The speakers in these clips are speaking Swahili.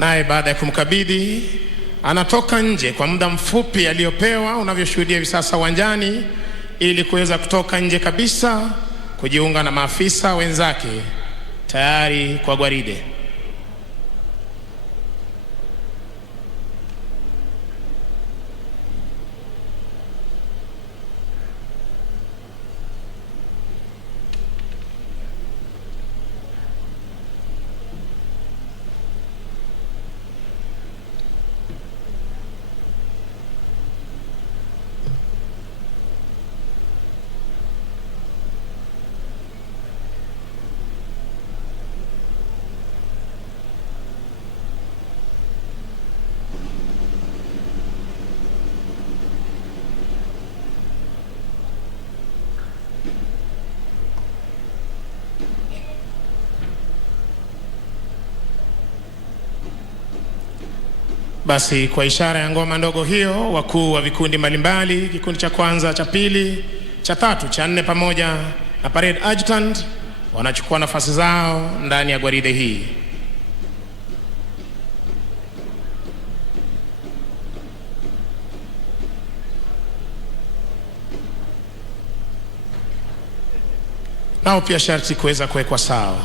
naye baada ya kumkabidhi anatoka nje kwa muda mfupi aliyopewa, unavyoshuhudia hivi sasa uwanjani, ili kuweza kutoka nje kabisa kujiunga na maafisa wenzake tayari kwa gwaride. Basi kwa ishara ya ngoma ndogo hiyo, wakuu wa vikundi mbalimbali, kikundi cha kwanza, cha pili, cha tatu, cha nne pamoja na parade adjutant wanachukua nafasi zao ndani ya gwaride hii. Nao pia sharti kuweza kuwekwa sawa.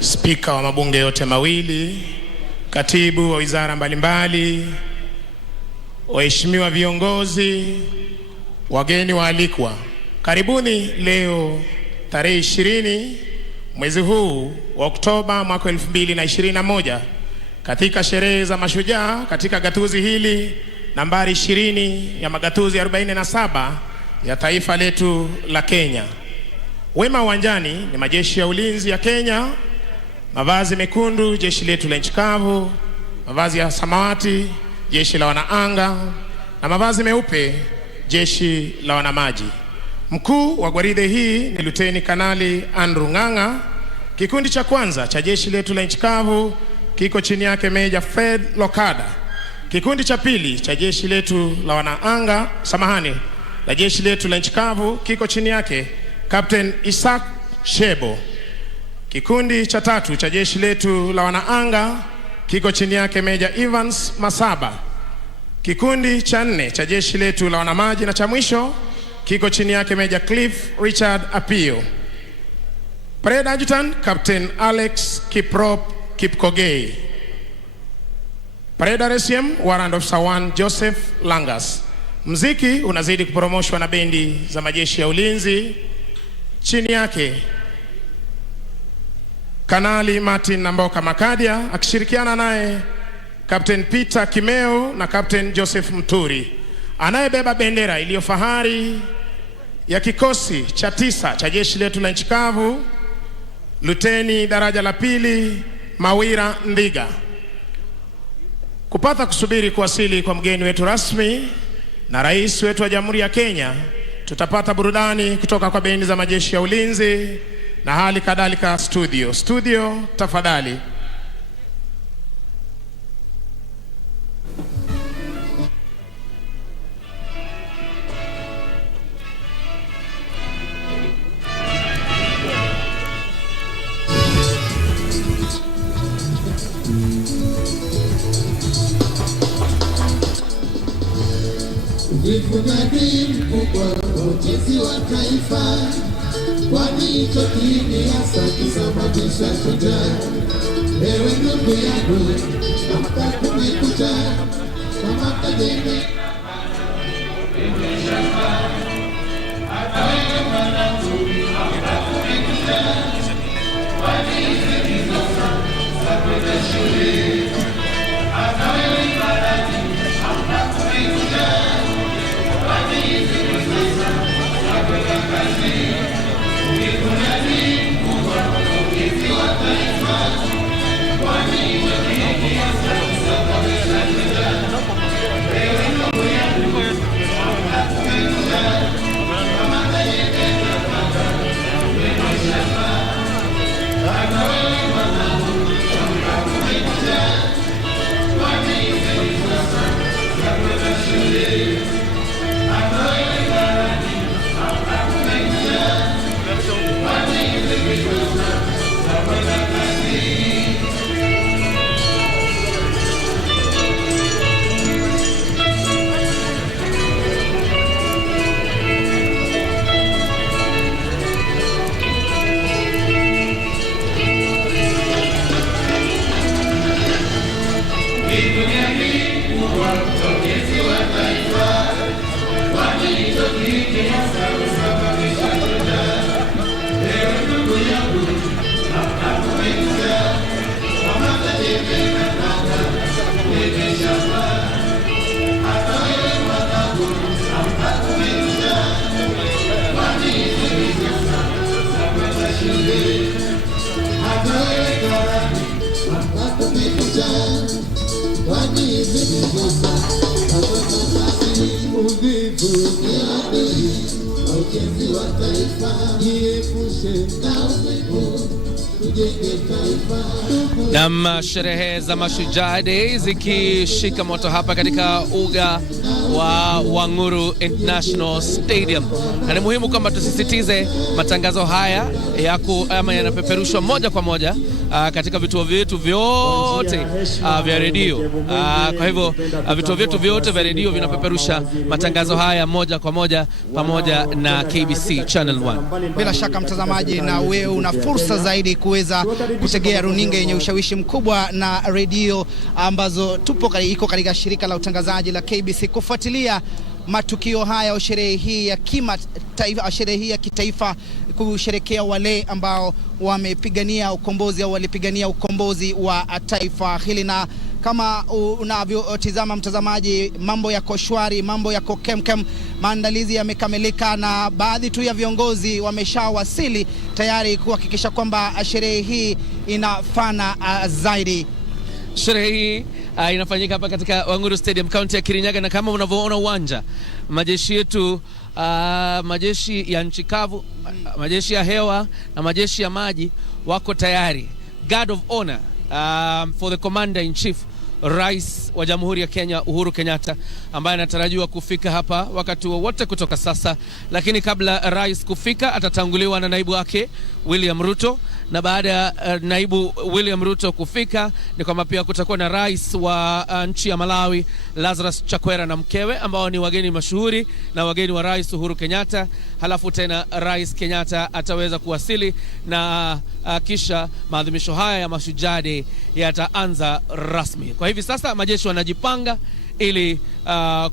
Spika wa mabunge yote mawili, katibu wa wizara mbalimbali, waheshimiwa viongozi, wageni waalikwa, karibuni leo tarehe 20 mwezi huu wa Oktoba mwaka 2021 katika sherehe za Mashujaa katika gatuzi hili nambari 20 ya magatuzi 47 ya taifa letu la Kenya. Wema uwanjani ni majeshi ya ulinzi ya Kenya, mavazi mekundu jeshi letu la nchi kavu, mavazi ya samawati jeshi la wanaanga, na mavazi meupe jeshi la wanamaji. Mkuu wa gwaride hii ni Luteni Kanali Andrew Ng'ang'a. Kikundi cha kwanza cha jeshi letu la nchi kavu kiko chini yake Meja Fred Lokada. Kikundi cha pili cha jeshi letu la wanaanga, la jeshi letu la nchi kavu kiko chini yake Captain Isaac Shebo. Kikundi cha tatu cha jeshi letu la wanaanga kiko chini yake Meja Evans Masaba. Kikundi cha nne cha jeshi letu la wanamaji na cha mwisho kiko chini yake Meja Cliff Richard Apio. Parade Adjutant Captain Alex Kiprop Kipkogei. Parade RSM Warrant Officer 1 Joseph Langas. Mziki unazidi kupromoshwa na bendi za majeshi ya ulinzi chini yake Kanali Martin Namboka Makadia akishirikiana naye Captain Peter Kimeo na Captain Joseph Mturi. Anayebeba bendera iliyo fahari ya kikosi cha 9 cha jeshi letu la nchi kavu, Luteni daraja la pili Mawira Ndiga. Kupata kusubiri kuwasili kwa mgeni wetu rasmi na rais wetu wa Jamhuri ya Kenya, tutapata burudani kutoka kwa bendi za majeshi ya ulinzi na hali kadhalika studio tafadhali. Jifunadi mkubwa ujenzi wa taifa, kwani hicho kiini hasa kisababisha shujaa. Ewe ndugu yangu, amka kumekucha, kama kajene Na sherehe za Mashujaa Day zikishika moto hapa katika uga wa Wang'uru International Stadium. Na ni muhimu kwamba tusisitize matangazo haya yanapeperushwa moja kwa moja katika vituo vyetu vyote vya redio. Kwa hivyo vituo vyetu vyote vya redio vinapeperusha matangazo haya moja kwa moja pamoja na KBC Channel 1. Bila shaka mtazamaji, na wewe una fursa zaidi kuweza kutegea runinga yenye ushawishi mkubwa na redio ambazo iko katika shirika la utangazaji la KBC kufuatilia matukio haya, sherehe hii ya kimataifa, sherehe hii ya kitaifa, kusherekea wale ambao wamepigania ukombozi au walipigania ukombozi wa taifa hili. Na kama unavyotizama mtazamaji, mambo yako shwari, mambo yako kemkem, maandalizi yamekamilika na baadhi tu ya viongozi wameshawasili tayari kuhakikisha kwamba sherehe hii inafana zaidi. Sherehe hii inafanyika hapa katika Wang'uru Stadium, kaunti ya Kirinyaga, na kama unavyoona uwanja, majeshi yetu, majeshi ya nchi kavu, majeshi ya hewa na majeshi ya maji wako tayari. Guard of honor for the commander in chief, Rais wa Jamhuri ya Kenya Uhuru Kenyatta, ambaye anatarajiwa kufika hapa wakati wowote kutoka sasa. Lakini kabla rais kufika, atatanguliwa na naibu wake William Ruto, na baada ya naibu William Ruto kufika, ni kwamba pia kutakuwa na rais wa nchi ya Malawi Lazarus Chakwera na mkewe, ambao ni wageni mashuhuri na wageni wa Rais Uhuru Kenyatta. Halafu tena Rais Kenyatta ataweza kuwasili, na kisha maadhimisho haya ya Mashujaa Day yataanza rasmi. Kwa hivi sasa majeshi wanajipanga ili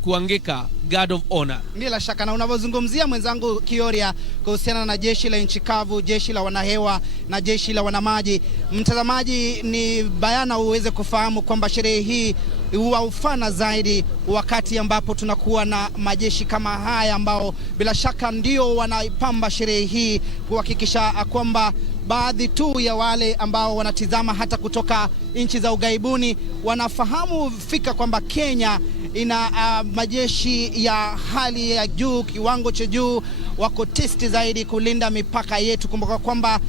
kuangika guard of honor. Bila shaka, na unavyozungumzia mwenzangu Kioria kuhusiana na jeshi la nchi kavu, jeshi la wanahewa na jeshi la wanamaji, mtazamaji, ni bayana uweze kufahamu kwamba sherehe hii huwa ufana zaidi wakati ambapo tunakuwa na majeshi kama haya ambao bila shaka ndio wanaipamba sherehe hii, kuhakikisha kwamba baadhi tu ya wale ambao wanatizama hata kutoka nchi za ugaibuni wanafahamu fika kwamba Kenya ina majeshi ya hali ya juu, kiwango cha juu, wako testi zaidi kulinda mipaka yetu. Kumbuka kwamba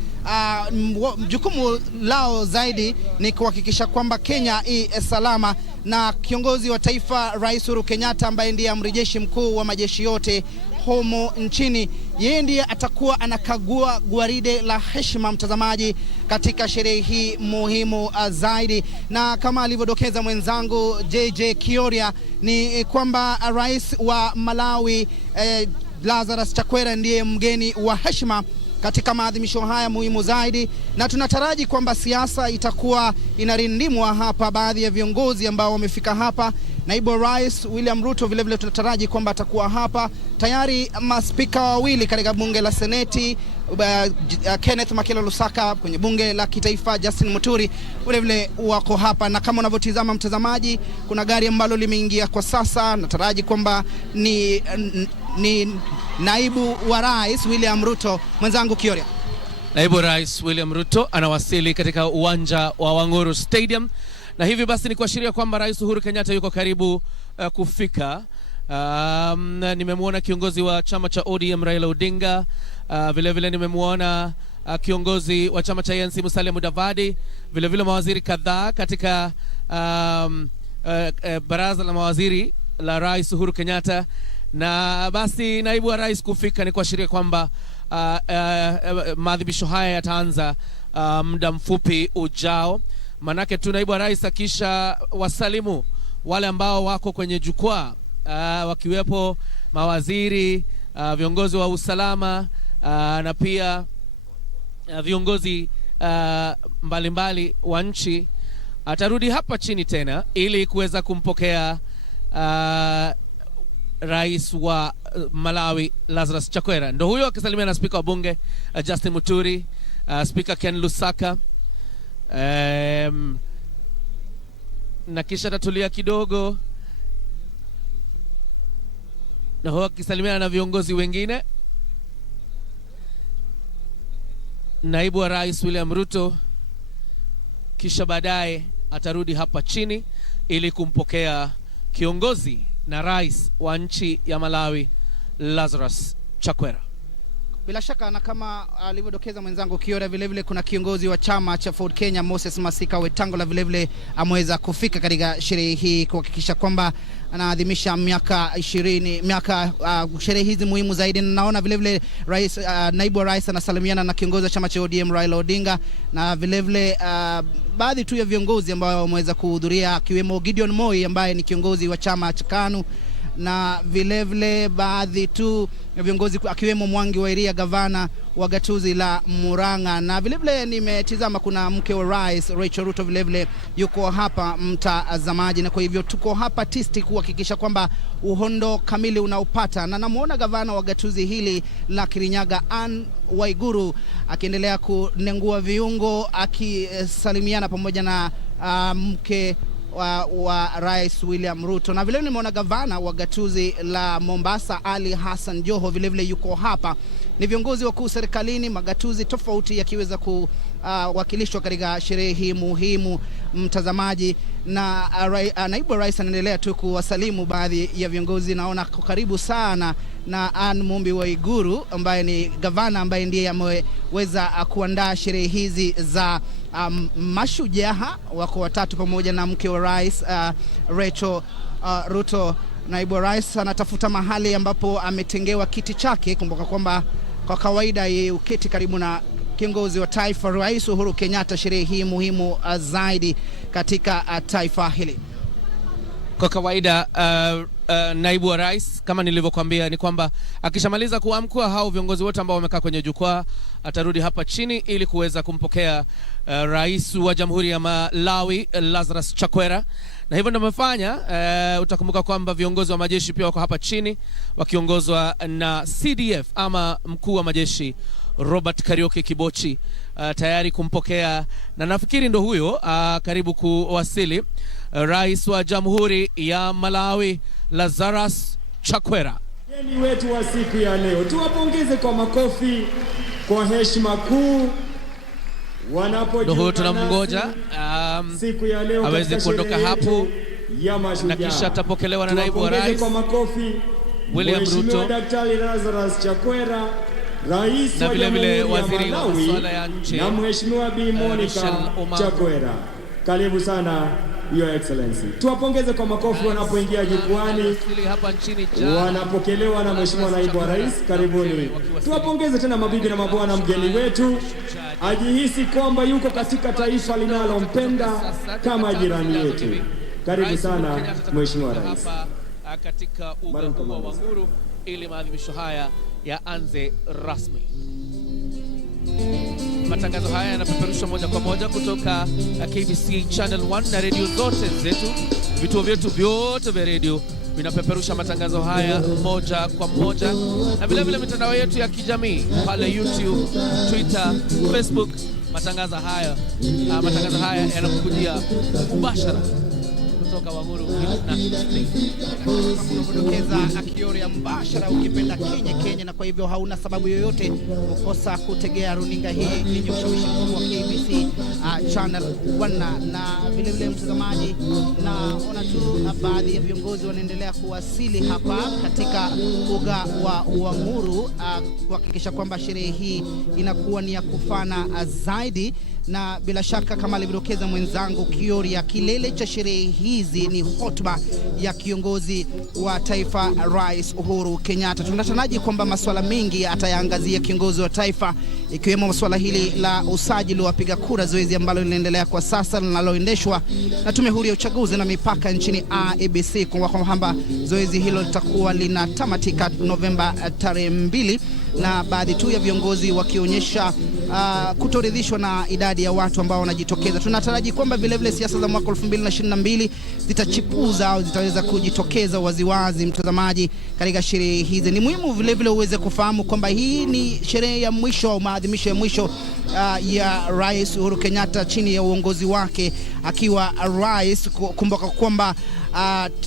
jukumu lao zaidi ni kuhakikisha kwamba Kenya salama, na kiongozi wa taifa Rais Uhuru Kenyatta, ambaye ndiye amiri jeshi mkuu wa majeshi yote humo nchini, yeye ndiye atakuwa anakagua gwaride la heshima, mtazamaji, katika sherehe hii muhimu zaidi. Na kama alivyodokeza mwenzangu JJ Kioria, ni kwamba rais wa Malawi Lazarus Chakwera ndiye mgeni wa heshima katika maadhimisho haya muhimu zaidi, na tunataraji kwamba siasa itakuwa inarindimwa hapa. Baadhi ya viongozi ambao wamefika hapa, naibu rais William Ruto vile tunataraji kwamba atakuwa hapa. Tayari maspika wawili katika bunge la Seneti, Kenneth Makelo Lusaka, kwenye bunge la kitaifa Justin Muturi vile wako hapa, na kama unavyotizama mtazamaji, kuna gari ambalo limeingia kwa sasa. Nataraji kwamba ni naibu wa rais William Ruto. Mwenzangu Kioria, naibu rais William Ruto anawasili katika uwanja wa Wang'uru Stadium, na hivi basi ni kuashiria kwamba Rais Uhuru Kenyatta yuko karibu kufika. Nimemwona kiongozi wa chama cha ODM Raila Odinga, vile nimemwona kiongozi wa chama cha ANC Musalia Mudavadi, vile mawaziri kadhaa katika baraza la mawaziri la Rais Uhuru Kenyatta. Na basi naibu wa rais kufika ni kuashiria kwamba maadhimisho haya yataanza muda mfupi ujao. Manake tu naibu wa rais akisha wasalimu wale ambao wako kwenye jukwaa, wakiwepo mawaziri, viongozi wa usalama, na pia viongozi mbalimbali wa nchi, atarudi hapa chini tena ili kuweza kumpokea rais wa Malawi Lazarus Chakwera. Ndo huyo akisalimia na spika wa bunge Justin Muturi, spika Ken Lusaka, na kisha tatulia kidogo na huyo akisalimia na viongozi wengine. Naibu wa rais William Ruto kisha baadaye atarudi hapa chini ili kumpokea kiongozi na rais wa nchi ya Malawi Lazarus Chakwera. Bila shaka, na kama alivyodokeza mwenzangu Kiora, vile kuna kiongozi wa chama cha Ford Kenya Moses Masika Wetangula vile ameweza kufika katika sherehe hii kuhakikisha kwamba anaadhimisha miaka 20 sherehe hizi muhimu zaidi. Na naona vile rais, naibu wa rais anasalimiana na kiongozi wa chama cha ODM Raila Odinga, na vile baadhi tu ya viongozi ambao wameweza kuhudhuria akiwemo Gideon Moi ambaye ni kiongozi wa chama cha KANU, na vile baadhi tu ya viongozi akiwemo Mwangi wa Iria, gavana wa gatuzi la Murang'a, na vile nimetizama kuna mke wa rais Rachel Ruto vile yuko hapa mtazamaji. Na kwa hivyo tuko hapa tisti kuhakikisha kwamba uhondo kamili unaopata, na namuona gavana wa gatuzi hili la Kirinyaga Anne Waiguru akiendelea kunengua viungo akisalimiana pamoja na mke wa rais William Ruto. Na vile nimeona gavana wa gatuzi la Mombasa Ali Hassan Joho vile yuko hapa. Ni viongozi wakuu serikalini, magatuzi tofauti yakiweza kuwakilishwa katika sherehe hii muhimu mtazamaji. Na naibu rais anaendelea tu kuwasalimu baadhi ya viongozi. Naona karibu sana na Anne Mumbi Waiguru ambaye ni gavana ambaye ndiye ameweza kuandaa sherehe hizi za Mashujaa. Wako watatu pamoja na mke wa rais Rachel Ruto. Naibu rais anatafuta mahali ambapo ametengewa kiti chake. Kumbuka kwamba kwa kawaida yeye uketi karibu na kiongozi wa taifa Rais Uhuru Kenyatta, sherehe hii muhimu zaidi katika taifa hili. Kwa kawaida naibu wa rais kama nilivyokuambia ni kwamba akishamaliza kuamkua hao viongozi wote ambao wamekaa kwenye jukwaa, atarudi hapa chini ili kuweza kumpokea rais wa Jamhuri ya Malawi Lazarus Chakwera. Na hivyo ndio wamefanya. Utakumbuka kwamba viongozi wa majeshi pia wako hapa chini wakiongozwa na CDF ama mkuu wa majeshi Robert Karioke Kibochi, tayari kumpokea, na nafikiri ndo huyo karibu kuwasili rais wa Jamhuri ya Malawi Lazarus Chakwera. Wageni wetu wa siku ya leo, tuwapongeze kwa makofi kwa heshima kuu wanapojiunga tunamngoja siku ya leo aweze kuondoka hapo ya Mashujaa, na kisha atapokelewa na naibu wa rais kwa makofi William Ruto, Daktari Lazarus Chakwera, rais na wa vile Jamhuri waziri ya wa Malawi, masuala ya nje na Mheshimiwa Bi Monica Chakwera. Karibu sana Your Excellency. Tuwapongeze kwa makofi wanapoingia jukwani, wanapokelewa na Mheshimiwa Naibu wa Rais. Karibuni. Tuwapongeze tena mabibi na mabwana, mgeni wetu ajihisi kwamba yuko katika taifa linalompenda kama jirani yetu. Karibu sana Mheshimiwa Rais. Katika uga wa Wang'uru ili maadhimisho haya yaanze rasmi. Matangazo haya yanapeperushwa moja kwa moja kutoka KBC Channel 1 na radio zote zetu. Vituo vyetu vyote vya radio vinapeperusha matangazo haya moja kwa moja, na vile vile mitandao yetu ya kijamii pale YouTube, Twitter, Facebook. Matangazo haya yanakujia mubashara kutoka Wang'uru na Kioria mbashara ukipenda Kenya, na kwa hivyo hauna sababu yoyote kukosa kutegea runinga hii yenye ushawishi mkubwa wa KBC Channel 1. Na vile vile mtazamaji, naona tu baadhi ya viongozi wanaendelea kuwasili hapa katika uga wa Wang'uru kuhakikisha kwamba sherehe hii inakuwa ni ya kufana zaidi. Na bila shaka kama alivyodokeza mwenzangu Kioria, kilele cha sherehe hizi ni hotuba ya kiongozi wa taifa Rais Uhuru Kenyatta. Tunataraji kwamba masuala mengi atayaangazia kiongozi wa taifa, ikiwemo masuala hili la usajili wa wapiga kura, zoezi ambalo linaendelea kwa sasa linaloendeshwa na Tume Huru ya Uchaguzi na Mipaka nchini IEBC, kwa kwamba zoezi hilo litakuwa linatamatika Novemba tarehe 2, na baadhi tu ya viongozi wakionyesha kutoridhishwa na idadi ya watu ambao wanajitokeza. Tunataraji kwamba vile vile siasa za mwaka 2022 zitachipuza au zitaweza kujitokeza waziwazi, mtazamaji, katika sherehe hizi. Ni muhimu vile vile uweze kufahamu kwamba hii ni sherehe ya mwisho au maadhimisho ya mwisho ya Rais Uhuru Kenyatta chini ya uongozi wake akiwa rais. Kumbuka kwamba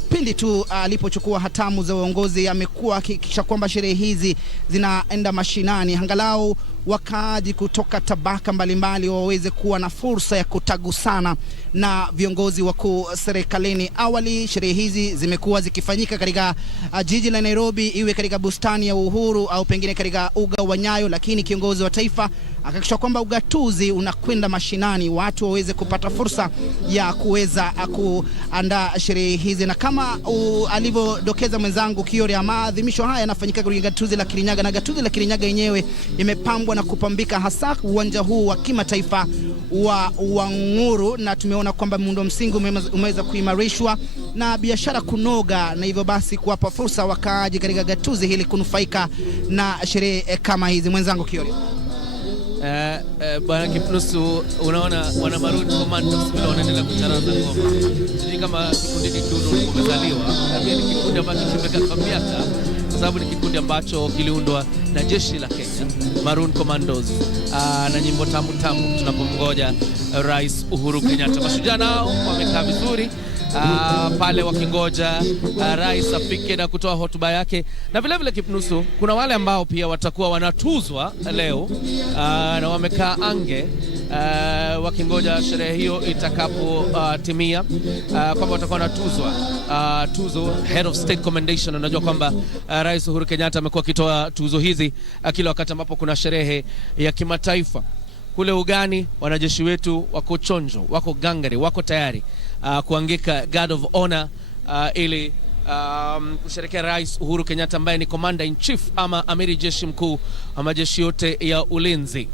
pindi tu alipochukua hatamu za uongozi amekuwa hakikisha kwamba sherehe hizi zinaenda mashinani, angalau wakaaji kutoka tabaka mbalimbali waweze kuwa na fursa ya kutagusana na viongozi wakuu serikalini. Awali sherehe hizi zimekuwa zikifanyika katika jiji la Nairobi, iwe katika bustani ya Uhuru au pengine katika uga wa Nyayo, lakini kiongozi wa taifa akahakikisha kwamba ugatuzi unakwenda mashinani, watu waweze kupata fursa ya kuweza kuandaa sherehe hizi. Na kama alivyodokeza mwenzangu Kioria, maadhimisho haya yanafanyika katika gatuzi la Kirinyaga, na gatuzi la Kirinyaga yenyewe imepambwa na kupambika, hasa uwanja huu wa kimataifa wa Wang'uru, na tumeona kwamba muundo msingi umeweza kuimarishwa na biashara kunoga, na hivyo basi kuwapa fursa wakaaji katika gatuzi hili kunufaika na sherehe kama hizi. Mwenzangu Kioria. Bwana Kipnusu, unaona wana Maroon Commandos bila wanaendelea kucharaza ngoma. Sisi kama kikundi kidogo kumezaliwa, na pia ni kikundi ambacho kimekaa miaka, kwa sababu ni kikundi ambacho kiliundwa na jeshi la Kenya, Maroon Commandos, na nyimbo tamu tamu tunapomngoja Rais Uhuru Kenyatta. Mashujaa nao wamekaa vizuri pale wakingoja rais afike na kutoa hotuba yake. Na vile vile Kipnusu, kuna wale ambao pia watakuwa wanatuzwa leo na wamekaa ange wakingoja sherehe hiyo itakapo timia, kwamba watakuwa wanatuzwa tuzo Head of State Commendation. Unajua kwamba Rais Uhuru Kenyatta amekuwa akitoa tuzo hizi kila wakati ambapo kuna sherehe ya kimataifa. Kule ugani wanajeshi wetu wako chonjo, wako gangari, wako tayari kuangika Guard of Honor ili kusherehekea Rais Uhuru Kenyatta ambaye ni Commander in Chief ama amiri jeshi mkuu wa majeshi yote ya ulinzi.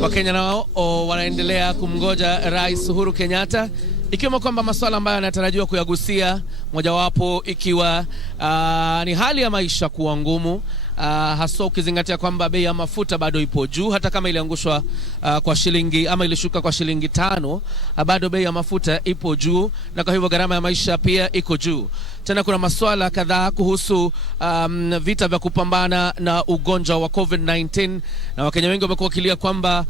Wakenya nao wanaendelea kumngoja Rais Uhuru Kenyatta, ikiwa kwamba masuala ambayo yanatarajiwa kuyagusia, mojawapo ikiwa ni hali ya maisha kuwa ngumu, hasa ukizingatia kwamba bei ya mafuta bado ipo juu. Hata kama iliangushwa kwa shilingi ama ilishuka kwa shilingi 5, bado bei ya mafuta ipo juu, na kwa hivyo gharama ya maisha pia iko juu. Tena kuna masuala kadhaa kuhusu vita vya kupambana na ugonjwa wa COVID-19, na Wakenya wengi wamekuwa wakilia kwamba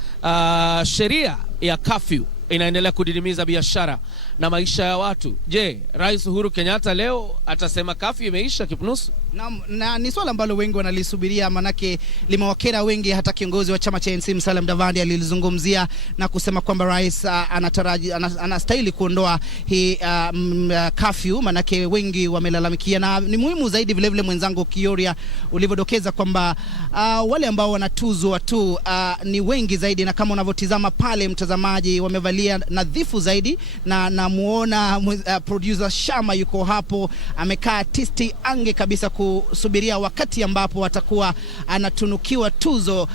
sheria ya curfew inaendelea kudidimiza biashara na maisha ya watu. Je, Rais Uhuru Kenyatta leo atasema curfew imeisha, Kipnusu? Na ni swala ambalo wengi wanalisubiria, manake limewakera wengi. Hata kiongozi wa chama cha ANC Musalia Mudavadi alilizungumzia na kusema kwamba rais anastahili kuondoa hii curfew, manake wengi wamelalamikia. Na ni muhimu zaidi vile vile mwenzangu Kioria ulivyodokeza kwamba wale ambao wanatuzwa tu ni wengi zaidi, na kama unavyotizama pale mtazamaji, wamevalia nadhifu zaidi, na muona producer Shama yuko hapo amekaa artisti ange kabisa kusubiria wakati ambapo atakuwa anatunukiwa tuzo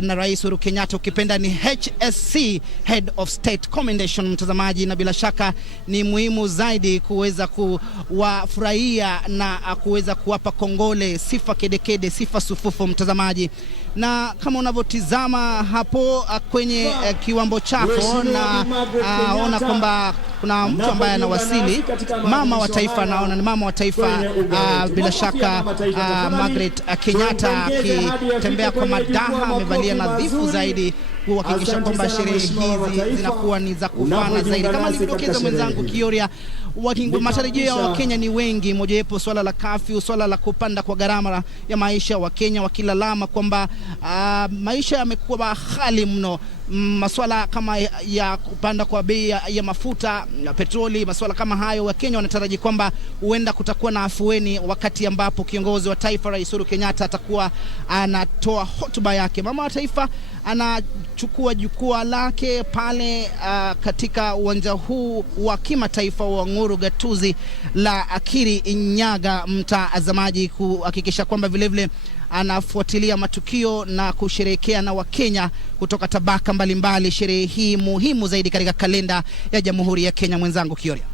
na Rais Uhuru Kenyatta, ukipenda ni HSC, Head of State Commendation, mtazamaji, na bila shaka ni muhimu zaidi kuweza kuwafurahia na kuweza kuwapa kongole, sifa kedekede, sifa sufufu, mtazamaji. Na kama unavyotizama hapo kwenye kiwambo chako, na ona kwamba kuna mtu ambaye anawasili, mama wa taifa, naona ni mama wa taifa, bila shaka Margaret Kenyatta, akitembea kwa madaha, amevalia nadhifu zaidi kuhakikisha kwamba sherehe hizi zinakuwa ni za kufana zaidi. Kama alivyodokeza mwenzangu Kioria, matarajio ya Wakenya ni wengi, mojawapo swala la kafyu, swala la kupanda kwa gharama ya maisha, Wakenya wakilalama kwamba maisha yamekuwa ghali mno. Masuala kama ya kupanda kwa bei ya mafuta na petroli, masuala kama hayo, Wakenya wanataraji kwamba huenda kutakuwa na afueni wakati ambapo kiongozi wa taifa Rais Uhuru Kenyatta atakuwa anatoa hotuba yake. Mama wa taifa anachukua jukwaa lake pale katika uwanja huu wa kimataifa wa Wang'uru gatuzi la Kirinyaga, mtazamaji, kuhakikisha kwamba vilevile anafuatilia matukio na kusherehekea na Wakenya kutoka tabaka mbalimbali sherehe hii muhimu zaidi katika kalenda ya Jamhuri ya Kenya, mwenzangu Kioria.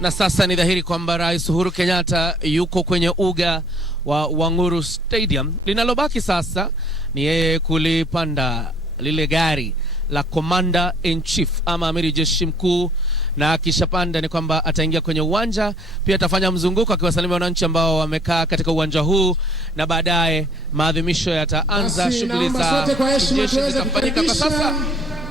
Na sasa ni dhahiri kwamba Rais Uhuru Kenyatta yuko kwenye uga wa Wang'uru Stadium. Linalobaki sasa ni yeye kulipanda lile gari la Commander in Chief ama Amiri Jeshi Mkuu, na akishapanda ni kwamba ataingia kwenye uwanja, pia atafanya mzunguko akiwasalimia wananchi ambao wamekaa katika uwanja huu, na baadaye maadhimisho yataanza. Shughuli za jeshi zitafanyika kwa sasa.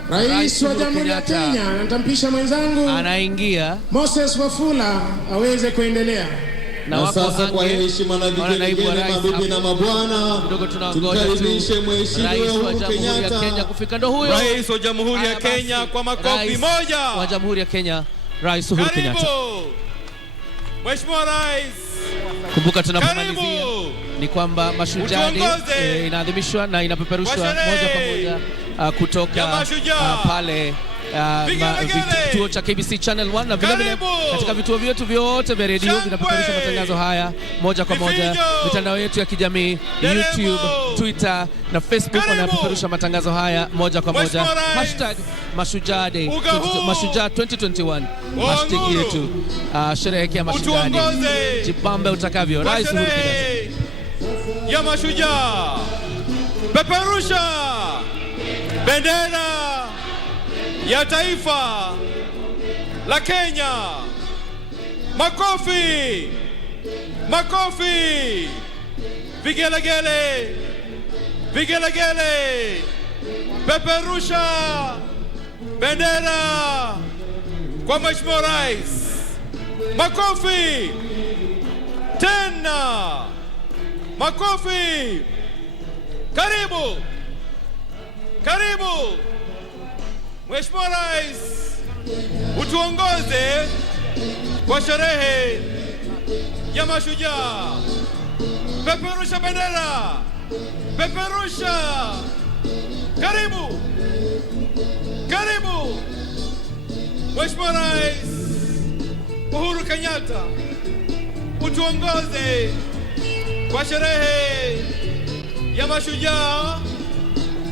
Rais wa Jamhuri ya Kenya anatampisha mwenzangu anaingia Moses Wafula aweze kuendelea. Na sasa kwa heshima na vigelegele, mabibi na mabwana, tumkaribishe Mheshimiwa Uhuru Kenyatta, Kenya kufika. Ndo huyo Rais wa Jamhuri ya Kenya, kwa makofi moja wa Jamhuri ya Kenya, Rais Uhuru Kenyatta. Mheshimiwa Rais. Kumbuka tunapomalizia ni kwamba Mashujaa inaadhimishwa na inapeperushwa moja kwa moja kutoka pale kituo cha KBC Channel 1, na vile katika vituo vyetu vyote vya redio vinapeperusha matangazo haya moja kwa moja. Mitandao yetu ya kijamii YouTube, Twitter na Facebook wanapeperusha matangazo haya moja kwa moja. #Mashujaa Day, Mashujaa 2021 hashtag yetu. Sherehekea Mashujaa Day, jipambe utakavyo. Rais Uhuru Kenyatta ya Mashujaa, peperusha bendera ya taifa la Kenya. Makofi, makofi, vigelegele, vigelegele, peperusha bendera kwa Mheshimiwa Rais. Makofi tena, makofi. Karibu, karibu Mheshimiwa Rais, utuongoze kwa sherehe ya Mashujaa. Peperusha bendera, peperusha. Karibu, karibu Mheshimiwa Rais Uhuru Kenyatta, utuongoze kwa sherehe ya Mashujaa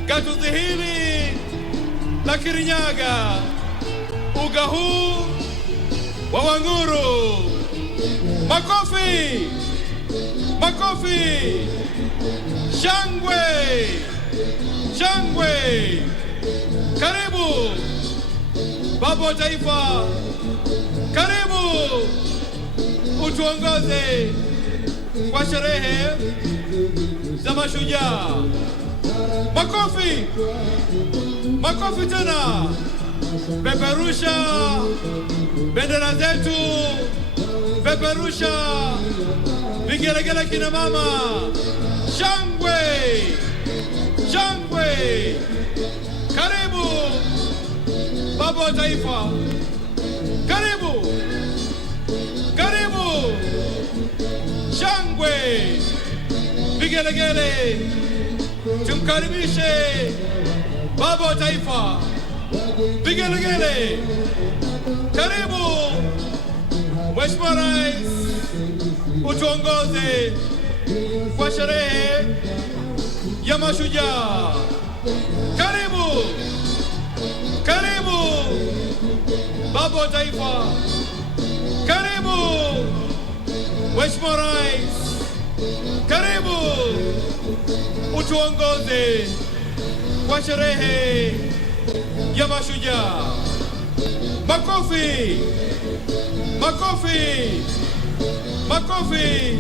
gatuzi hili la Kirinyaga, uga huu wa Wang'uru. Makofi, makofi, shangwe, shangwe. Karibu baba wa taifa, karibu utuongoze kwa sherehe za Mashujaa. Makofi, makofi tena. Peperusha bendera zetu, peperusha vigelegele kina mama. Shangwe, shangwe. Karibu baba wa taifa, karibu, karibu. Shangwe, vigelegele. Tumkaribishe baba wa taifa, vigelegele. Karibu Mheshimiwa Rais, utuongoze kwa sherehe ya Mashujaa. Karibu, karibu Baba wa Taifa, karibu Mheshimiwa Rais, karibu utuongoze kwa sherehe ya Mashujaa. Makofi, makofi, makofi.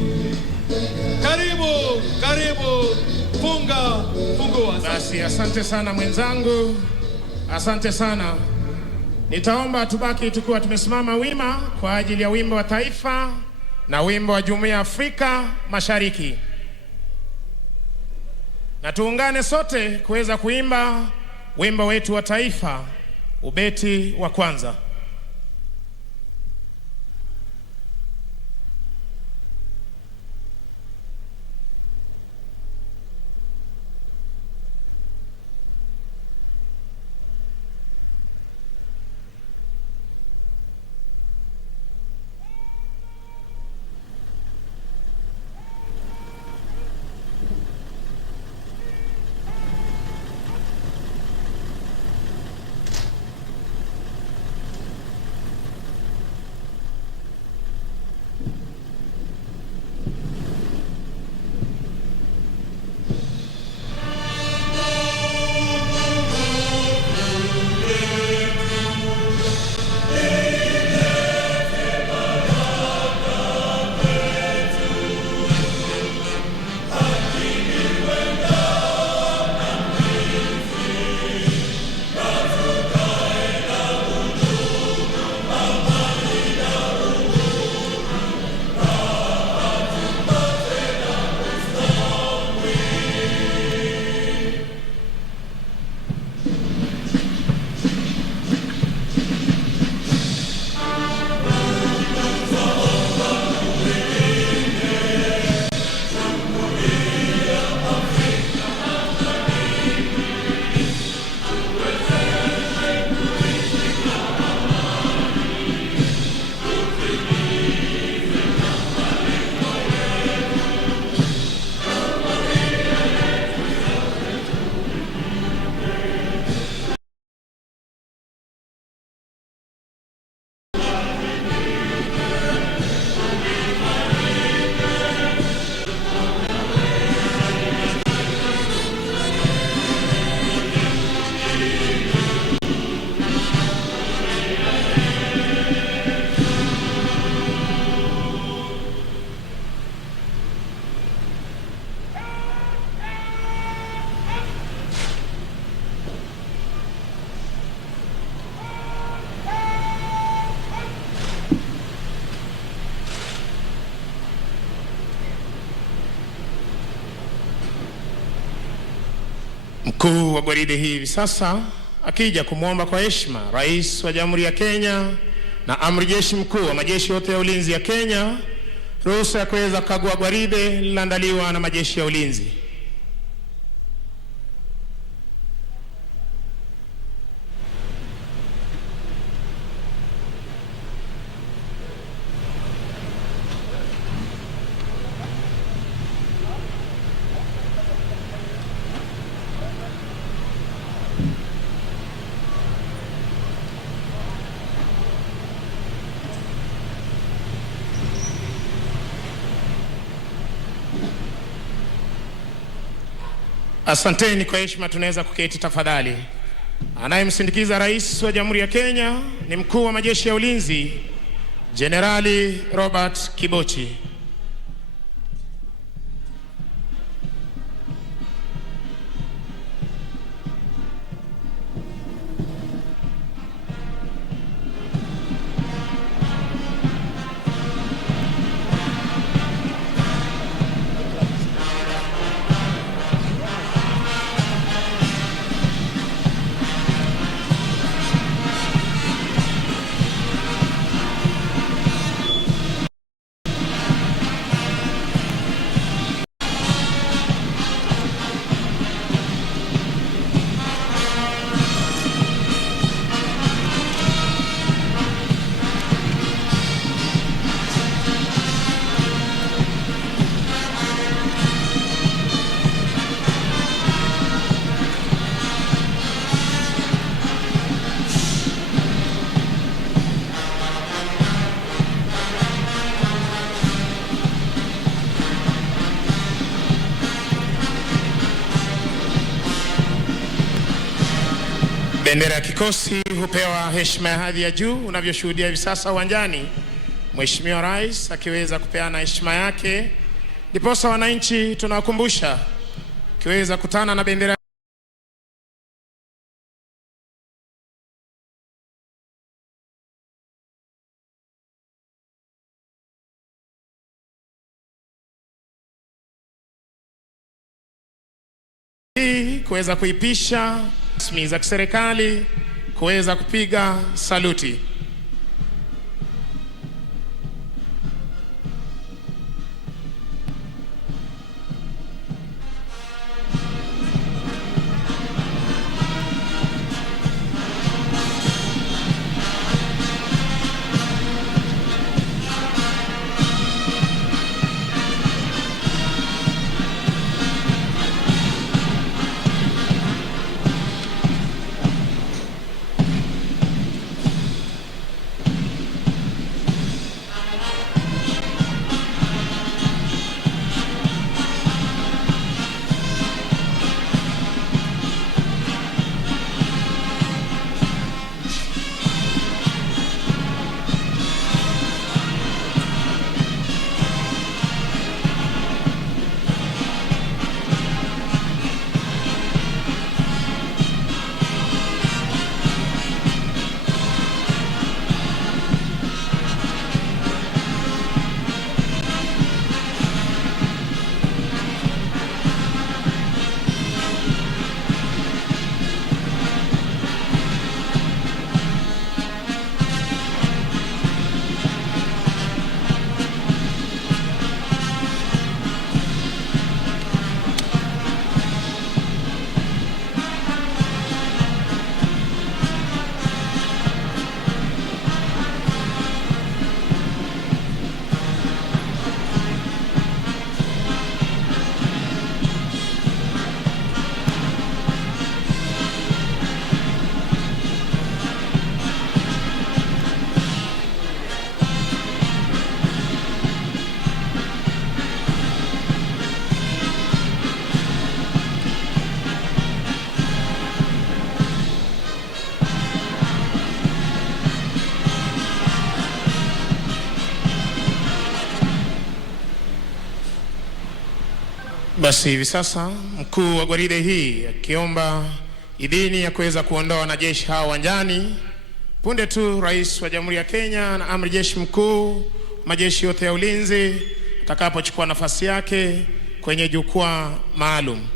Karibu, karibu, fungua. Basi asante sana mwenzangu, asante sana. Nitaomba tubaki tukiwa tumesimama wima kwa ajili ya wimbo wa taifa na wimbo wa Jumuiya ya Afrika Mashariki, na tuungane sote kuweza kuimba wimbo wetu wa taifa, ubeti wa kwanza. Mkuu wa gwaride hivi sasa akija kumwomba kwa heshima Rais wa Jamhuri ya Kenya na Amri Jeshi Mkuu wa majeshi yote ya ulinzi ya Kenya ruhusa ya kuweza kukagua gwaride lililoandaliwa na majeshi ya ulinzi. Asanteni, kwa heshima tunaweza kuketi tafadhali. Anayemsindikiza Rais wa Jamhuri ya Kenya ni Mkuu wa majeshi ya ulinzi Jenerali Robert Kibochi. Bendera ya kikosi hupewa heshima ya hadhi ya juu. Unavyoshuhudia hivi sasa uwanjani, Mheshimiwa Rais akiweza kupeana heshima yake, ndiposa wananchi tunawakumbusha kiweza kutana na bendera kuweza kuipisha rasmi za kiserikali kuweza kupiga saluti. Basi hivi sasa mkuu wa gwaride hii akiomba idhini ya kuweza kuondoa wanajeshi hao uwanjani punde tu Rais wa Jamhuri ya Kenya na Amiri Jeshi Mkuu majeshi yote ya ulinzi atakapochukua nafasi yake kwenye jukwaa maalum.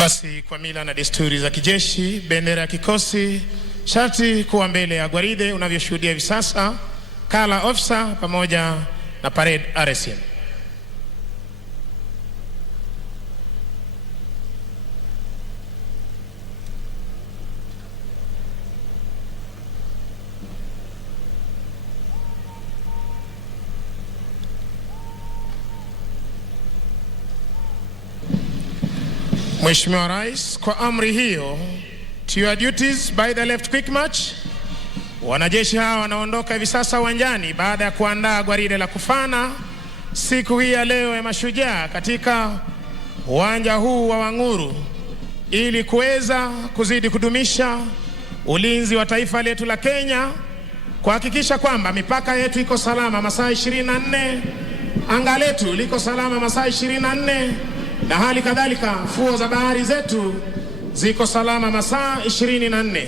Basi kwa mila na desturi za kijeshi, bendera ya kikosi sharti kuwa mbele ya gwaride unavyoshuhudia hivi sasa, kala officer pamoja na parade RSM. Mheshimiwa Rais, kwa amri hiyo, to your duties by the left quick march. Wanajeshi hawa wanaondoka hivi sasa uwanjani baada ya kuandaa gwaride la kufana siku hii ya leo ya Mashujaa katika uwanja huu wa Wang'uru, ili kuweza kuzidi kudumisha ulinzi wa taifa letu la Kenya, kuhakikisha kwamba mipaka yetu iko salama masaa 24, anga letu liko salama masaa 24, na hali kadhalika fuo za bahari zetu ziko salama masaa 24.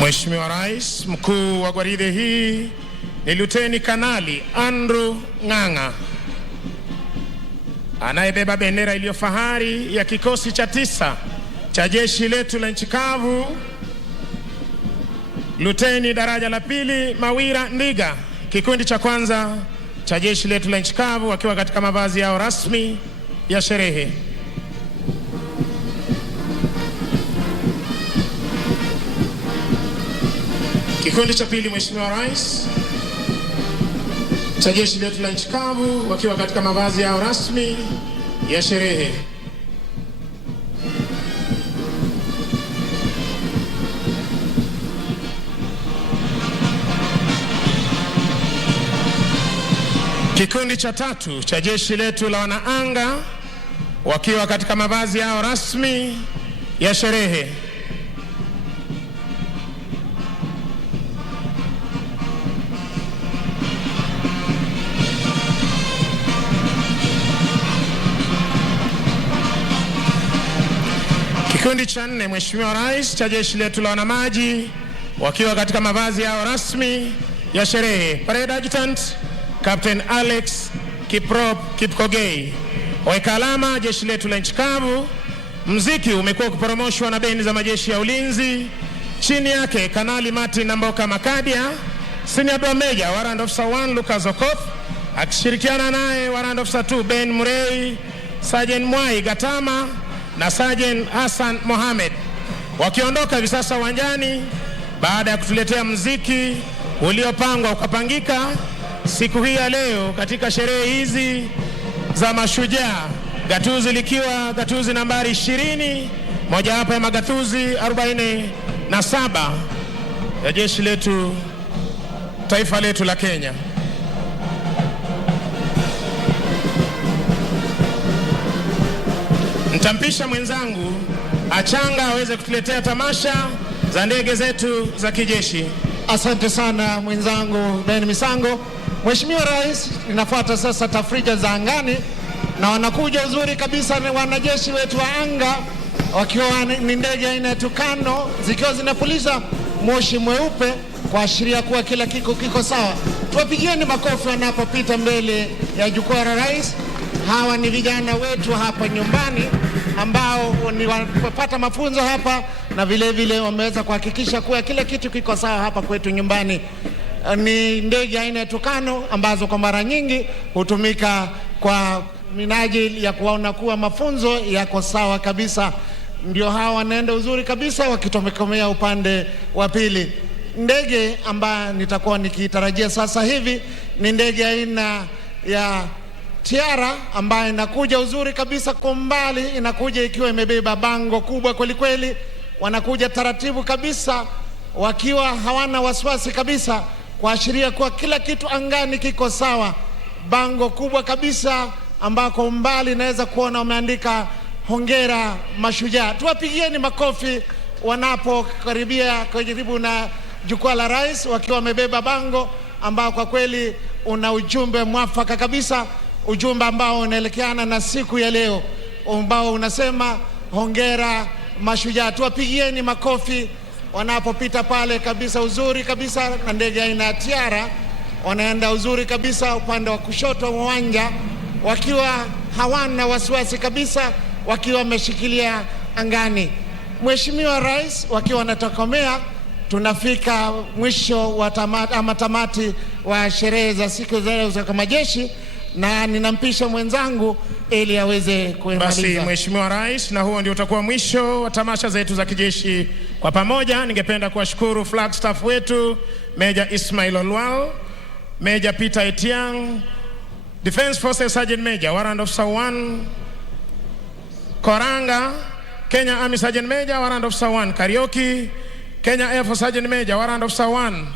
Mheshimiwa Rais, mkuu wa gwaride hii ni Luteni Kanali Andrew Ng'ang'a, anayebeba bendera iliyo fahari ya kikosi cha 9 cha jeshi letu la nchi kavu, Luteni daraja la 2 Mawira Ndiga, kikundi cha kwanza cha jeshi letu la nchi kavu, wakiwa katika mavazi yao rasmi ya sherehe. Kikundi cha 2, Mheshimiwa Rais, cha jeshi letu la nchi kavu, wakiwa katika mavazi yao rasmi ya sherehe. Kikundi cha 3 cha jeshi letu la wanaanga, wakiwa katika mavazi yao rasmi ya sherehe. Kikundi cha 4, Mheshimiwa Rais, cha jeshi letu la wanamaji, wakiwa katika mavazi yao rasmi ya sherehe. Parade Adjutant Captain Alex Kiprop Kipkogei. Weka alama jeshi letu la nchi kavu. Mziki umekuwa ukiporomoshwa na bendi za majeshi ya ulinzi. Chini yake Kanali Martin Namboka Makadia, Senior Drum Major Warrant Officer 1 Lucas Okoth, akishirikiana naye Warrant Officer 2 Ben Murray, Sergeant Mwai Gatama na Sergeant Hassan Mohamed, wakiondoka hivi sasa uwanjani baada ya kutuletea muziki uliopangwa ukapangika siku hii ya leo katika sherehe hizi za Mashujaa, gatuzi likiwa gatuzi nambari 20, mojawapo ya magatuzi 47 ya jeshi letu, taifa letu la Kenya. Nitampisha mwenzangu Achanga aweze kutuletea tamasha za ndege zetu za kijeshi. Asante sana mwenzangu Ben Misango. Mheshimiwa Rais, inafuata sasa tafrija za angani, na wanakuja uzuri kabisa ni wanajeshi wetu wa anga, wakiwa ni ndege aina ya Tukano, zikiwa zinapuliza moshi mweupe kuashiria kuwa kila kiko sawa. Tuwapigieni makofi wanapopita mbele ya jukwaa la rais. Hawa ni vijana wetu hapa nyumbani ambao wamepata mafunzo hapa na vile vile wameweza kuhakikisha kuwa kila kitu kiko sawa hapa kwetu nyumbani. Ni ndege aina ya Tukano ambazo kwa mara nyingi hutumika kwa minajili ya kuona kuwa mafunzo yako sawa kabisa. Ndio hawa wanaenda uzuri kabisa wakitomekomea upande wa pili. Ndege ambayo nitakuwa nikitarajia sasa hivi ni ndege aina ya Tiara ambayo inakuja uzuri kabisa kwa mbali, inakuja ikiwa imebeba bango kubwa kweli kweli. Wanakuja taratibu kabisa wakiwa hawana wasiwasi kabisa, kuashiria kuwa kila kitu angani kiko sawa. Bango kubwa kabisa ambako umbali naweza kuona wameandika hongera Mashujaa. Tuwapigieni makofi wanapokaribia karibu na jukwaa la rais, wakiwa wamebeba bango ambao kwa kweli una ujumbe mwafaka kabisa, ujumbe ambao unaelekeana na siku ya leo ambao unasema hongera Mashujaa. Tuwapigieni makofi wanapopita pale kabisa uzuri kabisa na ndege aina ya Tiara. Wanaenda uzuri kabisa upande wa kushoto wa uwanja wakiwa hawana wasiwasi kabisa, wakiwa wameshikilia angani. Mheshimiwa Rais wakiwa wanatokomea, tunafika mwisho wa tamati wa sherehe za siku za leo za majeshi, na ninampisha mwenzangu ili aweze kuimaliza. Basi Mheshimiwa Rais, na huo ndio utakuwa mwisho wa tamasha zetu za kijeshi kwa pamoja. Ningependa kuwashukuru flag staff wetu, Major Ismail Olwal, Major Peter Etiang, Defense Forces Sergeant Major Warrant Officer 1 Koranga, Kenya Army Sergeant Major Warrant Officer 1 Karioki, Kenya Air Force Sergeant Major Warrant Officer 1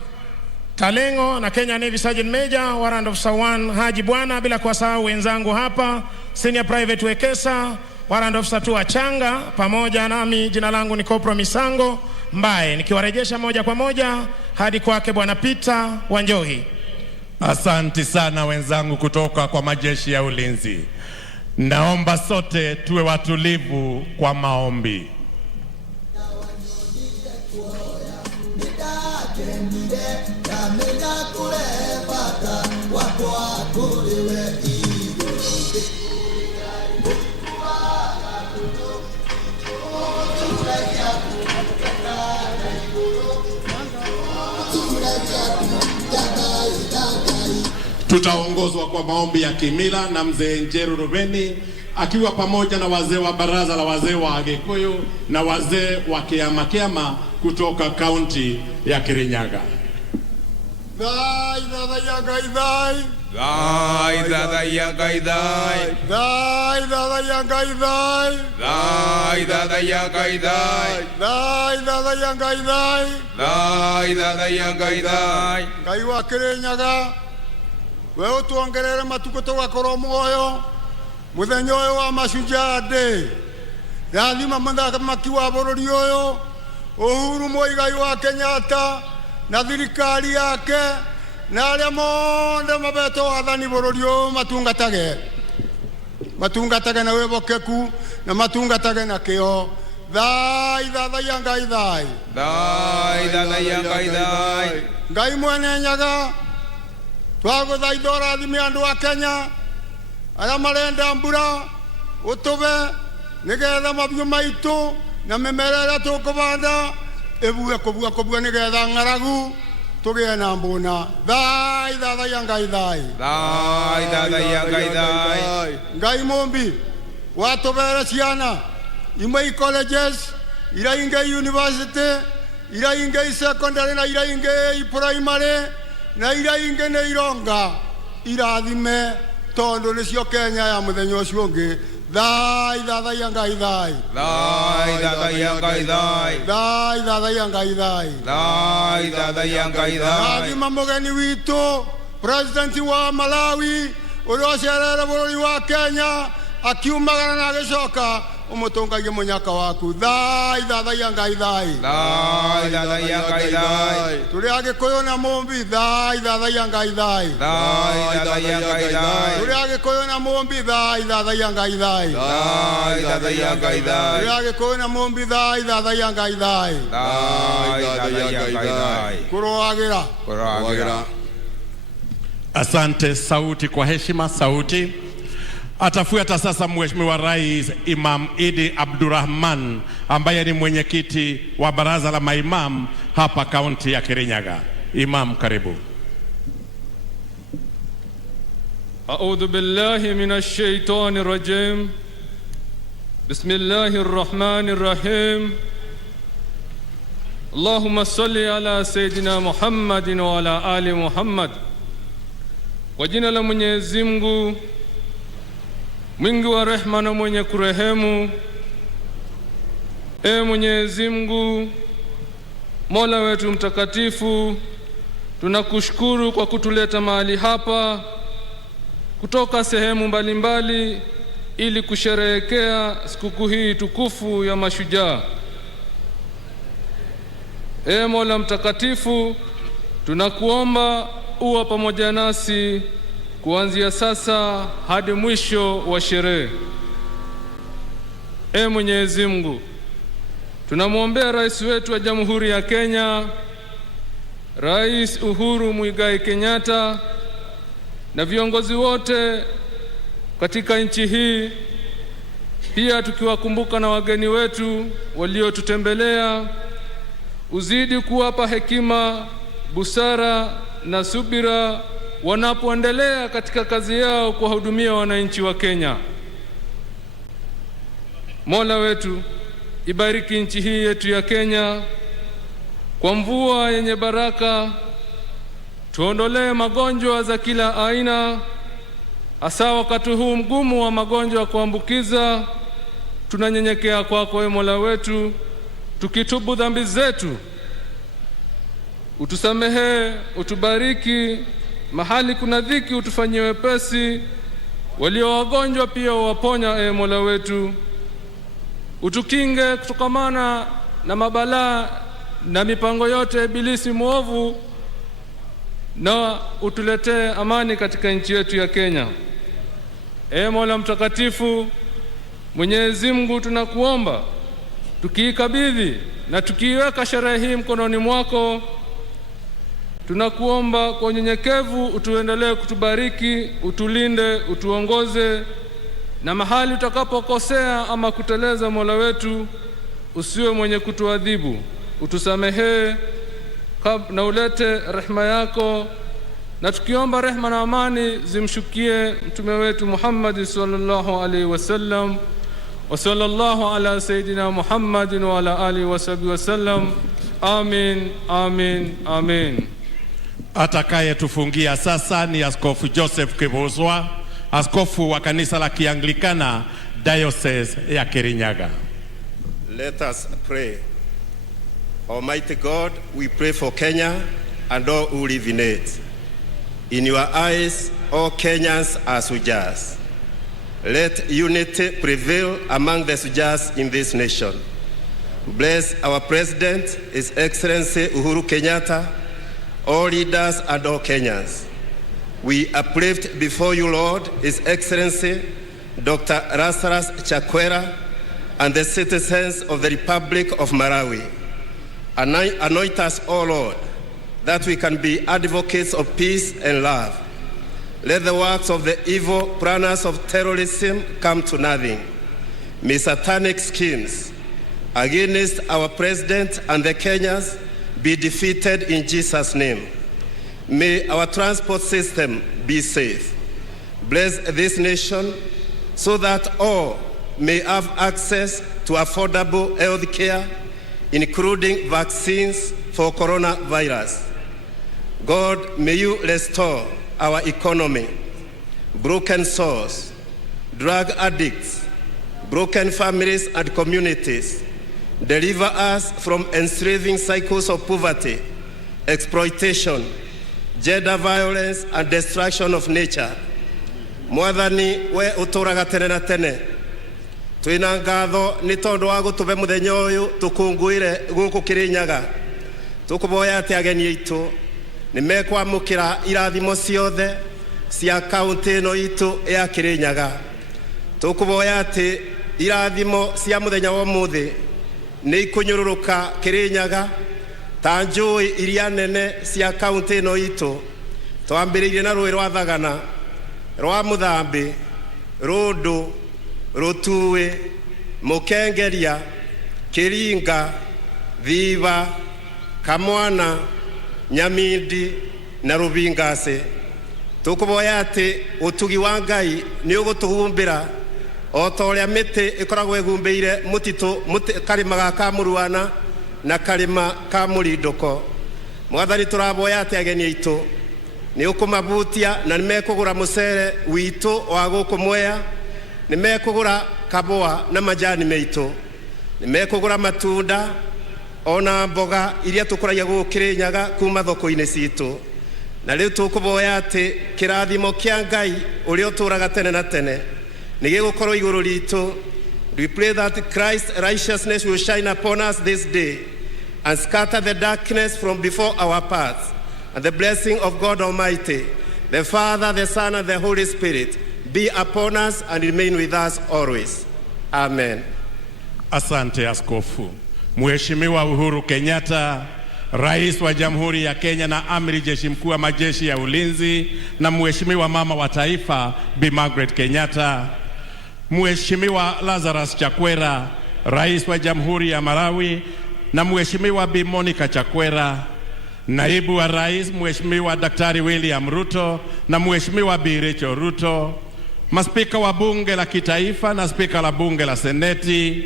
Talengo, na Kenya Navy Sergeant Major Warrant Officer 1 Haji Bwana, bila kuwasahau wenzangu hapa Senior Private Wekesa Warrant Officer 2 Achanga, pamoja nami jina langu ni Kopro Misango Mbaye, nikiwarejesha moja kwa moja hadi kwake Bwana Peter Wanjohi. Asante sana wenzangu kutoka kwa majeshi ya ulinzi. Naomba sote tuwe watulivu kwa maombi. Tutaongozwa kwa maombi ya kimila na mzee Njeru Rubeni akiwa pamoja na wazee wa baraza la wazee wa Agikuyu na wazee wa Kiama kutoka kaunti ya Kirinyaga. Dai dada yangai dai. Dai dada yangai dai. Dai dada yangai dai. Dai dada yangai dai. Dai dada yangai dai. Dai dada yangai dai. Ngai wa Kirinyaga, wewe utuongerere matuko tugakorwo muoyo muthenya uyu wa Mashujaa Day. Rathima mũthamaki wa bũrũri ũyũ Uhuru Muigai wa Kenyatta na thirikari yake na arĩa mothe mabeto wathani bũrũri ũyũ matungatage na wĩhokeku na matungatage na kĩo. Thai thathaia Ngai thai. Thai thathaia Ngai thai. Ngai mwene Nyaga, twagũthaitha ũrathime andũ a Kenya arĩa marenda mbura, ũtũbe nĩgetha mabiũ maitũ na mĩmera ĩrĩa tũkũbanda ĩbue kũbua nĩgetha ng'aragu tũgĩe na mbũna. Thai thathaia Ngai thai. Thai thathaia Ngai thai. Ngai mũmbi watũbere ciana imwe colleges, ira ingĩ university, ira ingĩ secondary na ira ingĩ primary na ira ingĩ nĩ ironga irathime tondũ nĩcio Kenya ya mũthenya ũcio ũngĩ. Thai thathaia Ngai thai. Thai thathaia Ngai thai. Thai thathaia Ngai thai. Thai thathaia Ngai thai. Rathima mũgeni witũ President wa Malawi ũrĩa ũcerere bũrũri wa Kenya akiumagara na agĩcoka ũmũtũngagie mũnyaka waku. Thai thathaia Ngai thai. Thai thathaia Ngai thai. Tũrĩ Agĩkũyũ na mũmbi thai thathaia Ngai thai. Thai thathaia Ngai thai. Tũrĩ Agĩkũyũ na mũmbi thai thathaia Ngai thai. Thai thathaia Ngai thai. Tũrĩ Agĩkũyũ na mũmbi thai thathaia Ngai thai. Thai thathaia Ngai thai. Kũrũagĩra. Asante, sauti kwa heshima, sauti. Atafuata sasa Mheshimiwa Rais Imam Idi Abdurrahman ambaye ni mwenyekiti wa baraza la maimam hapa kaunti ya Kirinyaga. Imam, karibu. A'udhu billahi minash shaitani rajim. Bismillahir rahmanir rahim. Allahumma salli ala Sayyidina Muhammadin wa ala ali Muhammad. Kwa jina la Mwenyezi Mungu mwingi wa rehema na mwenye kurehemu. Mwenyezi Mungu Mola wetu mtakatifu, tunakushukuru kwa kutuleta mahali hapa kutoka sehemu mbalimbali ili kusherehekea sikukuu hii tukufu ya Mashujaa. Mola mtakatifu, tunakuomba uwe pamoja nasi kuanzia sasa hadi mwisho wa sherehe. Mwenyezi Mungu, tunamwombea rais wetu wa Jamhuri ya Kenya, Rais Uhuru Muigai Kenyatta, na viongozi wote katika nchi hii, pia tukiwakumbuka na wageni wetu waliotutembelea. Uzidi kuwapa hekima, busara na subira wanapoendelea katika kazi yao kuwahudumia wananchi wa Kenya. Mola wetu, ibariki nchi hii yetu ya Kenya kwa mvua yenye baraka, tuondolee magonjwa za kila aina, hasa wakati huu mgumu wa magonjwa ya kuambukiza. Tunanyenyekea kwako Mola wetu, tukitubu dhambi zetu. Utusamehe, utubariki, mahali kuna dhiki utufanyie wepesi, walio wagonjwa pia uwaponya Mola wetu. Utukinge kutokamana na mabalaa na mipango yote ibilisi mwovu, na utuletee amani katika nchi yetu ya Kenya. Mola mtakatifu, Mwenyezi Mungu, tunakuomba tukiikabidhi na tukiiweka sherehe hii mkononi mwako, tunakuomba kwa unyenyekevu utuendelee kutubariki, utulinde, utuongoze, na mahali utakapokosea ama kuteleza Mola wetu, usiwe mwenye kutuadhibu. Utusamehe na ulete rehema yako, na tukiomba rehema na amani zimshukie mtume wetu Muhammad sallallahu alaihi wasallam. Wa sallallahu ala Sayyidina Muhammadin wa ala alihi wa sahbihi wasallam. Amin, amin, amin. Atakaye tufungia sasa ni Askofu Joseph Kibuzwa, askofu wa kanisa la Kianglikana Diocese ya Kirinyaga. Let us pray. Almighty God, we pray for Kenya and all who live in it. In your eyes, all Kenyans are Sujas. Let unity prevail among the Sujas in this nation. Bless our President, His Excellency Uhuru Kenyatta, all leaders and all Kenyans. We uplift before you, Lord, His Excellency Dr. Lazarus Chakwera and the citizens of the Republic of Malawi. Anoint us, O Lord, that we can be advocates of peace and love. Let the works of the evil planners of terrorism come to nothing. May satanic schemes against our president and the Kenyans be defeated in Jesus' name. May our transport system be safe. Bless this nation so that all may have access to affordable health care, including vaccines for coronavirus. God, may you restore our economy. Broken souls, drug addicts, broken families and communities, deliver us from enslaving cycles of poverty, exploitation, gender violence, and destruction of nature. Mwathani, we uturaga tene na tene. Twina ngatho ni tondu wa gutuve muthenya uyu tukunguire guku Kirinyaga. Tukuboya ati ageni itu ni mekwamukira irathimo ciothe cia kaunti ino itu ya Kirinyaga. Tukuboya ati irathimo cia muthenya wa muthi ni ikunyururuka Kirinyaga ta njui iria nene cia kaunti ino itu. Twambiririe na rui rwa Thagana, rwa Muthambi, Rondo, Rotue, Mokengeria, Kiringa, Viva, Kamwana, Nyamindi, na Rubingase. Tukuboya ati utugi wa Ngai ni ugutuhumbira o ta uria miti ikoragwo igumbeire mutito karima ga kamuruana na karima ka murindoko. Mwathani turaboya ati ageni aitu ni ukumabutia na nimekugura mucere witu wa guku Mwea, nimekugura kaboa na majani meitu, nimekugura matunda ona mboga iria tukuragia guku Kirinyaga kuma thoko-ini citu. Na riu tukuboya ati kirathimo kia Ngai uria uturaga tene na tene ni gigukorwo iguru ritu. We pray that Christ's righteousness will shine upon us this day and scatter the darkness from before our paths. And the blessing of God Almighty, the Father, the Son, and the Holy Spirit be upon us and remain with us always. Amen. Asante Askofu. Mheshimiwa Uhuru Kenyatta, Rais wa Jamhuri ya Kenya na Amiri Jeshi Mkuu wa Majeshi ya Ulinzi, na Mheshimiwa Mama wa Taifa Bi Margaret Kenyatta, Mheshimiwa Lazarus Chakwera, Rais wa Jamhuri ya Malawi, na Mheshimiwa Bi Monica Chakwera, Naibu wa Rais Mheshimiwa Daktari William Ruto na Mheshimiwa Bi Rachel Ruto, maspika wa Bunge la Kitaifa na spika la Bunge la Seneti,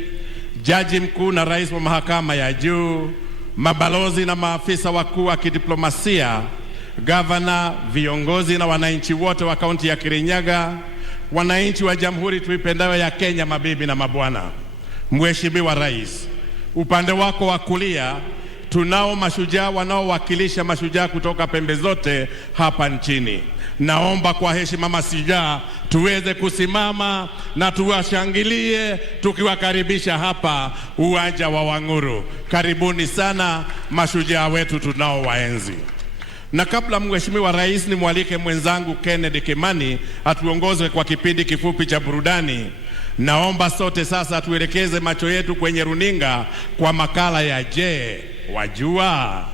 Jaji Mkuu na Rais wa Mahakama ya Juu, mabalozi na maafisa wakuu wa kidiplomasia, gavana, viongozi na wananchi wote wa kaunti ya Kirinyaga, wananchi wa Jamhuri tuipendayo ya Kenya, mabibi na mabwana. Mheshimiwa Rais, upande wako wa kulia tunao mashujaa wanaowakilisha mashujaa kutoka pembe zote hapa nchini. Naomba kwa heshima mashujaa tuweze kusimama na tuwashangilie tukiwakaribisha hapa uwanja wa Wang'uru. Karibuni sana mashujaa wetu tunaowaenzi. Na kabla Mheshimiwa Rais, nimwalike mwenzangu Kennedy Kimani atuongoze kwa kipindi kifupi cha burudani. Naomba sote sasa tuelekeze macho yetu kwenye runinga kwa makala ya Je, Wajua?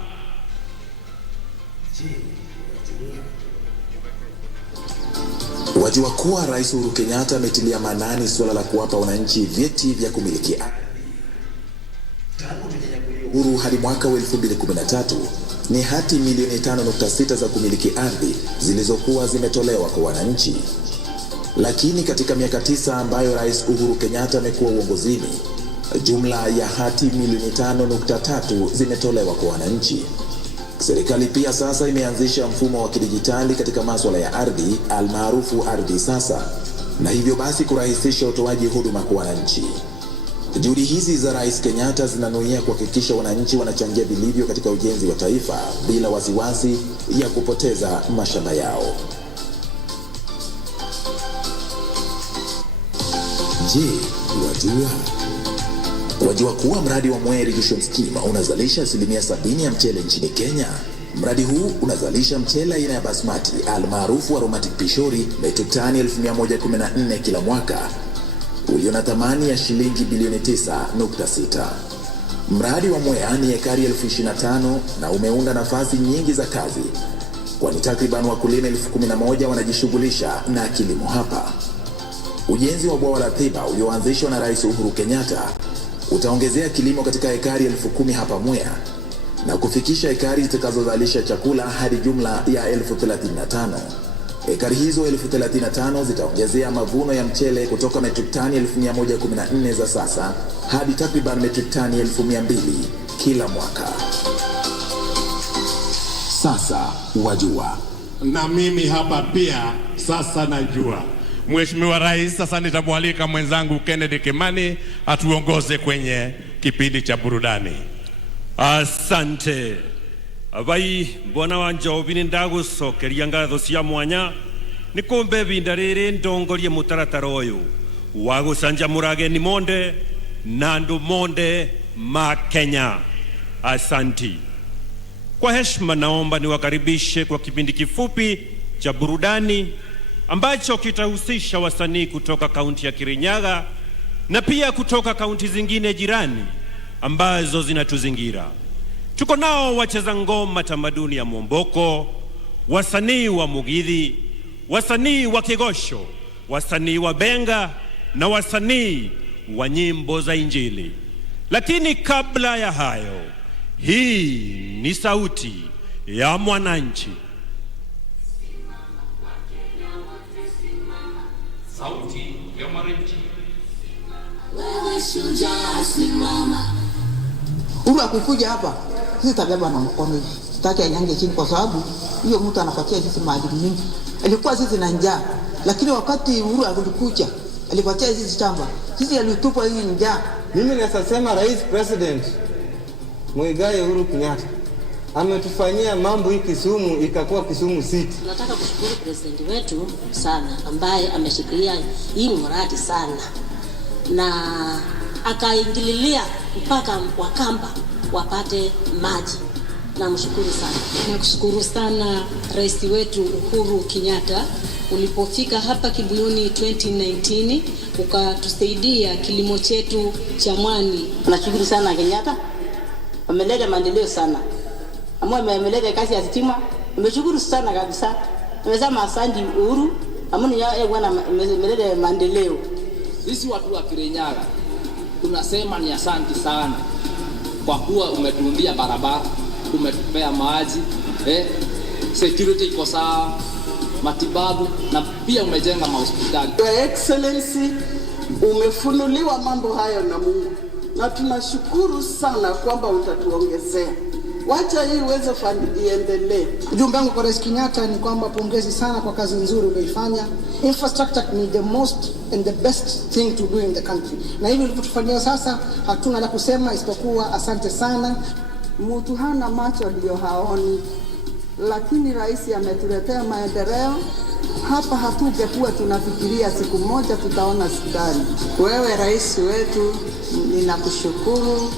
Wajua kuwa Rais Uhuru Kenyatta ametilia maanani suala la kuwapa wananchi vyeti vya kumiliki ardhi. Tangu uhuru hadi mwaka wa 2013 ni hati milioni 5.6 za kumiliki ardhi zilizokuwa zimetolewa kwa wananchi. Lakini katika miaka 9 ambayo Rais Uhuru Kenyatta amekuwa uongozini, jumla ya hati milioni 5.3 zimetolewa kwa wananchi. Serikali pia sasa imeanzisha mfumo wa kidijitali katika masuala ya ardhi almaarufu Ardhi Sasa, na hivyo basi kurahisisha utoaji huduma kwa wananchi. Juhudi hizi za Rais Kenyatta zinanuia kuhakikisha wananchi wanachangia vilivyo katika ujenzi wa taifa bila wasiwasi ya kupoteza mashamba yao. Je, wajua? Wajua kuwa mradi wa Mwea Irrigation Scheme unazalisha 70% ya mchele nchini Kenya? Mradi huu unazalisha mchele aina ya basmati almaarufu aromatic pishori metric tani 1114 kila mwaka, ulio na thamani ya shilingi bilioni 9.6. Mradi wa Mwea ni ekari 25,000 na umeunda nafasi nyingi za kazi, kwani takriban wakulima 11,000 wanajishughulisha na kilimo hapa. Ujenzi wa bwawa la Thiba ulioanzishwa na Rais Uhuru Kenyatta utaongezea kilimo katika ekari 10,000 hapa Mwea na kufikisha ekari zitakazozalisha chakula hadi jumla ya 35,000. Ekari hizo 35,000 zitaongezea mavuno ya mchele kutoka metric tani 1114 za sasa hadi takriban metric tani 1200 kila mwaka. Sasa wajua. Na mimi hapa pia sasa najua. Mheshimiwa Rais, sasa nitamwalika mwenzangu Kennedy Kimani atuongoze kwenye kipindi cha burudani. Asante. Abai bwana wanje obini ndagucokeria ngatho cia mwanya nikumbe binda riri ndongorie mutaratara uyu wa gucanjamura ageni monde na andu monde ma Kenya. Asanti. Kwa heshima naomba niwakaribishe kwa kipindi kifupi cha burudani ambacho kitahusisha wasanii kutoka kaunti ya Kirinyaga na pia kutoka kaunti zingine jirani ambazo zinatuzingira. Tuko nao wacheza ngoma tamaduni ya Mwomboko, wasanii wa Mugithi, wasanii wa Kigosho, wasanii wa benga na wasanii wa nyimbo za Injili. Lakini kabla ya hayo, hii ni sauti ya mwananchi. Sauti ya mwananchi. Wewe shujaa simama. Uhuru akikuja hapa, sisi tabeba na mkono hivi. Sitaki anyange chini kwa sababu hiyo mtu anapatia sisi maadili mingi. Alikuwa sisi na njaa, lakini wakati Uhuru alikuja, alipatia sisi shamba. Sisi alitupa hii njaa. Mimi nasema Rais President Muigai Uhuru Kenyatta ametufanyia mambo hii Kisumu ikakuwa Kisumu City. Nataka kushukuru president wetu sana ambaye ameshikilia hii mradi sana na akaingililia mpaka Wakamba wapate maji. Namshukuru sana. Nakushukuru sana rais wetu Uhuru Kenyatta, ulipofika hapa Kibuyuni 2019 ukatusaidia kilimo chetu cha mwani. Nashukuru sana Kenyatta. Ameleta maendeleo sana. Ameleta kazi ya stima. Nimeshukuru sana kabisa. Nimesema asante Uhuru. Amuni ya bwana ameleta maendeleo. Sisi watu wa Kirinyaga tunasema ni asante sana kwa kuwa umetuundia barabara, umetupea maji, security iko sawa, matibabu na pia umejenga mahospitali. Your Excellency, umefunuliwa mambo hayo na Mungu na tunashukuru sana kwamba utatuongezea. Wacha hii uweze iendelee. Ujumbe wangu kwa Rais Kenyatta ni kwamba pongezi sana kwa kazi nzuri uliyoifanya. Infrastructure ni the most and the best thing to do in the country. Na hivi ulivyotufanyia sasa hatuna la kusema isipokuwa asante sana. Mtu hana macho ndio haoni, lakini rais ametuletea maendeleo. Hapa hatungekuwa tunafikiria siku moja tutaona hospitali. Wewe rais wetu, ninakushukuru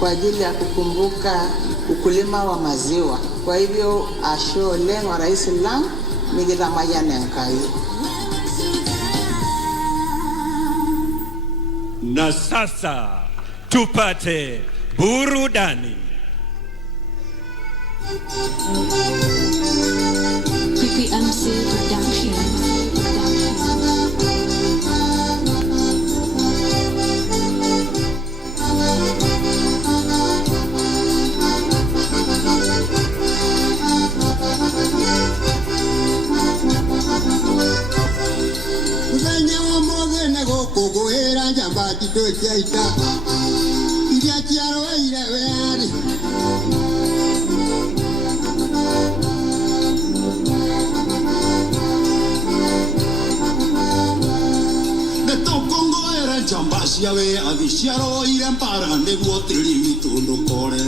kwa ajili ya kukumbuka ukulima wa maziwa. Kwa hivyo ashole wa rais lang migila mayane nkai. Na sasa tupate burudani. PPMC Production. Kuguhera njamba titokia ita iria ciaroire weani netokongoera njamba ciawe agiciaroire mbara niguo tiri witũ ndũkore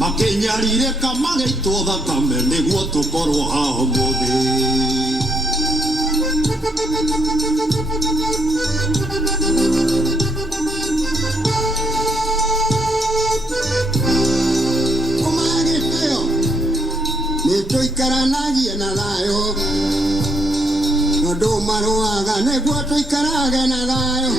makenyarire kamageitwo thakame niguo tũkorwo haha mũthĩ. Nituikaranagie na thayo nondu maruaga niguo tuikarage na thayo.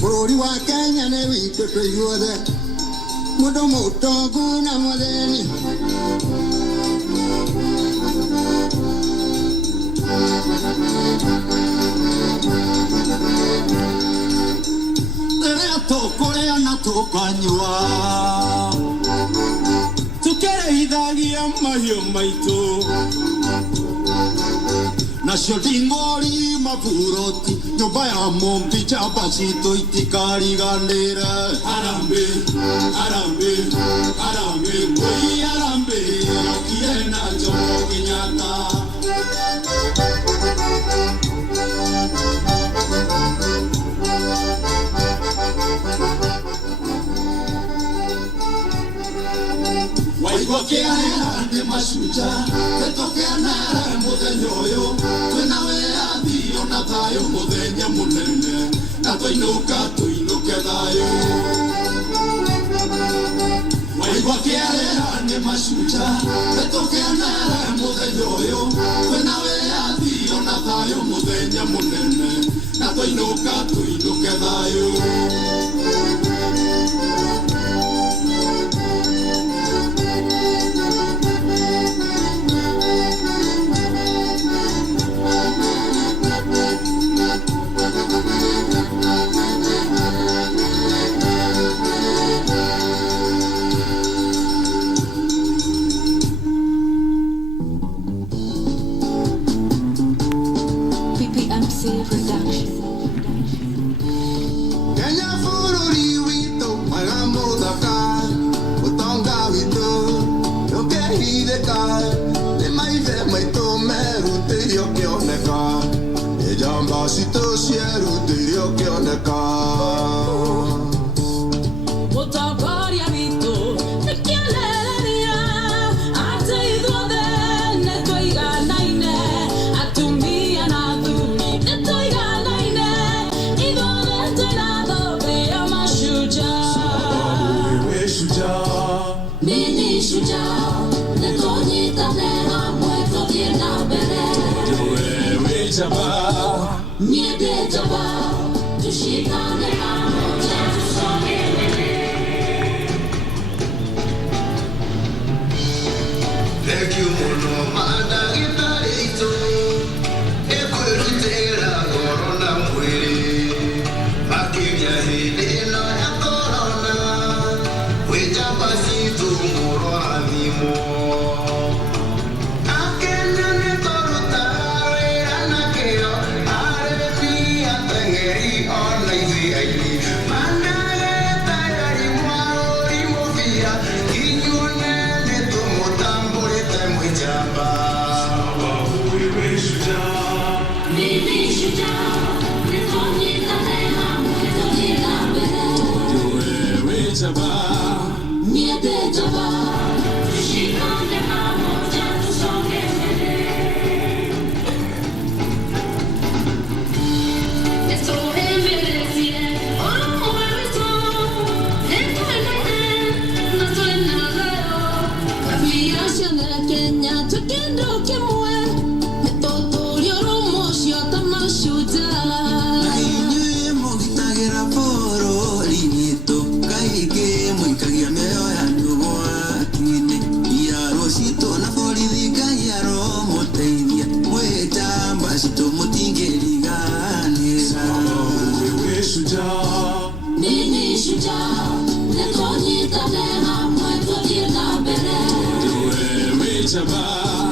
Bũrũri wa Kenya nĩ witũ tũiothe, mũndũ mũtongu na mũthĩni. Tũkũrĩa na tũkanyua tũkĩrĩithagia mahiũ maitũ nacio nding'ori maburoti nyũmba ya mũmbi njamba citũ itikariganĩre. Harambĩ, harambĩ, harambĩ, Moi harambĩ, akire na Jomo Kenyatta. Waigua kĩahera nĩ Mashujaa, nĩtũkĩanĩre mũthenya ũyũ, twĩna wĩyathi ona thayũ mũthenya mũnene, na tũinũka tũinũke thayũ. Waigua kĩahera nĩ Mashujaa, nĩtũkĩanĩre mũthenya ũyũ, twĩna wĩyathi ona thayũ mũthenya mũnene, na tũinũka tũinũke thayũ. MC Production. Kenya fururi wito magamuthaka utonga wito ukehithika ni maithe maitu merutirio kioneka ejamba cito cierutirio kioneka Mutongoria witũ nĩ kĩonereria atĩ ithuothe nĩ tũiganaine, atumia na athuri nĩ tũiganaine, ithuothe twĩna thũmbĩ ya Mashujaa. Wewe shujaa, Mimi shujaa, nĩ tũnyitane hamwe tũthiĩ na mbere. wewe jabaa, Niĩ ndĩ njaba, tushikane pamoja tusonge mbele. thank you muno madagitari itu ekwirutira ngoro na mwiri makinya hindi ino ya korona wijamba citu mũrathimo akenya nĩ tũruta wĩra na kĩo arĩmi ateng'eri ona ithuĩ aini mandagĩtarĩ mwarũri mũbira inyuone nĩ tũmũtambũrĩte mwĩjamba wewe shujaa, Mimi shujaa, nĩ tũnyitane hamwe tũthiĩ na mbere. wewe jabaa, Niĩ ndĩ njaba, tushikane pamoja tusonge mbele. Nĩtũhĩmbĩrĩtie ũrũmwe witũ, nĩtũinaine na twĩna thayũ. Kabira ciothe Kenya twĩ kĩndũ kĩmwe, nĩtũtũũria ũrũmwe ũcio ta Mashujaa. inyuĩ mũgitagĩra bũrũri witũ kaingĩ mũikagia mĩoyo yanyu mwaki-inĩ iaro citũ na borithi Ngai aromũteithia mwĩjamba citũ mũtingĩriganĩra wewe shujaa, Mimi shujaa, nĩtũnyitane hamwe tũthiĩ na mbere. wewe jabaa,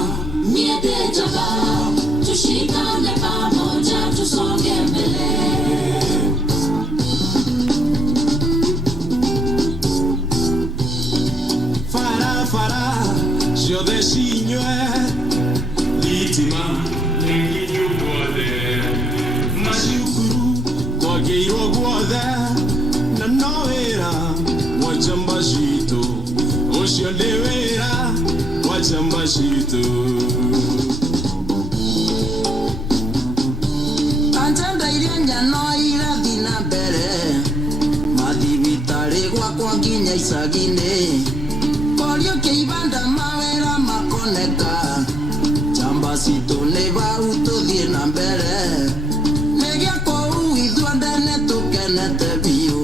Niĩ ndĩ njaba, tushikane pamoja tusonge mbele. farafara ciothe cinywe thitima nĩnginyu guothe macukuru twagĩirwo guothe na no wĩra wa njamba citũ ũcio nĩ wĩra wa njamba citũ ajenda iria njano irathi na mbere mathibitarĩ gwakwa nginya icagi-inĩ korio kĩibanda mawĩra makoneka njamba citũ nĩ bau tũthiĩ na mbere nĩgĩa kũu ithuothe nĩtũkenete biũ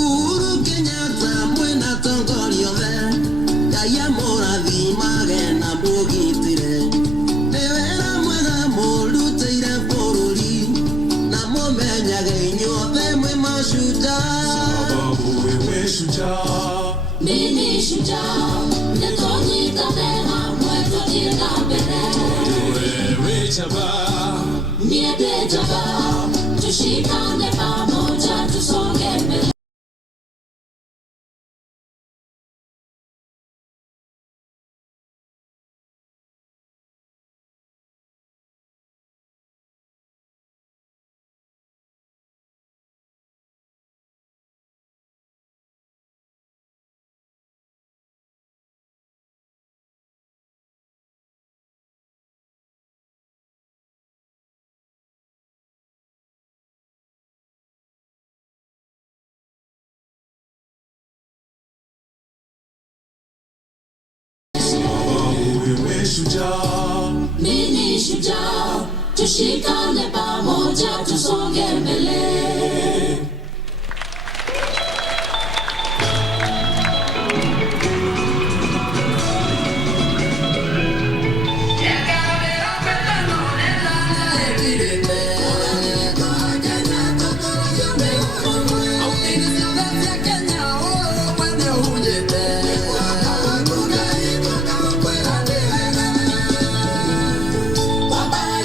Uhuru Kenyatta mwĩna tongoria othe Ngai amũrathimage na mũgitĩre nĩ wĩra mwega mũrutĩire bũrũri na mũmenyage inyuothe mwĩ Mashujaa wewe shujaa, Mimi shujaa, nĩtũnyitane hamwe tũthiĩ na mbere. wewe jabaa, Niĩ ndĩ njaba, tushikane pamoja tusonge mbele. wewe shujaa, Mimi shujaa, tushikane pamoja tusonge mbele. Bye-bye.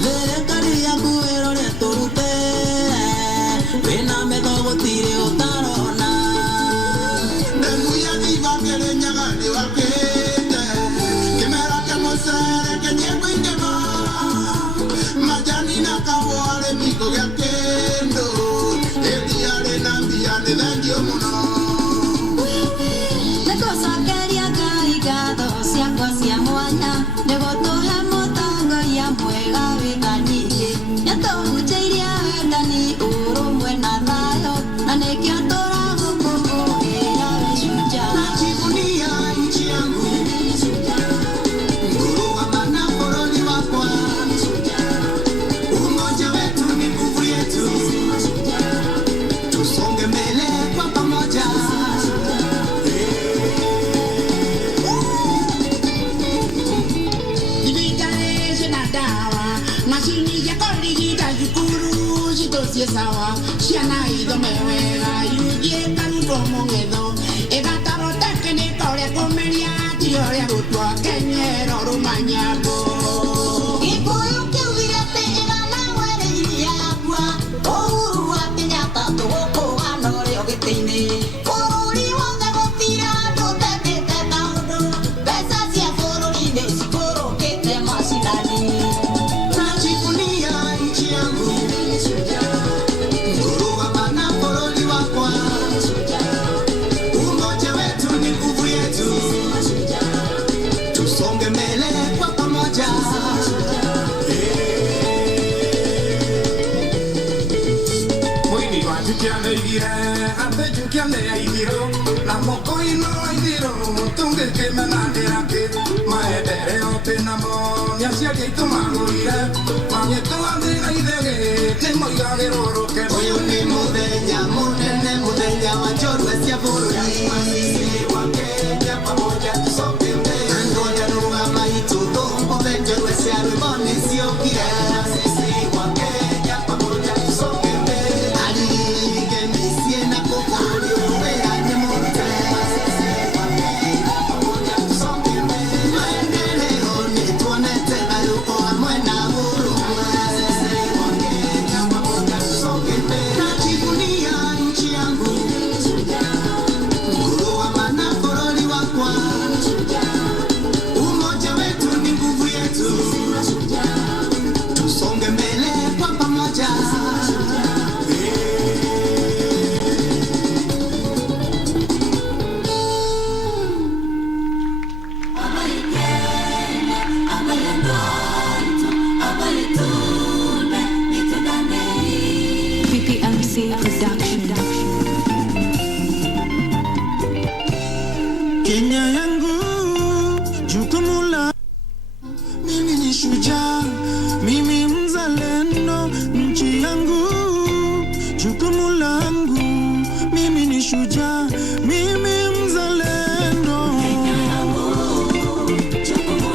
thirikari yaku ĩrore tũrute wĩna metho gũtirĩ ũtarona ndemu ya thiva Kirinyaga nĩwakĩte kĩmera kĩa mũcere kĩnyĩmbo ingĩma majani na kahũa arĩmi kũgĩa kĩndũ hĩndĩ yarĩ na mbia nĩ thengio mũno nĩtũcokeria Ngai ngatho ciakwa cia mwanya nĩgũtũhe mũtongoria mwega wĩna nyingĩ nĩtũhunjĩirie wendani ũrũmwe na thayũ na nĩkĩo tũragũkũngũĩra Mashujaa najivunia nchi yangu nguruma na bũrũri wakwa umoja wetu ni nguvu yetu tusonge mbele kwa pamoja mashini ya korigita cukuru citocie sawa ciana ithome wega yudie karutwo mũng'etho ĩgataro tekinĩka ũrĩa kũmeria ti ũrĩa gũtua kenyero rũmanyambo gĩkũyũ kĩugire atĩ ĩgana mwerĩiria yakua Uhuru wa Kenyatta tũgũkũgana ũrĩa gĩtĩ-inĩ bũrũri wothe gũtira andũ tekĩte maũndũ mbeca cia bũrũri-inĩ cikũrũkĩte macinani Uyu ni muthenya munene muthenya wa njorua cia bũrũri wa Kenya pamoja tusonge mbele ngoja rugama itũthũmbũthe njorua cia rwĩmbo nĩciũkire wa Kenya pamoja tusonge mbele aririke mĩciĩ na kũbũrũri wĩra nĩ mũrute wa Kenya pamoja tusonge mbele maendeleo nĩtuonete thayũ o hamwe na ũrũmwe najivunia nchi yangu nguruma na bũrũri wakwa umoja wetu ni nguvu yetu tusonge mbele kwa pamoja PPMC Production. Kenya yangu jukumu la mimi ni shujaa mimi mzalendo nchi yangu jukumu langu mimi ni shujaa mimi mzalendo jukumu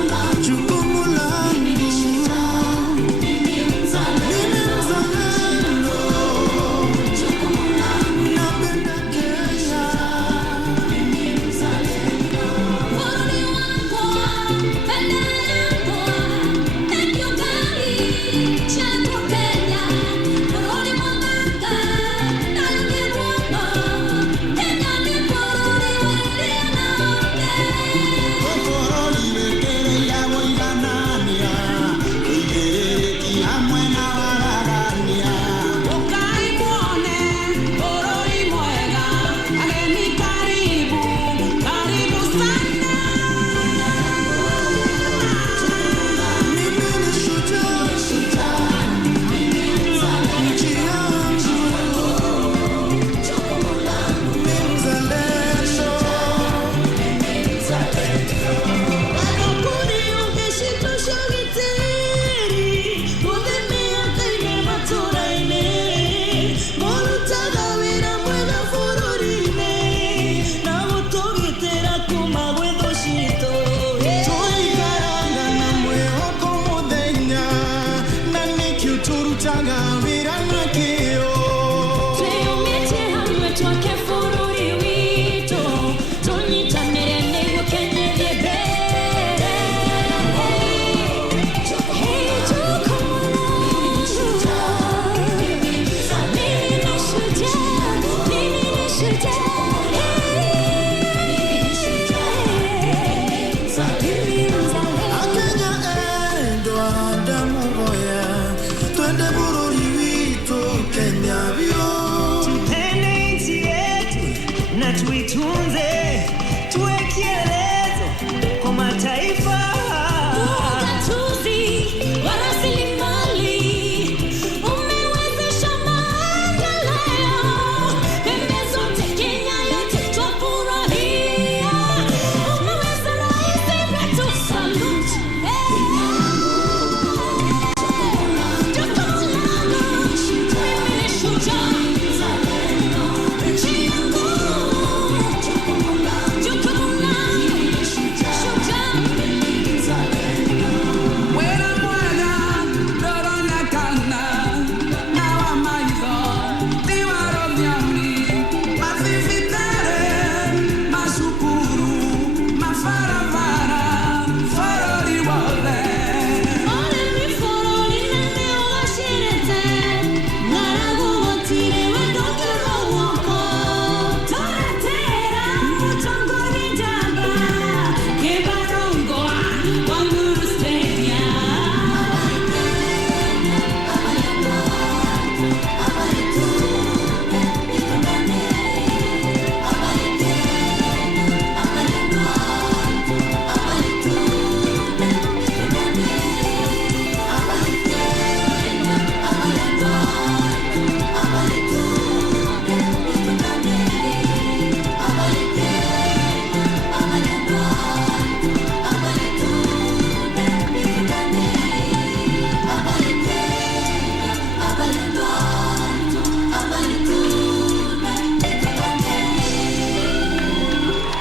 langu mimi mzalendo napenda Kenya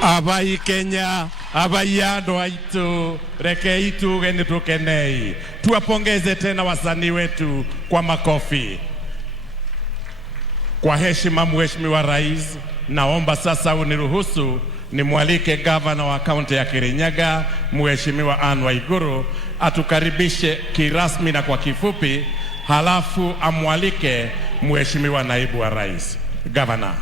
Abai Kenya, abai andũ aitu, rekei tuge nĩ tukenei. Tuwapongeze tena wasanii wetu kwa makofi. Kwa heshima Mheshimiwa Rais, naomba sasa uniruhusu nimwalike gavana wa kaunti ya Kirinyaga, Mheshimiwa Anne Waiguru, atukaribishe kirasmi na kwa kifupi, halafu amwalike Mheshimiwa naibu wa Rais. Gavana.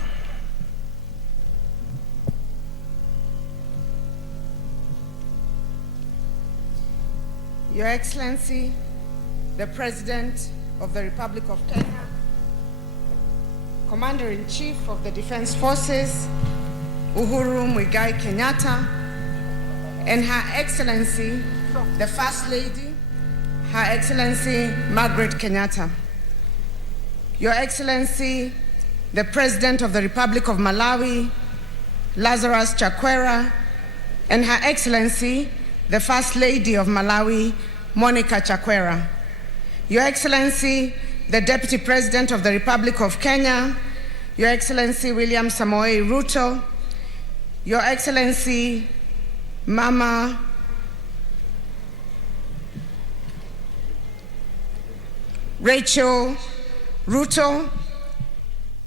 Your Excellency, the President of the Republic of Kenya, Commander-in-Chief of the Defense Forces, Uhuru Muigai Kenyatta, and Her Excellency, the First Lady, Her Excellency Margaret Kenyatta. Your Excellency, the President of the Republic of Malawi, Lazarus Chakwera, and Her Excellency, the First Lady of Malawi, Monica Chakwera. Your Excellency, the Deputy President of the Republic of Kenya, Your Excellency William Samoei Ruto, Your Excellency Mama Rachel Ruto,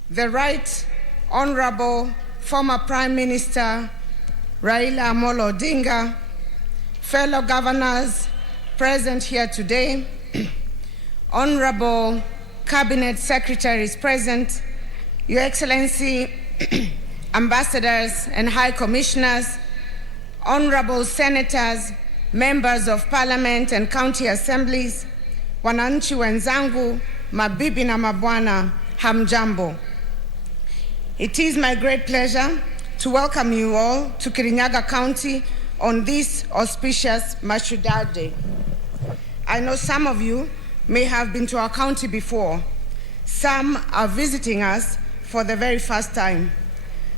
the Right Honorable former Prime Minister Raila Amolo Odinga, fellow governors present here today, Honorable Cabinet Secretaries present, Your Excellency, Ambassadors and High Commissioners, Honorable Senators, Members of Parliament and County Assemblies, wananchi wenzangu, mabibi na mabwana, hamjambo. It is my great pleasure to welcome you all to Kirinyaga County on this auspicious Mashujaa Day. I know some of you may have been to our county before. Some are visiting us for the very first time.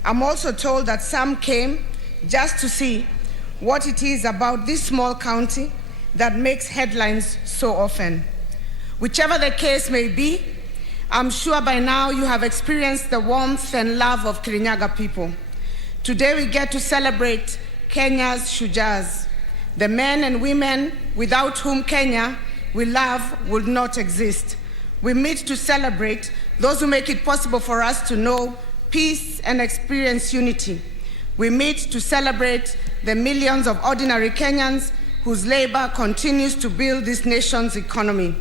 I'm also told that some came just to see what it is about this small county that makes headlines so often. Whichever the case may be, I'm sure by now you have experienced the warmth and love of Kirinyaga people. Today we get to celebrate Kenya's Shujaas, the men and women without whom Kenya we love would not exist. We meet to celebrate those who make it possible for us to know peace and experience unity. We meet to celebrate the millions of ordinary Kenyans whose labor continues to build this nation's economy.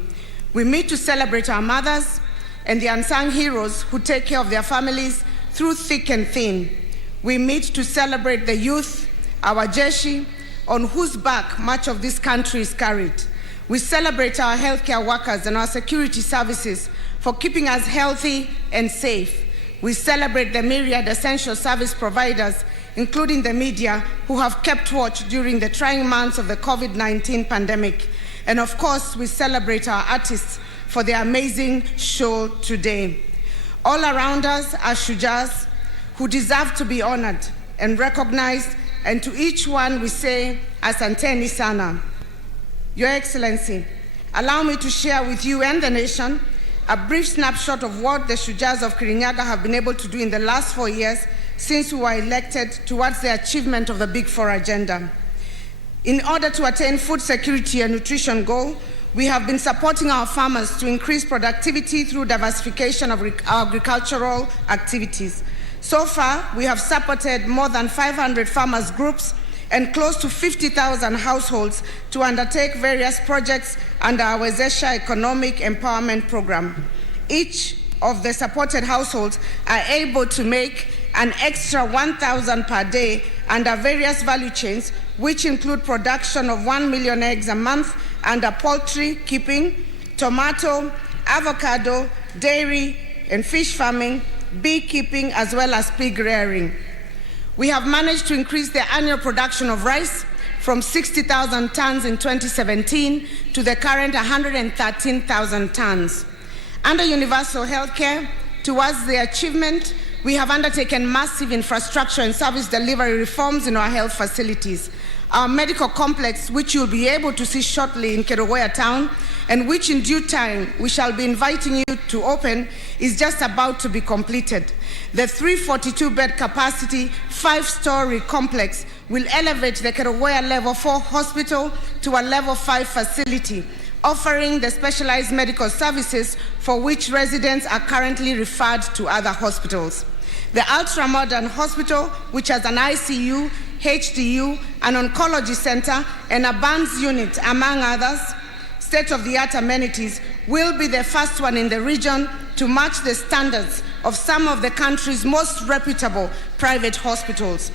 We meet to celebrate our mothers and the unsung heroes who take care of their families through thick and thin. We meet to celebrate the youth, our jeshi, on whose back much of this country is carried. We celebrate our healthcare workers and our security services for keeping us healthy and safe. We celebrate the myriad essential service providers, including the media, who have kept watch during the trying months of the COVID-19 pandemic. And of course, we celebrate our artists for their amazing show today. All around us are Shujaas who deserve to be honored and recognized, and to each one we say, Asanteni sana. Your Excellency, allow me to share with you and the nation a brief snapshot of what the Shujaas of Kirinyaga have been able to do in the last 4 years since we were elected towards the achievement of the Big Four agenda. In order to attain food security and nutrition goal, we have been supporting our farmers to increase productivity through diversification of agricultural activities. So far, we have supported more than 500 farmers groups and close to 50,000 households to undertake various projects under our Wezesha Economic Empowerment Program. Each of the supported households are able to make an extra 1,000 per day under various value chains, which include production of 1 million eggs a month under poultry keeping, tomato, avocado, dairy and fish farming, beekeeping, as well as pig rearing. We have managed to increase the annual production of rice from 60,000 tons in 2017 to the current 113,000 tons. Under universal healthcare, towards the achievement, we have undertaken massive infrastructure and service delivery reforms in our health facilities. Our medical complex, which you'll be able to see shortly in Kerugoya town, and which in due time we shall be inviting you to open, is just about to be completed. The The 342-bed capacity, 5-story complex will elevate the Kerugoya Level 4 Hospital to a Level 5 facility, offering the specialized medical services for which residents are currently referred to other hospitals. The ultra-modern hospital, which has an ICU, HDU, an oncology center, and a burns unit, among others, state-of-the-art amenities, will be the first one in the region to match the standards of some of the country's most reputable private hospitals.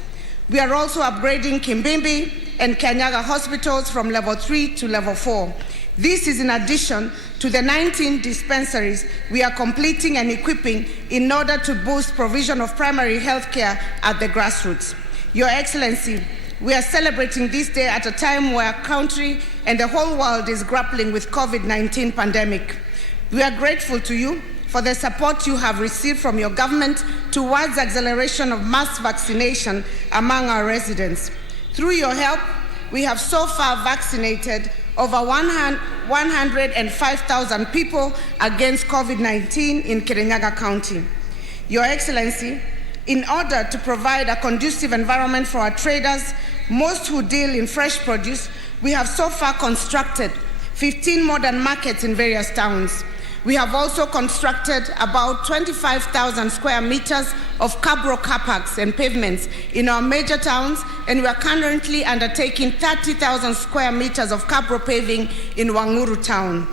We are also upgrading Kimbimbi and Kenyaga hospitals from Level 3 to Level 4. This is in addition to the 19 dispensaries we are completing and equipping in order to boost provision of primary health care at the grassroots. Your Excellency, we are celebrating this day at a time where our country and the whole world is grappling with COVID-19 pandemic. We are grateful to you for the support you have received from your government towards acceleration of mass vaccination among our residents. Through your help, we have so far vaccinated over 105,000 people against COVID-19 in Kirinyaga County. Your Excellency, in order to provide a conducive environment for our traders, most who deal in fresh produce, we have so far constructed 15 modern markets in various towns. We have also constructed about 25,000 square meters of cabro car parks and pavements in our major towns, and we are currently undertaking 30,000 square meters of cabro paving in Wang'uru town.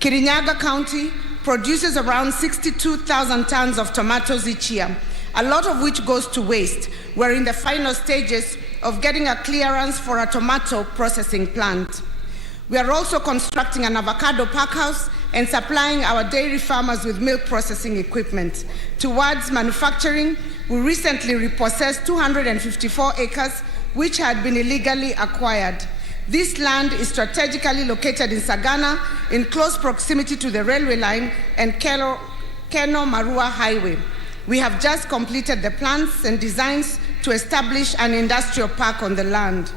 Kirinyaga County produces around 62,000 tons of tomatoes each year, a lot of which goes to waste. We're in the final stages of getting a clearance for a tomato processing plant. We are also constructing an avocado packhouse and supplying our dairy farmers with milk processing equipment. Towards manufacturing, we recently repossessed 254 acres which had been illegally acquired. This land is strategically located in Sagana in close proximity to the railway line and Keno-Marua Highway. We have just completed the plans and designs to establish an industrial park on the land.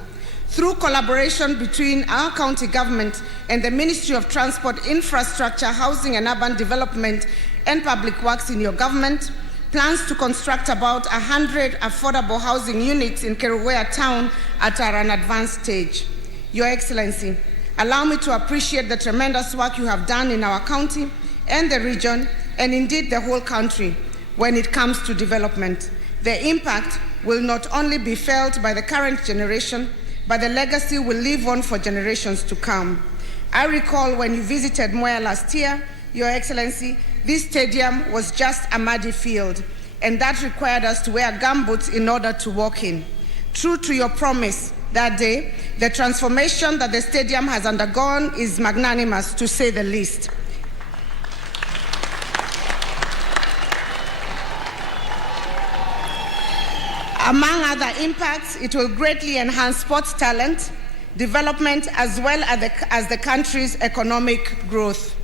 Through collaboration between our county government and the Ministry of Transport, Infrastructure, Housing and Urban Development and Public Works in your government, plans to construct about 100 affordable housing units in Kerugoya town are at an advanced stage. Your Excellency, allow me to appreciate the tremendous work you have done in our county and the region, and indeed the whole country, when it comes to development. The impact will not only be felt by the current generation, but the legacy will live on for generations to come. I recall when you visited Mwea last year, Your Excellency, this stadium was just a muddy field, and that required us to wear gumboots in order to walk in. True to your promise that day, the transformation that the stadium has undergone is magnanimous, to say the least. Among other impacts, it will greatly enhance sports talent, development, as well as the country's economic growth.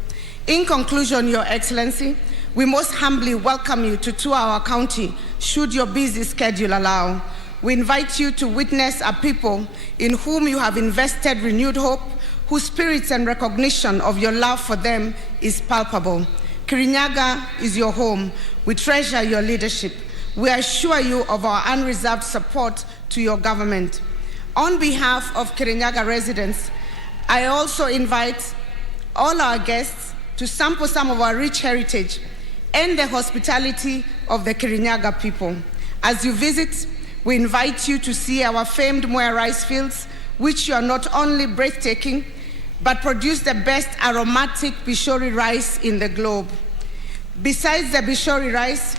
In conclusion, Your Excellency, we most humbly welcome you to tour our county, should your busy schedule allow. We invite you to witness a people in whom you have invested renewed hope, whose spirits and recognition of your love for them is palpable. Kirinyaga is your home. We treasure your leadership. We assure you of our unreserved support to your government. On behalf of Kirinyaga residents, I also invite all our guests to sample some of our rich heritage and the hospitality of the Kirinyaga people. As you visit, we invite you to see our famed Mwea rice fields, which are not only breathtaking, but produce the best aromatic Bishori rice in the globe. Besides the Bishori rice,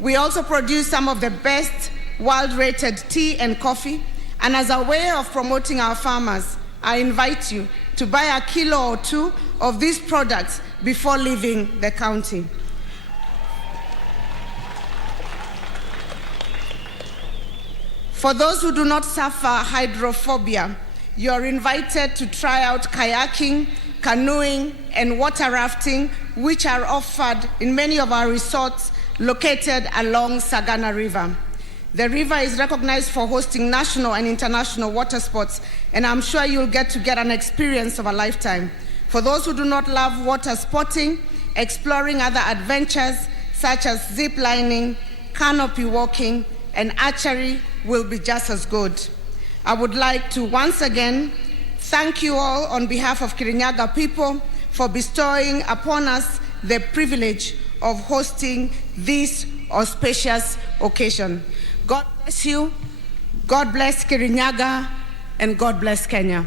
we also produce some of the best world-rated tea and coffee, and as a way of promoting our farmers, I invite you to buy a kilo or two of these products before leaving the county. For those who do not suffer hydrophobia, you are invited to try out kayaking, canoeing, and water rafting, which are offered in many of our resorts located along Sagana River. The river is recognized for hosting national and international water sports, and I'm sure you'll get an experience of a lifetime. For those who do not love water sporting, exploring other adventures such as zip lining, canopy walking, and archery will be just as good. I would like to once again thank you all on behalf of Kirinyaga people for bestowing upon us the privilege of hosting this auspicious occasion. God bless you, God bless Kirinyaga, and God bless Kenya.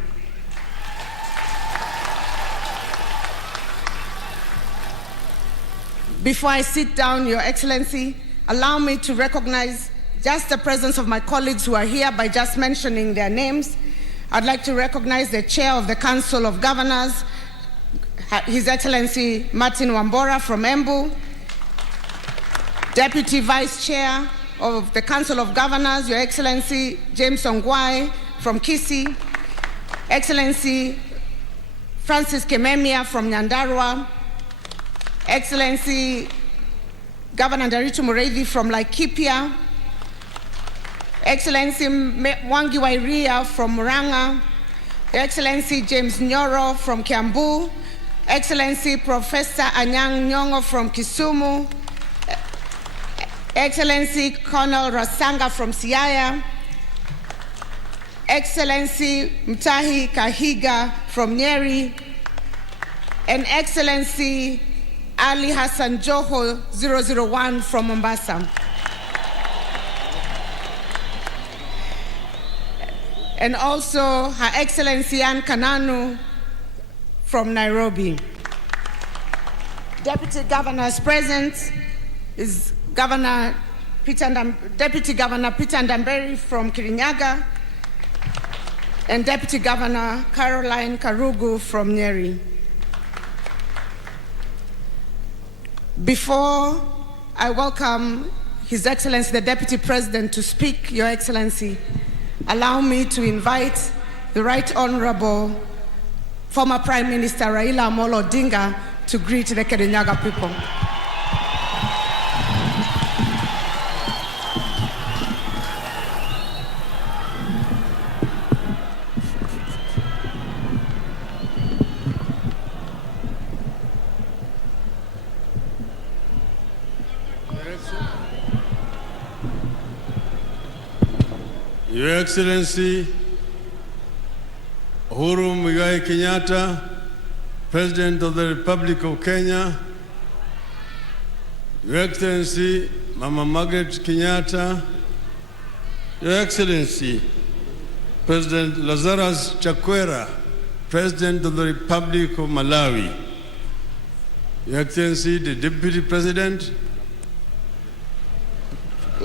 Before I sit down, Your Excellency, allow me to recognize just the presence of my colleagues who are here by just mentioning their names. I'd like to recognize the Chair of the Council of Governors, His Excellency Martin Wambora from Embu, Deputy Vice Chair of the Council of Governors, Your Excellency James Ongwae from Kisii, Excellency Francis Kememia from Nyandarua, Excellency Governor Nderitu Mureithi from Laikipia, Excellency Mwangi Wairia from Murang'a, Excellency James Nyoro from Kiambu, Excellency Professor Anyang' Nyong'o from Kisumu, Excellency Colonel Rasanga from Siaya, Excellency Mtahi Kahiga from Nyeri, and Excellency Ali Hassan Joho 001 from Mombasa. And also Her Excellency Anne Kananu from Nairobi. Deputy Governors present is Deputy Governor Peter Ndamberi from Kirinyaga and Deputy Governor Caroline Karugu from Nyeri. Before I welcome His Excellency the Deputy President to speak, Your Excellency, allow me to invite the Right Honorable former Prime Minister Raila Amolo Odinga to greet the Kirinyaga people. Your Excellency Uhuru Muigai Kenyatta, President of the Republic of Kenya, Your Excellency Mama Margaret Kenyatta, Your Excellency President Lazarus Chakwera, President of the Republic of Malawi, Your Excellency the Deputy President,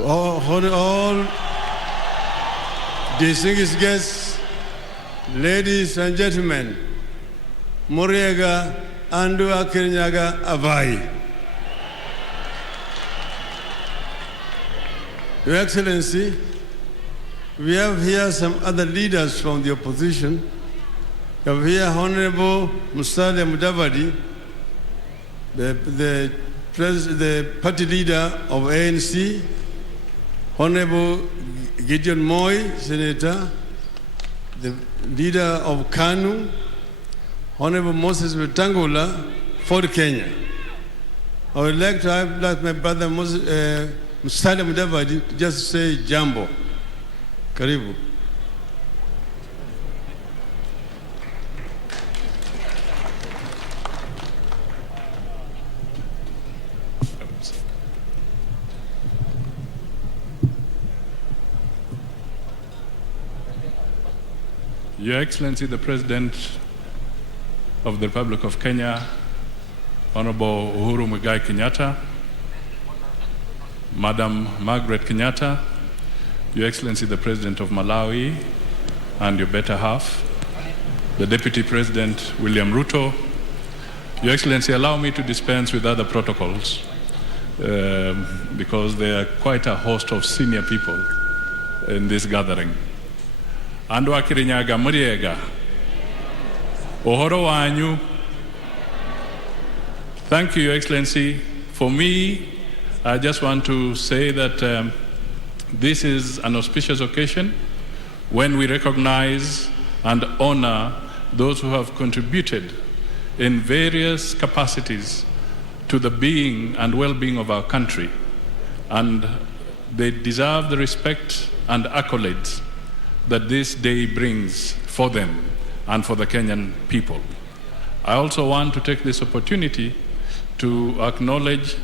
all distinguished guests, ladies and gentlemen, Muriega Andua Kirinyaga Avai. Your Excellency, we have here some other leaders from the opposition. We have here Honorable Musalia Mudavadi, the party leader of ANC, Honorable Gideon Moi, Senator, the leader of KANU, Honorable Moses Wetangula, for Kenya. I would like to have my brother Musalia Mudavadi to just say jambo. Karibu. Your Excellency, the President of the Republic of Kenya, Honorable Uhuru Muigai Kenyatta, Madam Margaret Kenyatta, Your Excellency, the President of Malawi, and your better half, the Deputy President, William Ruto, Your Excellency, allow me to dispense with other protocols because there are quite a host of senior people in this gathering. Andua Kirinyaga Muriega, Ohoro Wanyu. Thank you, Your Excellency. For me, I just want to say that this is an auspicious occasion when we recognize and honor those who have contributed in various capacities to the being and well-being of our country, and they deserve the respect and accolades that this day brings for them and for the Kenyan people. I also want to take this opportunity to acknowledge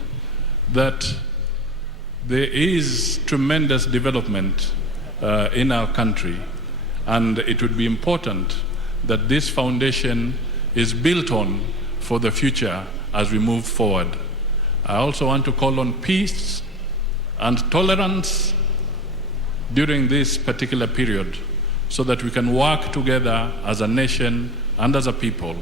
that there is tremendous development in our country, and it would be important that this foundation is built on for the future as we move forward. I also want to call on peace and tolerance during this particular period so that we can work together as a nation and as a people,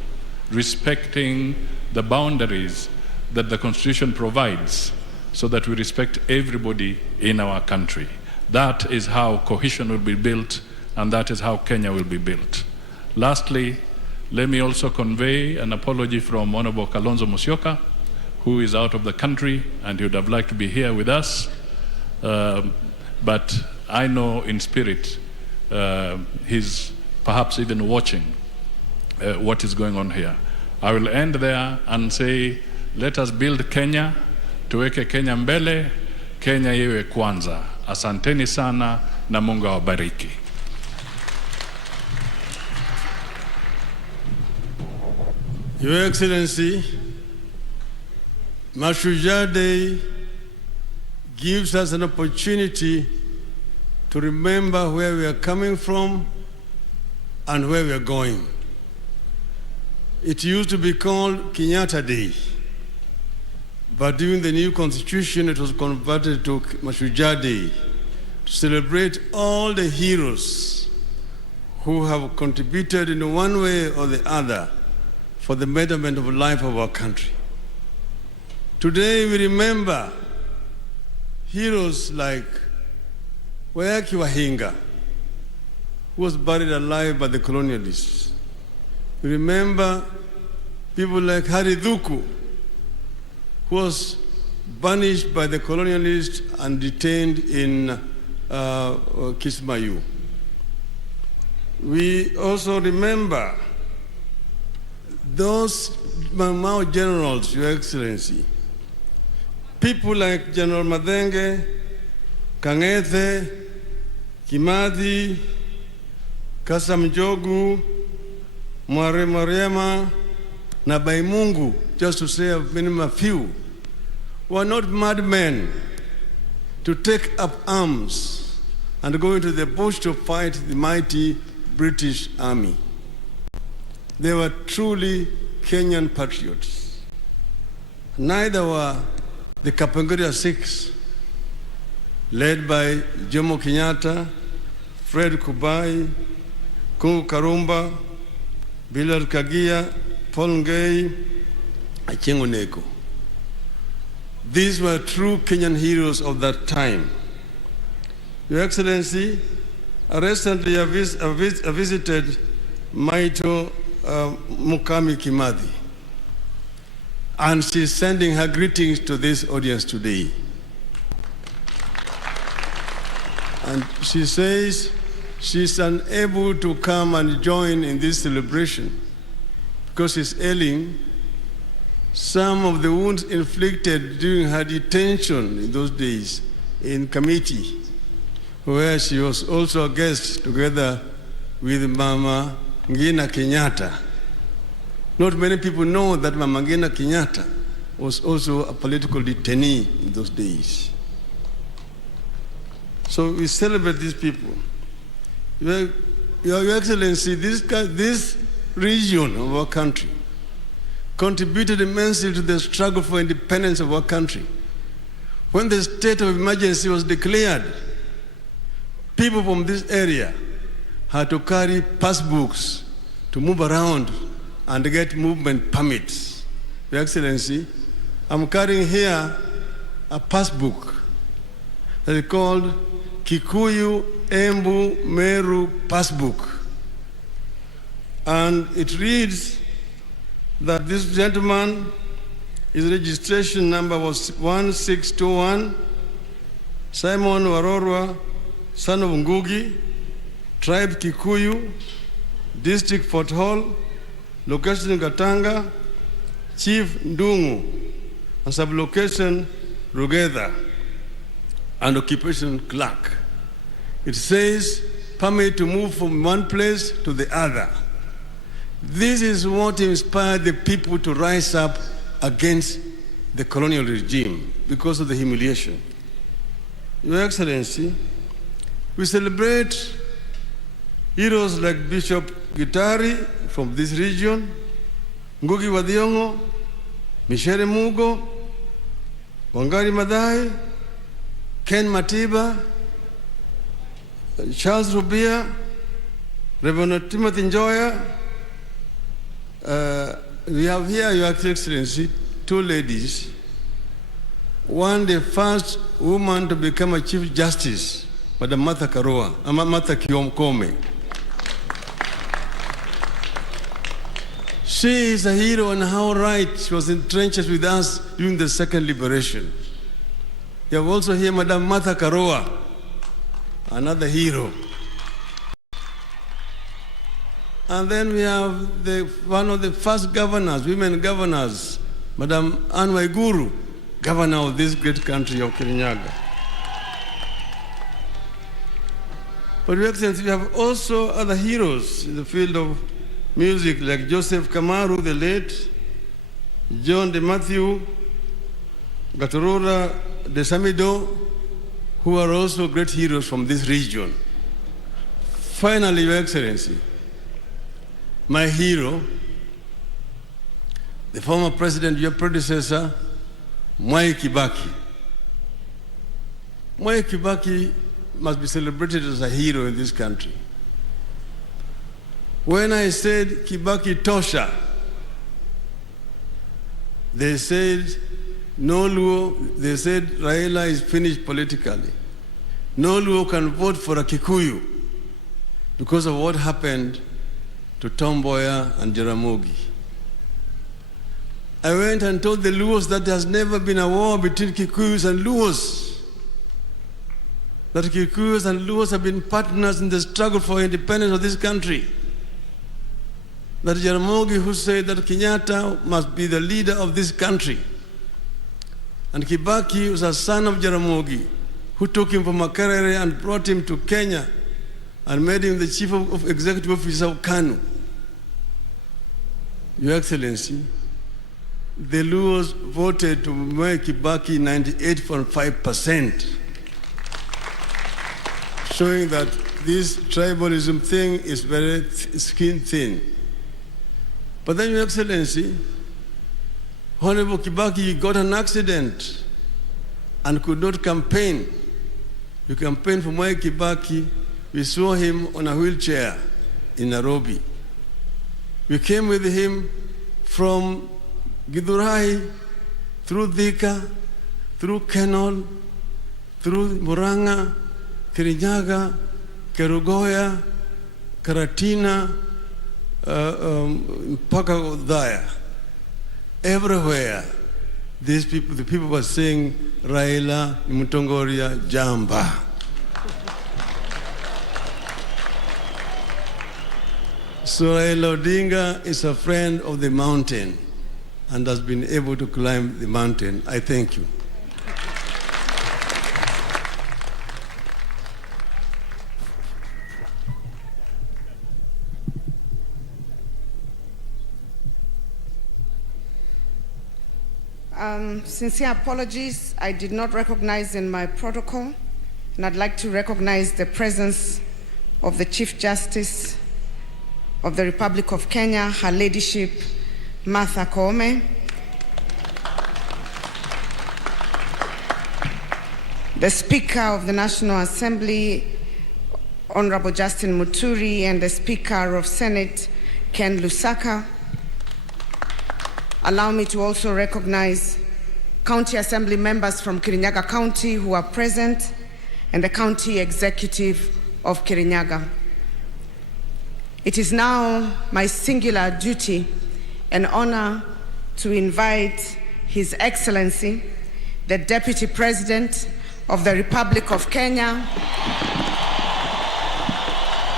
respecting the boundaries that the Constitution provides so that we respect everybody in our country. That is how cohesion will be built, and that is how Kenya will be built. Lastly, let me also convey an apology from Honorable Kalonzo Musyoka, who is out of the country and he would have liked to be here with us. But I know in spirit he's perhaps even watching what is going on here. I will end there and say, let us build Kenya, tuweke Kenya mbele, Kenya iwe kwanza. Asanteni sana na Mungu awabariki. Your Excellency, Mashujaa Day gives us an opportunity to remember where we are coming from and where we are going. It used to be called Kenyatta Day, but during the new constitution it was converted to Mashujaa Day to celebrate all the heroes who have contributed in one way or the other for the betterment of the life of our country. Today we remember heroes like Wayaki Wahinga, who was buried alive by the colonialists. We remember people like Hari Dhuku, who was banished by the colonialists and detained in Kismayu. We also remember those Mao generals, Your Excellency, people like General Madenge, Kang'ethe, Kimathi, Kasam Jogu, Mware Mariama, na Baimungu, just to say a few, were not madmen to take up arms and go into the bush to fight the mighty British army. They were truly Kenyan patriots. Neither were the Kapenguria Six, led by Jomo Kenyatta, Fred Kubai, Kungu Karumba, Bilal Kagia, Paul Ngei, Achengo Neko. These were true Kenyan heroes of that time. Your Excellency, I recently visited Maito Mukami Kimathi, and she's sending her greetings to this audience today. And she says she's unable to come and join in this celebration because she's ailing. Some of the wounds inflicted during her detention in those days in Kamiti, where she was also a guest together with Mama Ngina Kenyatta. Not many people know that Mama Ngina Kenyatta was also a political detainee in those days. So we celebrate these people. Your Excellency, this region of our country contributed immensely to the struggle for independence of our country. When the state of emergency was declared, people from this area had to carry passbooks to move around and get movement permits. Your Excellency, I'm carrying here a passbook that is called Kikuyu Embu Meru Passbook. And it reads that this gentleman, his registration number was 1621, Simon Warorwa, son of Ngugi, tribe Kikuyu, district Fort Hall, location Gatanga, Chief Ndungu, and sublocation Rugeda and occupation clerk. It says permit to move from one place to the other. This is what inspired the people to rise up against the colonial regime because of the humiliation. Your Excellency, we celebrate heroes like Bishop Gitari from this region, Ngugi wa Thiong'o, Michere Mugo, Wangari Maathai, Ken Matiba, Charles Rubia, Reverend Timothy Njoya. We have here, Your Excellency, two ladies. One, the first woman to become a Chief Justice, Madam Martha Kiomkome. She is a hero and how right she was in trenches with us during the second liberation. You have also here Madam Martha Karua, another hero. And then we have one of the first governors, women governors, Madam Wang'uru, governor of this great country of Kirinyaga. But Your Excellency, we have also other heroes in the field of music like Joseph Kamaru, the late, John de Matthew, Gatorora de Samido, who are also great heroes from this region. Finally, Your Excellency, my hero, the former president, your predecessor, Mwai Kibaki. Mwai Kibaki must be celebrated as a hero in this country. When I said Kibaki Tosha, they said no Luo, they said Raila is finished politically. No Luo can vote for a Kikuyu because of what happened to Tom Mboya and Jaramogi. I went and told the Luos that there has never been a war between Kikuyus and Luos. That Kikuyus and Luos have been partners in the struggle for independence of this country. That Jaramogi, who said that Kenyatta must be the leader of this country. And Kibaki was a son of Jaramogi, who took him from Makerere and brought him to Kenya and made him the chief of executive officer of KANU. Your Excellency, the Luos voted to make Kibaki 98.5%, showing that this tribalism thing is very skin thin. But then, Your Excellency, Honorable Kibaki got an accident and could not campaign. You campaigned for Mwai Kibaki. We saw him on a wheelchair in Nairobi. We came with him from Githurai, through Thika, through Kenol, through Murang'a, Kirinyaga, Kerugoya, Karatina, mpaka Udhaya. Everywhere, these people, the people were saying, Raila ni Mutongoria Jamba. So Raila Odinga is a friend of the mountain and has been able to climb the mountain. I thank you. Sincere apologies. I did not recognize in my protocol, and I'd like to recognize the presence of the Chief Justice of the Republic of Kenya, Her Ladyship Martha Koome, the Speaker of the National Assembly, Honorable Justin Muturi, and the Speaker of Senate, Ken Lusaka. Allow me to also recognize County Assembly members from Kirinyaga County who are present, and the County Executive of Kirinyaga. It is now my singular duty and honor to invite His Excellency, the Deputy President of the Republic of Kenya,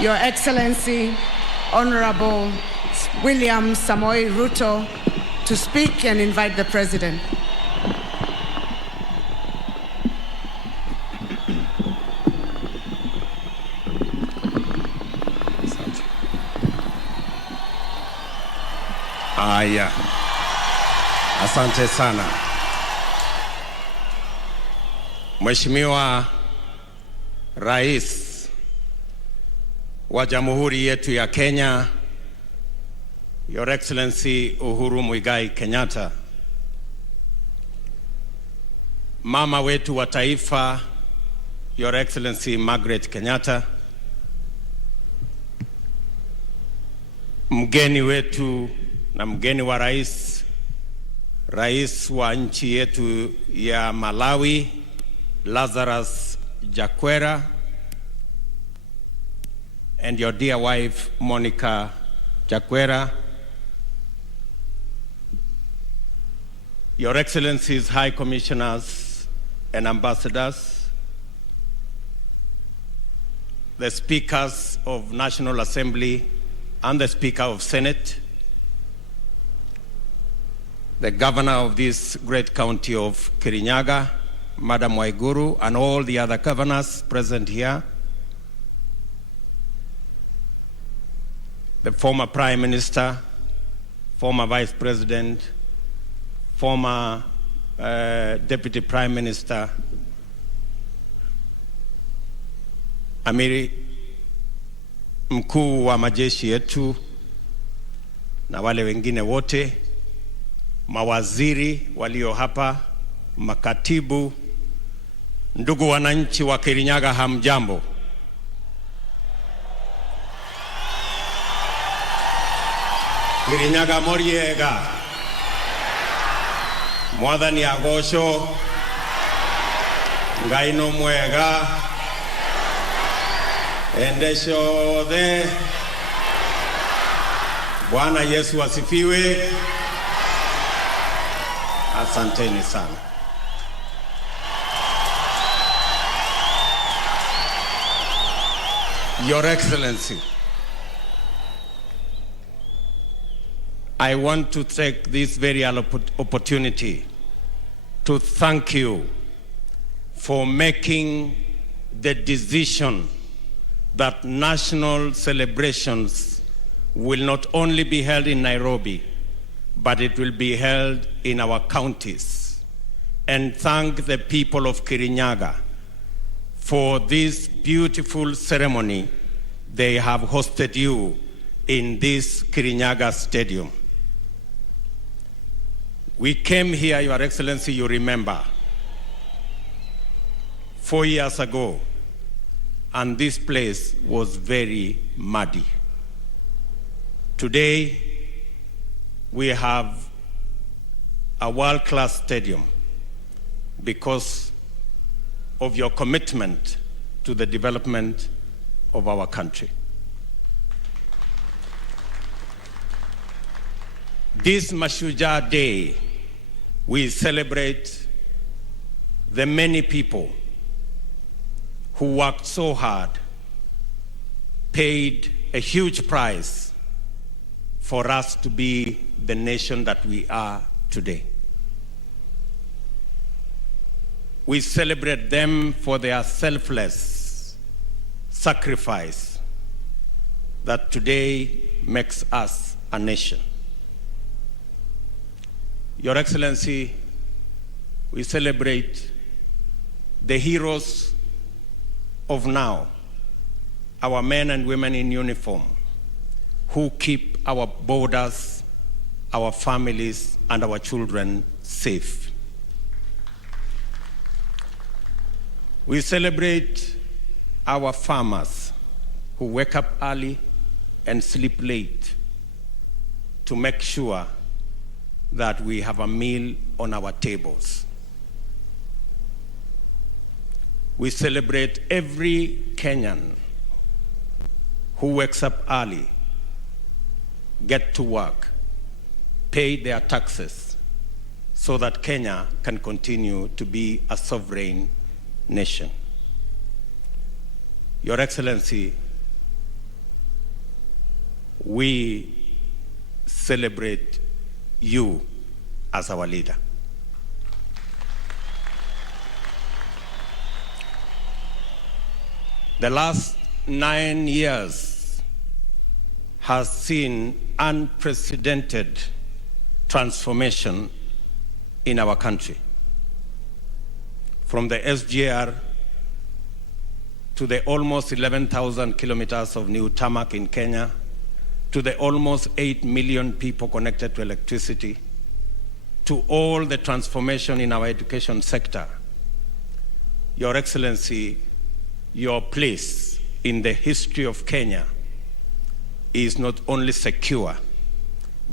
Your Excellency, Honorable William Samoei Ruto, to speak and invite the President. Aya, asante sana Mheshimiwa Rais wa Jamhuri yetu ya Kenya, Your Excellency Uhuru Muigai Kenyatta, mama wetu wa taifa, Your Excellency Margaret Kenyatta, mgeni wetu na mgeni wa rais wa nchi yetu ya Malawi, Lazarus Chakwera, and your dear wife, Monica Chakwera, Your Excellencies, High Commissioners and Ambassadors, the Speakers of National Assembly and the Speaker of Senate, the Governor of this great county of Kirinyaga, Madam Wang'uru, and all the other governors present here, the former Prime Minister, former Vice President, former Deputy Prime Minister, Amiri mkuu wa majeshi yetu na wale wengine wote, mawaziri walio hapa, makatibu, ndugu wananchi wa Kirinyaga, hamjambo. Kirinyaga moriega, mwathani agocwo, Ngai no mwega, ende ciothe. Bwana Yesu asifiwe. Asanteni sana. Your Excellency, I want to take this very opportunity to thank you for making the decision that national celebrations will not only be held in Nairobi, but it will be held in our counties. And thank the people of Kirinyaga for this beautiful ceremony. They have hosted you in this Kirinyaga Stadium. We came here, Your Excellency, you remember, 4 years ago, and this place was very muddy. Today, we have a world-class stadium because of your commitment to the development of our country. This Mashujaa Day, we celebrate the many people who worked so hard, paid a huge price for us to be the nation that we are today. We celebrate them for their selfless sacrifice that today makes us a nation. Your Excellency, we celebrate the heroes of now, our men and women in uniform, who keep our borders, our families, and our children safe. We celebrate our farmers who wake up early and sleep late to make sure that we have a meal on our tables. We celebrate every Kenyan who wakes up early, get to work, pay their taxes, so that Kenya can continue to be a sovereign nation. Your Excellency, we celebrate you as our leader. The last 9 years has seen unprecedented transformation in our country. From the SGR to the almost 11,000 kilometers of new tarmac in Kenya, to the almost 8 million people connected to electricity, to all the transformation in our education sector. Your Excellency, your place in the history of Kenya is not only secure,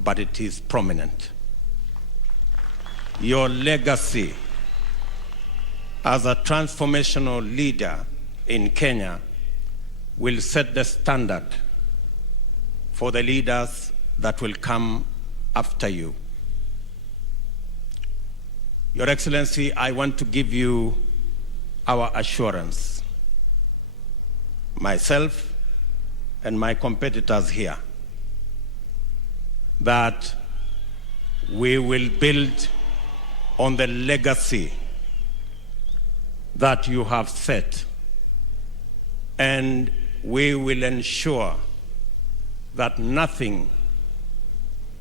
but it is prominent. Your legacy as a transformational leader in Kenya will set the standard for the leaders that will come after you. Your Excellency, I want to give you our assurance, myself and my competitors here, that we will build on the legacy that you have set, and we will ensure that nothing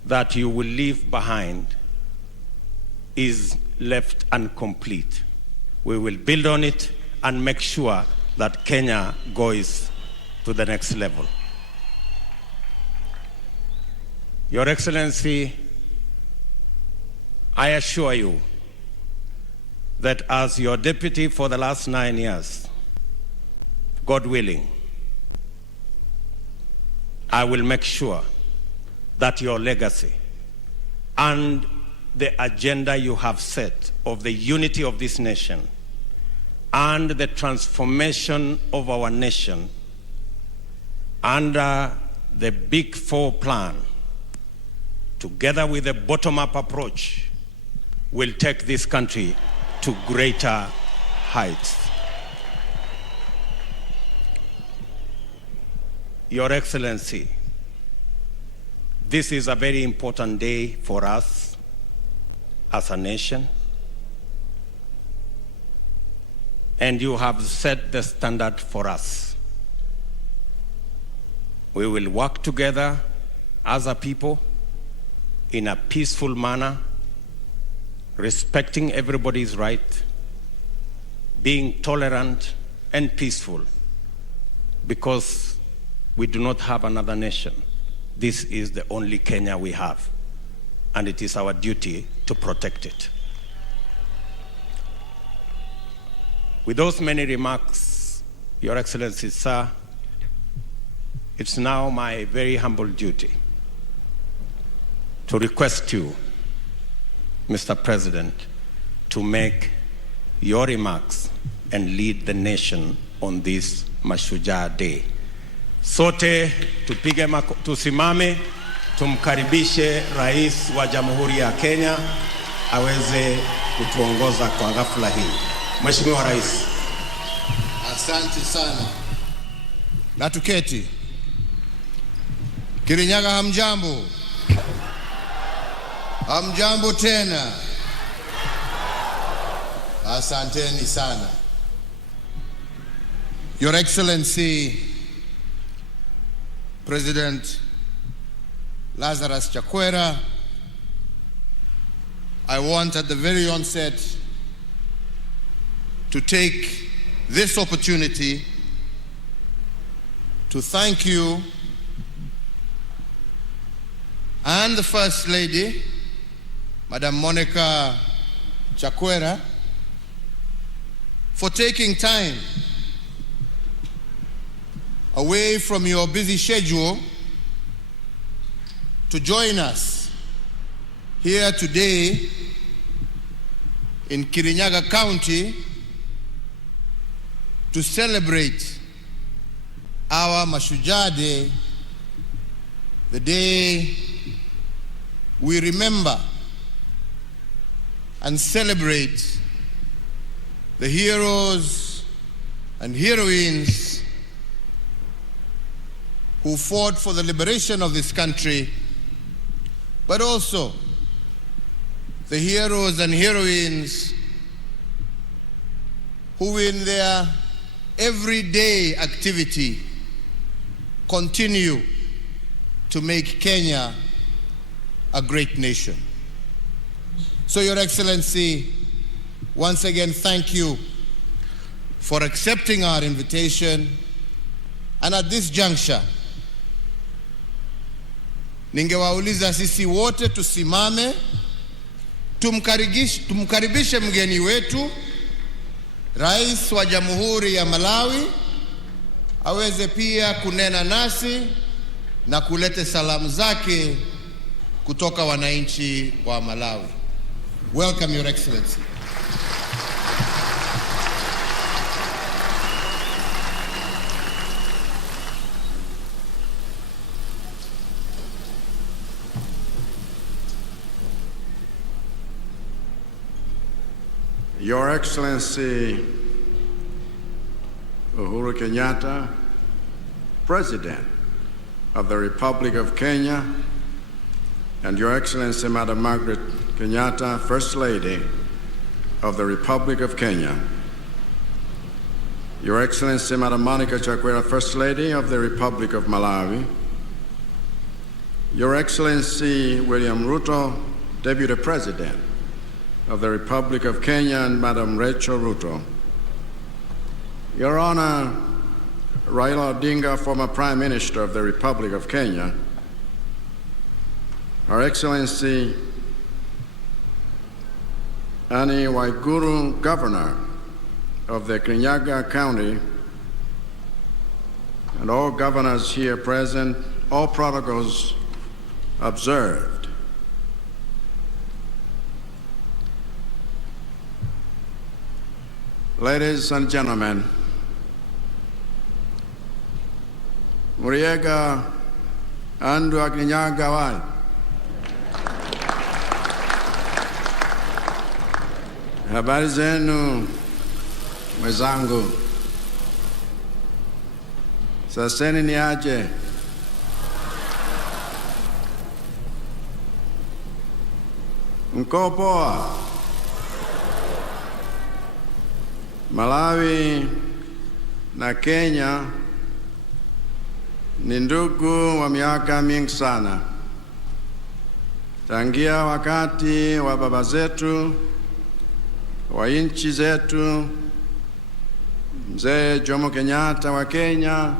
that you will leave behind is left incomplete. We will build on it and make sure that Kenya goes to the next level. Your Excellency, I assure you that as your deputy for the last 9 years, God willing, I will make sure that your legacy and the agenda you have set of the unity of this nation and the transformation of our nation under the Big Four plan, together with a bottom-up approach, will take this country to greater heights. Your Excellency, this is a very important day for us as a nation, and you have set the standard for us. We will work together as a people in a peaceful manner, respecting everybody's right, being tolerant and peaceful, because we do not have another nation. This is the only Kenya we have, and it is our duty to protect it. With those many remarks, Your Excellency, sir, it's now my very humble duty to request you, Mr. President, to make your remarks and lead the nation on this Mashujaa Day. Sote tusimame, tumkaribishe Rais wa Jamhuri ya Kenya aweze kutuongoza kwa ghafla hii. Mheshimiwa Rais. Asante sana. Na tuketi. Kirinyaga hamjambo. Hamjambo tena. Asanteni sana. Your Excellency, President Lazarus Chakwera, I want at the very onset to take this opportunity to thank you and the First Lady, Madam Monica Chakwera, for taking time away from your busy schedule to join us here today in Kirinyaga County to celebrate our Mashujaa Day, the day we remember and celebrate the heroes and heroines who fought for the liberation of this country, but also the heroes and heroines who in their everyday activity continue to make Kenya a great nation. So, Your Excellency, once again, thank you for accepting our invitation. And at this juncture, ningewauliza sisi wote tusimame, tumkaribishe mgeni wetu, Rais wa Jamhuri ya Malawi, aweze pia kunena nasi na kulete salamu zake kutoka wananchi wa Malawi. Welcome, Your Excellency. Your Excellency Uhuru Kenyatta, President of the Republic of Kenya, and Your Excellency Madam Margaret Kenyatta, First Lady of the Republic of Kenya, Your Excellency Madam Monica Chakwera, First Lady of the Republic of Malawi, Your Excellency William Ruto, Deputy President of the Republic of Kenya, and Madam Rachel Ruto, Your Honor, Raila Odinga, former Prime Minister of the Republic of Kenya, Her Excellency Annie Wang'uru, Governor of the Kirinyaga County, and all governors here present, all protocols observed. Ladies and gentlemen, Muriega andu Kirinyaga wai. Habari zenu mwenzangu, saseni ni aje? Mko poa? Malawi na Kenya ni ndugu wa miaka mingi sana. Tangia wakati wa baba zetu, wa nchi zetu, Mzee Jomo Kenyatta wa Kenya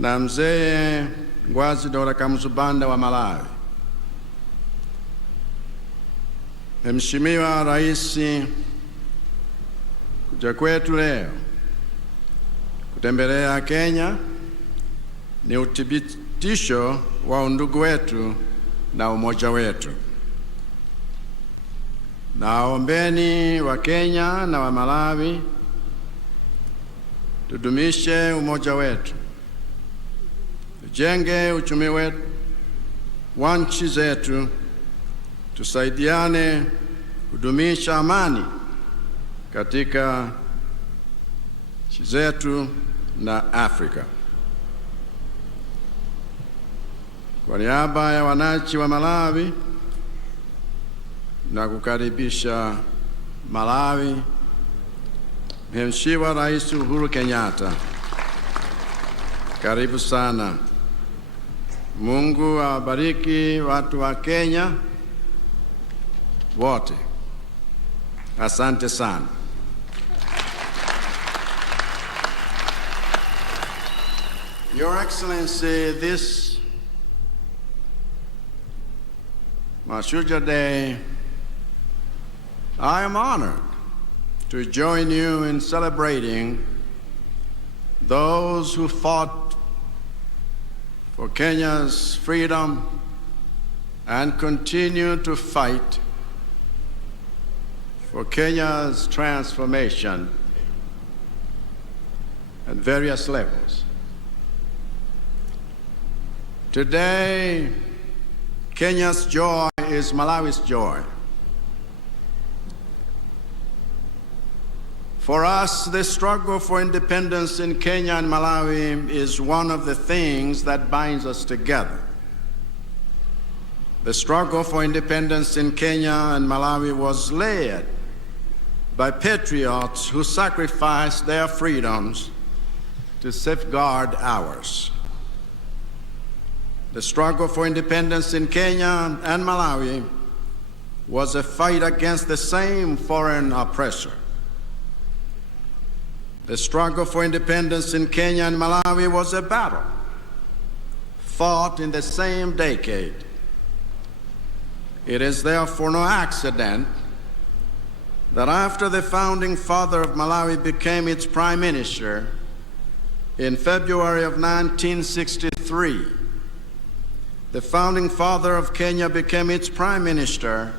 na Mzee Ngwazi Dora Kamuzubanda wa Malawi. Mheshimiwa Rais, kuja kwetu leo kutembelea Kenya ni uthibitisho wa undugu wetu na umoja wetu. Naombeni wa Kenya na wa Malawi tudumishe umoja wetu, tujenge uchumi wetu wa nchi zetu, tusaidiane kudumisha amani katika nchi zetu na Afrika. Kwa niaba ya wananchi wa Malawi na kukaribisha Malawi, Mheshimiwa Rais Uhuru Kenyatta, karibu sana. Mungu awabariki watu wa Kenya wote. Asante sana. Your Excellency, this Mashujaa Day, I am honored to join you in celebrating those who fought for Kenya's freedom and continue to fight for Kenya's transformation at various levels. Today, Kenya's joy is Malawi's joy. For us, the struggle for independence in Kenya and Malawi is one of the things that binds us together. The struggle for independence in Kenya and Malawi was led by patriots who sacrificed their freedoms to safeguard ours. The struggle for independence in Kenya and Malawi was a fight against the same foreign oppressor. The struggle for independence in Kenya and Malawi was a battle fought in the same decade. It is therefore no accident that after the founding father of Malawi became its prime minister in February of 1963, the founding father of Kenya became its prime minister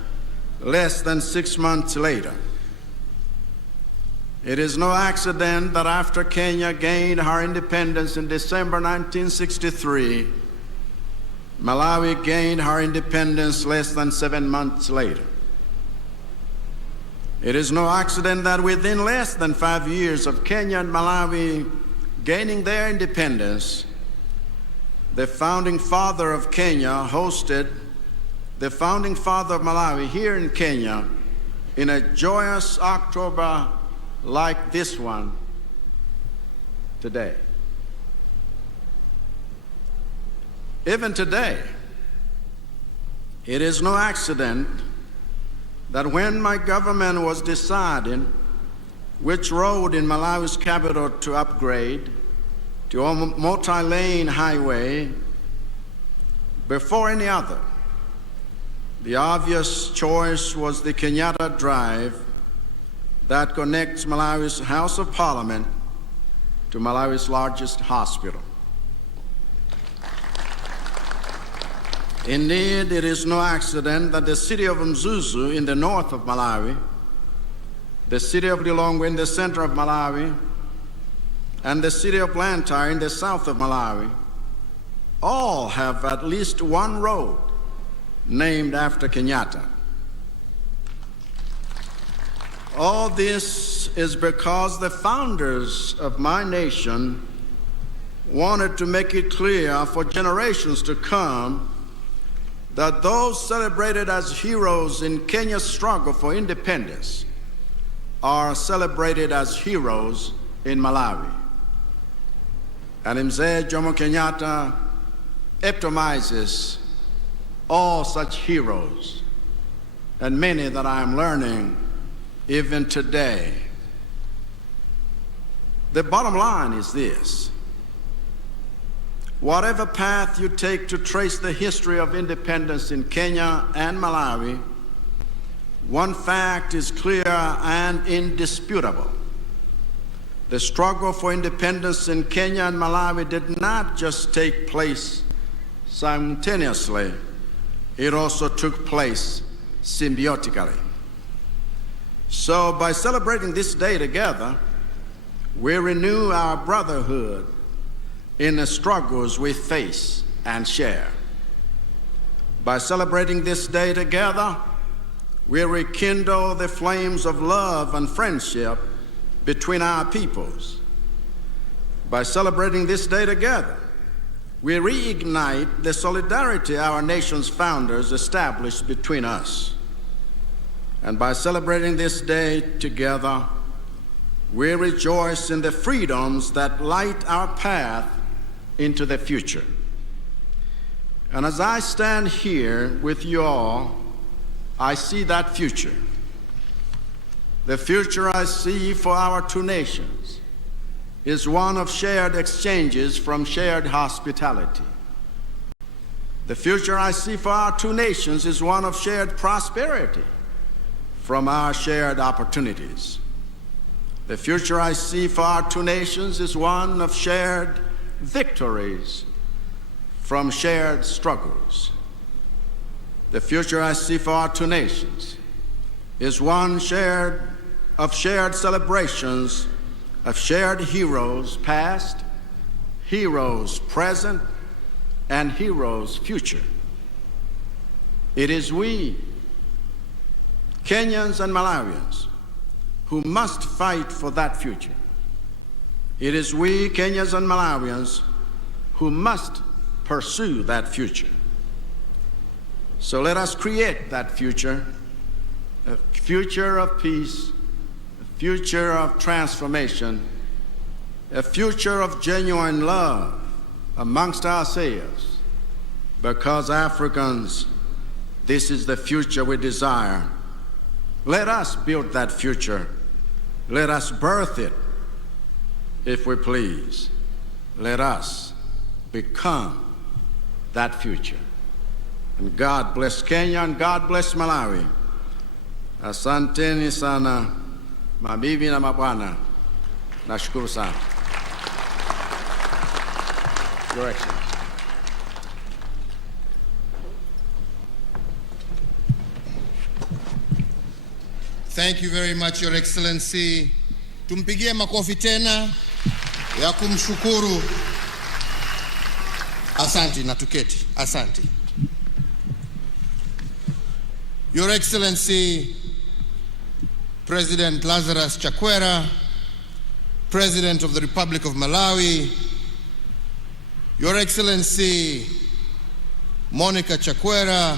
less than 6 months later. It is no accident that after Kenya gained her independence in December 1963, Malawi gained her independence less than 7 months later. It is no accident that within less than 5 years of Kenya and Malawi gaining their independence, the founding father of Kenya hosted the founding father of Malawi here in Kenya in a joyous October like this one today. Even today, it is no accident that when my government was deciding which road in Malawi's capital to upgrade to a multi-lane highway, before any other, the obvious choice was the Kenyatta Drive that connects Malawi's House of Parliament to Malawi's largest hospital. Indeed, it is no accident that the city of Mzuzu in the north of Malawi, the city of Lilongwe in the center of Malawi, and the city of Blantyre in the south of Malawi all have at least one road named after Kenyatta. All this is because the founders of my nation wanted to make it clear for generations to come that those celebrated as heroes in Kenya's struggle for independence are celebrated as heroes in Malawi. And Mzee Jomo Kenyatta epitomizes all such heroes, and many that I am learning even today. The bottom line is this: whatever path you take to trace the history of independence in Kenya and Malawi, one fact is clear and indisputable. The struggle for independence in Kenya and Malawi did not just take place simultaneously, it also took place symbiotically. So by celebrating this day together, we renew our brotherhood in the struggles we face and share. By celebrating this day together, we rekindle the flames of love and friendship between our peoples. By celebrating this day together, we reignite the solidarity our nation's founders established between us. And by celebrating this day together, we rejoice in the freedoms that light our path into the future. And as I stand here with you all, I see that future. The future I see for our two nations is one of shared exchanges from shared hospitality. The future I see for our two nations is one of shared prosperity from our shared opportunities. The future I see for our two nations is one of shared victories from shared struggles. The future I see for our two nations is one of shared celebrations of shared heroes past, heroes present, and heroes future. It is we, Kenyans and Malawians, who must fight for that future. It is we, Kenyans and Malawians, who must pursue that future. So let us create that future, a future of peace, a future of transformation, a future of genuine love amongst ourselves, because Africans This is the future we desire. Let us build that future. Let us birth it, if we please. Let us become that future. And God bless Kenya and God bless Malawi. Asanteni sana, mabibi na mabwana. Nashukuru sana. Your Excellency. Thank you very much, Your Excellency. Tumpigie makofi tena ya kumshukuru. Asante na tuketi. Asante. Your Excellency, President Lazarus Chakwera, President of the Republic of Malawi, Your Excellency Monica Chakwera,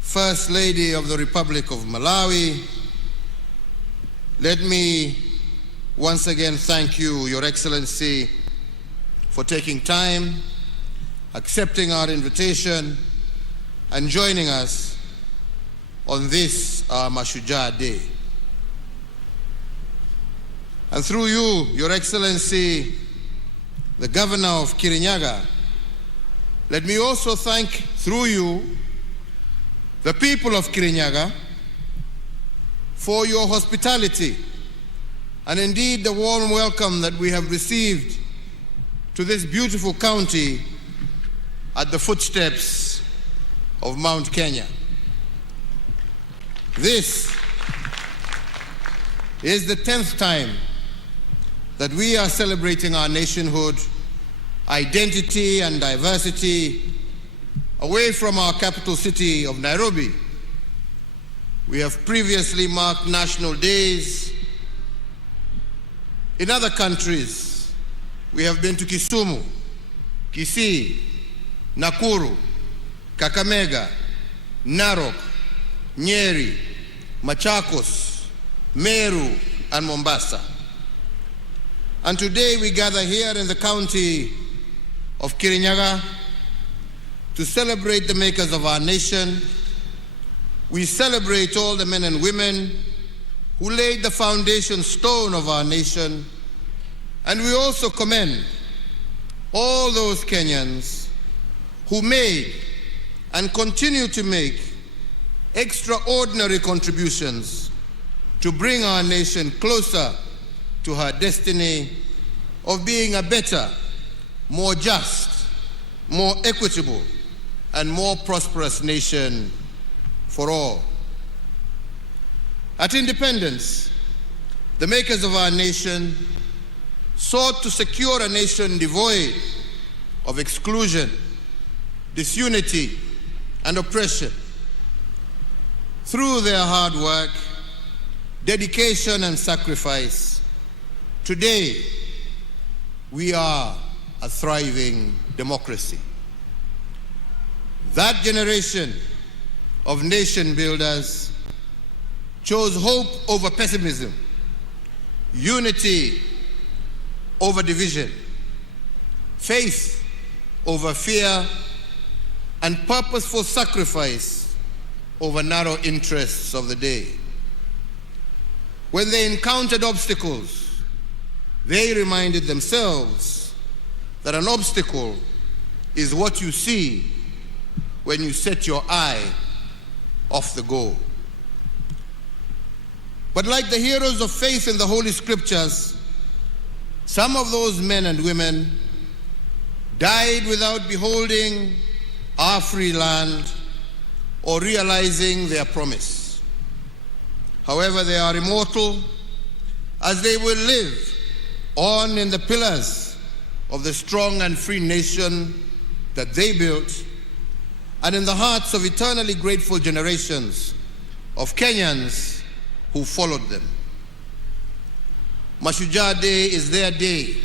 First Lady of the Republic of Malawi, let me once again thank you, Your Excellency, for taking time, accepting our invitation, and joining us on this Mashujaa Day. And through you, Your Excellency, the Governor of Kirinyaga, let me also thank, through you, the people of Kirinyaga for your hospitality and indeed the warm welcome that we have received to this beautiful county at the footsteps of Mount Kenya. This is the 10th time that we are celebrating our nationhood, identity and diversity away from our capital city of Nairobi. We have previously marked national days in other countries. We have been to Kisumu, Kisii, Nakuru, Kakamega, Narok, Nyeri, Machakos, Meru, and Mombasa. And today we gather here in the county of Kirinyaga to celebrate the makers of our nation. We celebrate all the men and women who laid the foundation stone of our nation, and we also commend all those Kenyans who made and continue to make extraordinary contributions to bring our nation closer to her destiny of being a better, more just, more equitable, and more prosperous nation for all. At independence, the makers of our nation sought to secure a nation devoid of exclusion, disunity, and oppression. Through their hard work, dedication, and sacrifice, today we are a thriving democracy. That generation of nation builders chose hope over pessimism, unity over division, faith over fear, and purposeful sacrifice over narrow interests of the day. When they encountered obstacles, they reminded themselves that an obstacle is what you see when you set your eye off the goal. But like the heroes of faith in the Holy Scriptures, some of those men and women died without beholding our free land or realizing their promise. However, they are immortal, as they will live on in the pillars of the strong and free nation that they built, and in the hearts of eternally grateful generations of Kenyans who followed them. Mashujaa Day is their day,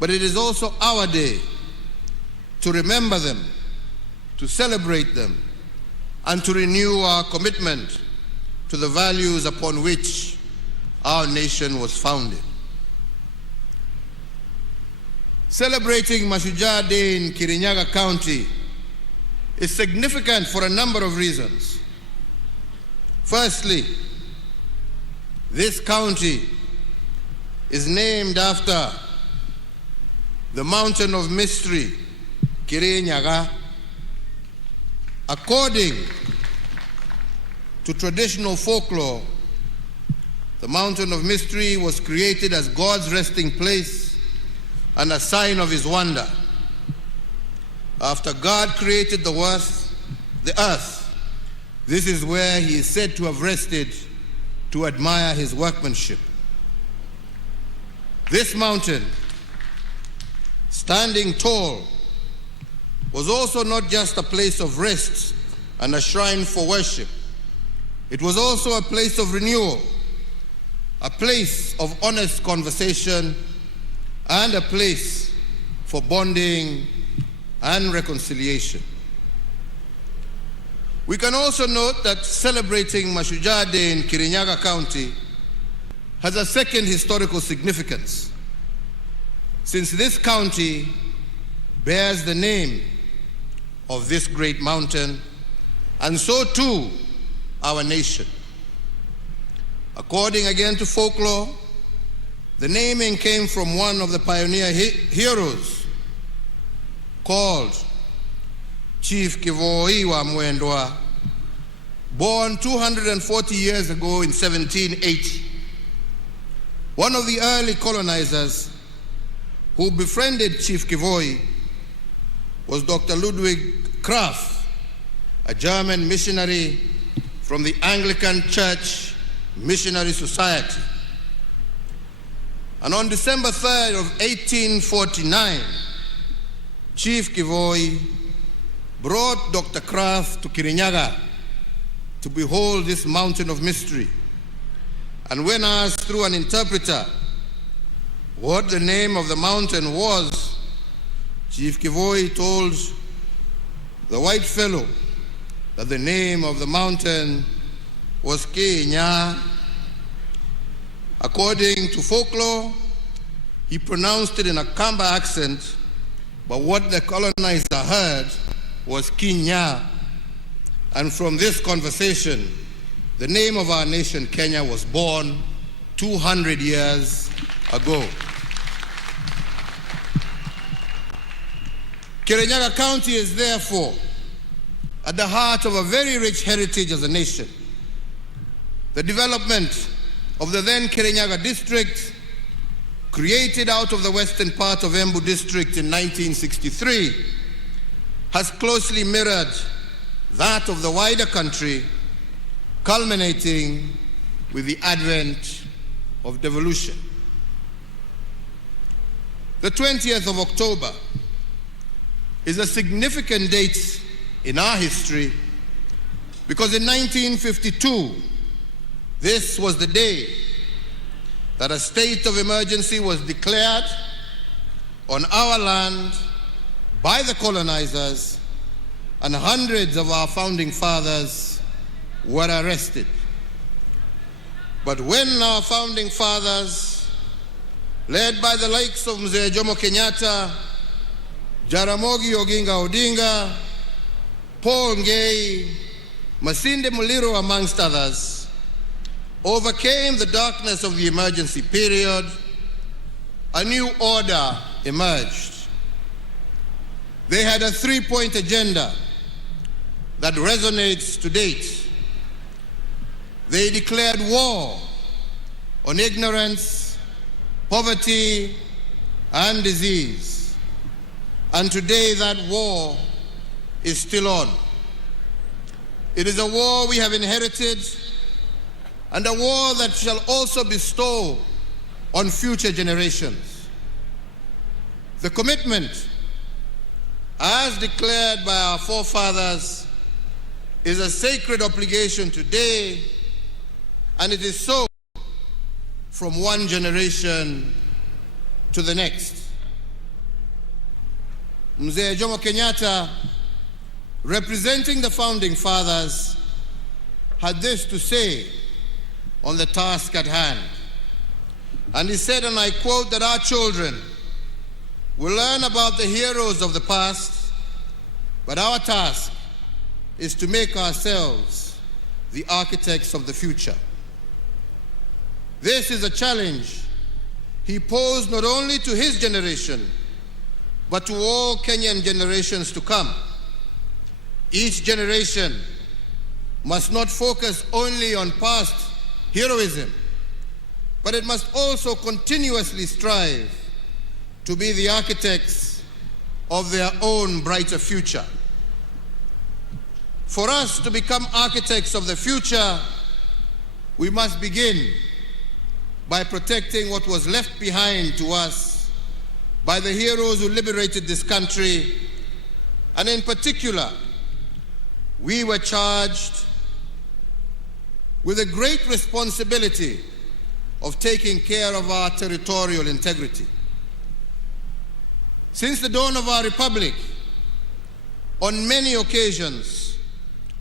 but it is also our day to remember them, to celebrate them, and to renew our commitment to the values upon which our nation was founded. Celebrating Mashujaa Day in Kirinyaga County is significant for a number of reasons. Firstly, this county is named after the mountain of mystery, Kirinyaga. According to traditional folklore, the mountain of mystery was created as God's resting place and a sign of his wonder. After God created the earth, this is where he is said to have rested to admire his workmanship. This mountain, standing tall, was also not just a place of rest and a shrine for worship. It was also a place of renewal, a place of honest conversation, and a place for bonding and reconciliation. We can also note that celebrating Mashujaa Day in Kirinyaga County has a second historical significance, since this county bears the name of this great mountain, and so too our nation. According again to folklore, the naming came from one of the pioneer heroes called Chief Kivoi wa Mwendwa, born 240 years ago in 1780. One of the early colonizers who befriended Chief Kivoi was Dr. Ludwig Krapf, a German missionary from the Anglican Church Missionary Society. And on December 3rd of 1849, Chief Kivoi brought Dr. Krapf to Kirinyaga to behold this mountain of mystery. And when asked through an interpreter what the name of the mountain was, Chief Kivoi told the white fellow that the name of the mountain was Kenya. According to folklore, he pronounced it in a Kamba accent, but what the colonizer heard was Kinya. And from this conversation, the name of our nation, Kenya, was born 200 years ago. Kirinyaga County is therefore at the heart of a very rich heritage as a nation. The development of the then Kirinyaga district, created out of the western part of Embu district in 1963, has closely mirrored that of the wider country, culminating with the advent of devolution. The 20th of October is a significant date in our history because in 1952, this was the day that a state of emergency was declared on our land by the colonizers, and hundreds of our founding fathers were arrested. But when our founding fathers, led by the likes of Mzee Jomo Kenyatta, Jaramogi Oginga Odinga, Paul Ngei, Masinde Muliro, amongst others, overcame the darkness of the emergency period, a new order emerged. They had a three-point agenda that resonates to date. They declared war on ignorance, poverty, and disease. And today that war is still on. It is a war we have inherited, and a war that shall also bestow on future generations. The commitment, as declared by our forefathers, is a sacred obligation today, and it is so from one generation to the next. Mzee Jomo Kenyatta, representing the founding fathers, had this to say on the task at hand. And he said, and I quote, that our children will learn about the heroes of the past, but our task is to make ourselves the architects of the future. This is a challenge he posed not only to his generation, but to all Kenyan generations to come. Each generation must not focus only on past heroism, but it must also continuously strive to be the architects of their own brighter future. For us to become architects of the future, we must begin by protecting what was left behind to us by the heroes who liberated this country, and in particular, we were charged with a great responsibility of taking care of our territorial integrity. Since the dawn of our republic, on many occasions,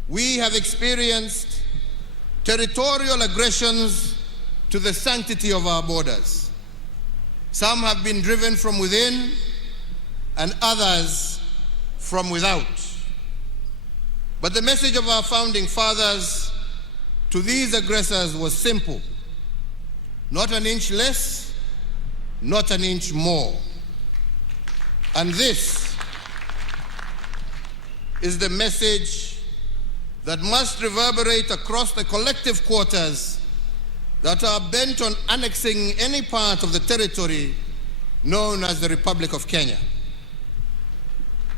we have experienced territorial aggressions to the sanctity of our borders. Some have been driven from within and others from without. But the message of our founding fathers to these aggressors was simple: not an inch less, not an inch more. And this is the message that must reverberate across the collective quarters that are bent on annexing any part of the territory known as the Republic of Kenya.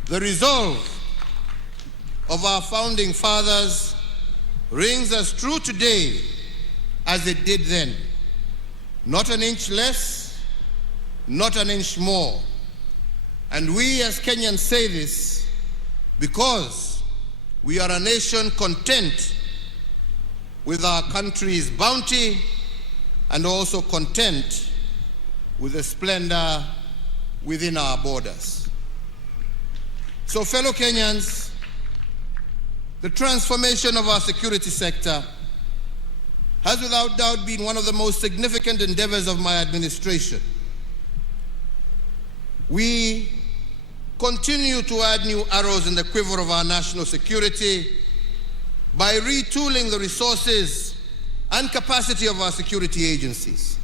The resolve of our founding fathers rings as true today as it did then. Not an inch less, not an inch more. And we as Kenyans say this because we are a nation content with our country's bounty and also content with the splendor within our borders. So, fellow Kenyans, the transformation of our security sector has without doubt been one of the most significant endeavors of my administration. We continue to add new arrows in the quiver of our national security by retooling the resources and capacity of our security agencies.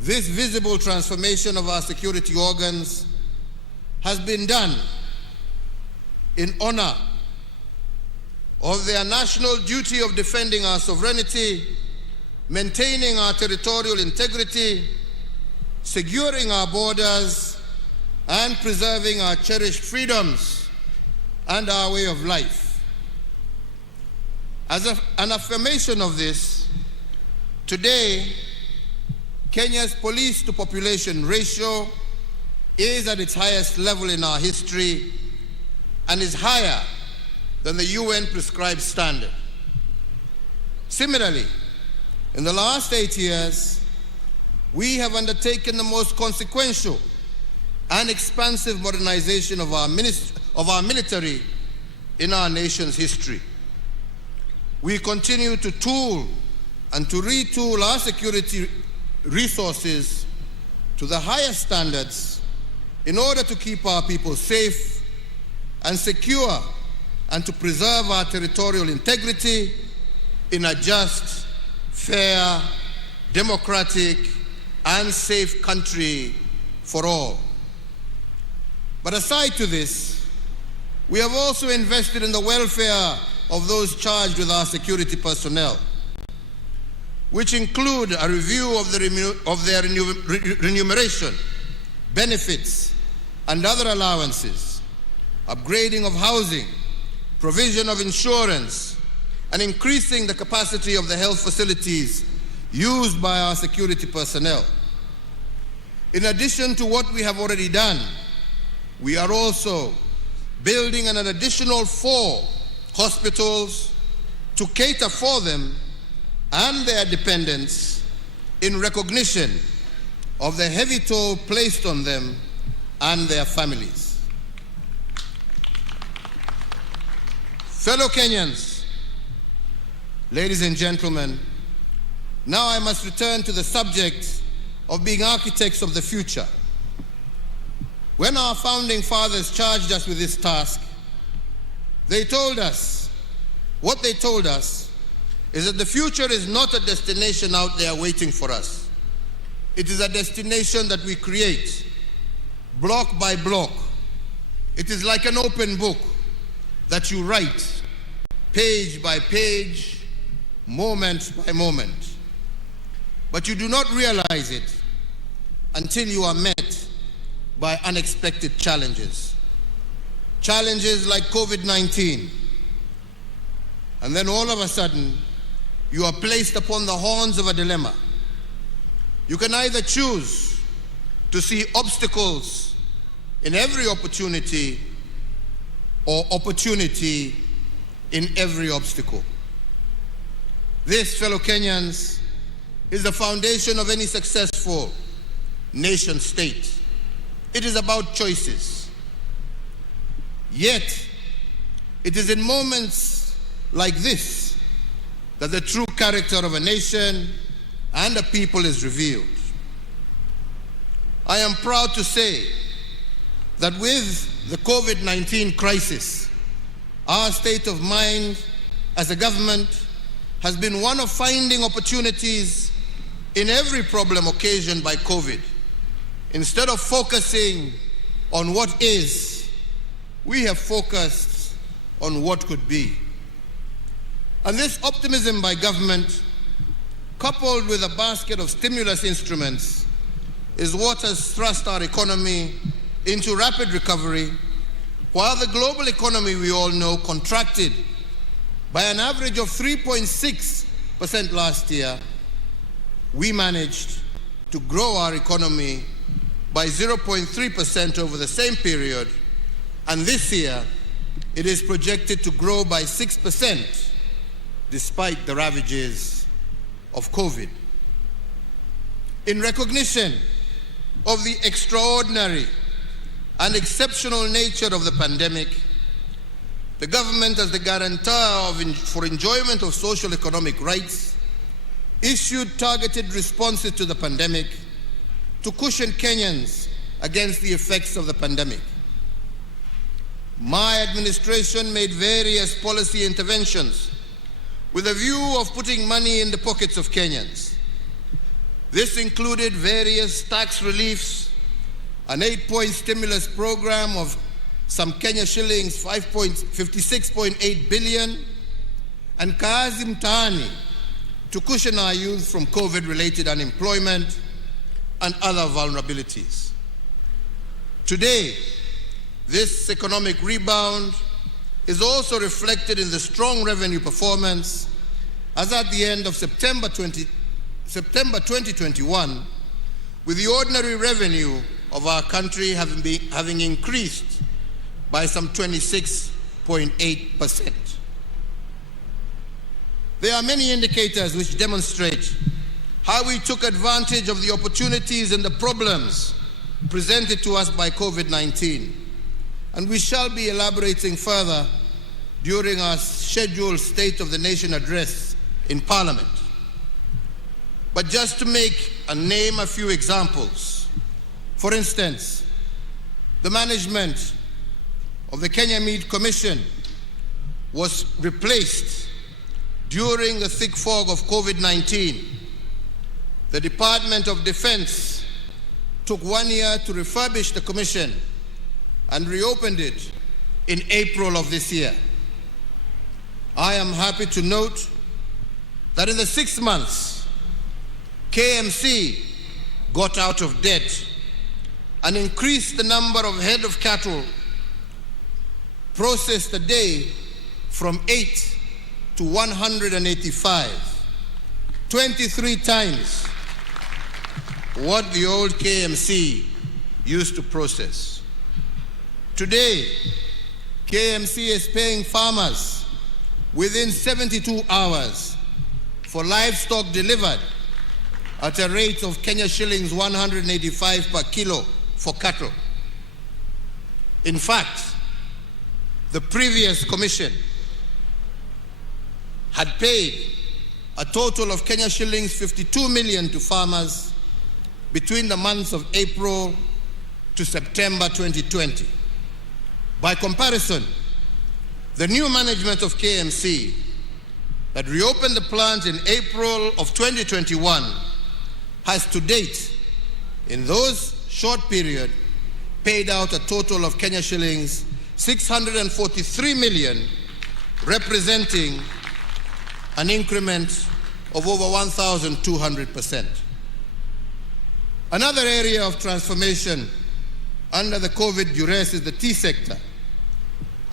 This visible transformation of our security organs has been done in honor of their national duty of defending our sovereignty, maintaining our territorial integrity, securing our borders, and preserving our cherished freedoms and our way of life. As an affirmation of this, today, Kenya's police-to-population ratio is at its highest level in our history and is higher than the UN prescribed standard. Similarly, in the last 8 years, we have undertaken the most consequential and expansive modernization of our military in our nation's history. We continue to tool and to retool our security resources to the highest standards in order to keep our people safe and secure and to preserve our territorial integrity in a just, fair, democratic, and safe country for all. But aside to this, we have also invested in the welfare of those charged with our security personnel, which include a review of their remuneration, benefits, and other allowances, upgrading of housing, provision of insurance, and increasing the capacity of the health facilities used by our security personnel. In addition to what we have already done, we are also building an additional 4 hospitals to cater for them and their dependents in recognition of the heavy toll placed on them and their families. Fellow Kenyans, ladies and gentlemen, now I must return to the subject of being architects of the future. When our founding fathers charged us with this task, They told us, what they told us is that the future is not a destination out there waiting for us. It is a destination that we create, block by block. It is like an open book that you write, page by page, moment by moment. But you do not realize it until you are met by unexpected challenges. Challenges like COVID-19. And then all of a sudden, you are placed upon the horns of a dilemma. You can either choose to see obstacles in every opportunity or opportunity in every obstacle. This, fellow Kenyans, is the foundation of any successful nation state. It is about choices. Yet, it is in moments like this that the true character of a nation and a people is revealed. I am proud to say that with the COVID-19 crisis, our state of mind as a government has been one of finding opportunities in every problem occasioned by COVID. Instead of focusing on what is, we have focused on what could be. And this optimism by government, coupled with a basket of stimulus instruments, is what has thrust our economy into rapid recovery, while the global economy, we all know, contracted by an average of 3.6% last year. We managed to grow our economy by 0.3% over the same period, and this year it is projected to grow by 6% despite the ravages of COVID. In recognition of the extraordinary and exceptional nature of the pandemic, the government, as the guarantor for enjoyment of social economic rights, issued targeted responses to the pandemic to cushion Kenyans against the effects of the pandemic. My administration made various policy interventions with a view of putting money in the pockets of Kenyans. This included various tax reliefs, an 8-point stimulus program of some Kenya shillings 56.8 billion, and Kazi Mtaani to cushion our youth from COVID-related unemployment and other vulnerabilities. Today, this economic rebound is also reflected in the strong revenue performance, as at the end of September 2021, with the ordinary revenue of our country having increased by some 26.8%. There are many indicators which demonstrate how we took advantage of the opportunities and the problems presented to us by COVID-19. And we shall be elaborating further during our scheduled State of the Nation address in Parliament. But just to name a few examples. For instance, the management of the Kenya Meat Commission was replaced during the thick fog of COVID-19. The Department of Defense took 1 year to refurbish the commission and reopened it in April of this year. I am happy to note that in the 6 months, KMC got out of debt and increased the number of head of cattle processed a day from 8 to 185, 23 times what the old KMC used to process. Today, KMC is paying farmers within 72 hours for livestock delivered at a rate of Kenya shillings 185 per kilo for cattle. In fact, the previous commission had paid a total of Kenya shillings 52 million to farmers between the months of April to September 2020. By comparison, The new management of KMC that reopened the plant in April of 2021 has to date, in those short period, paid out a total of Kenya shillings 643 million, representing an increment of over 1,200%. Another area of transformation under the COVID duress is the tea sector.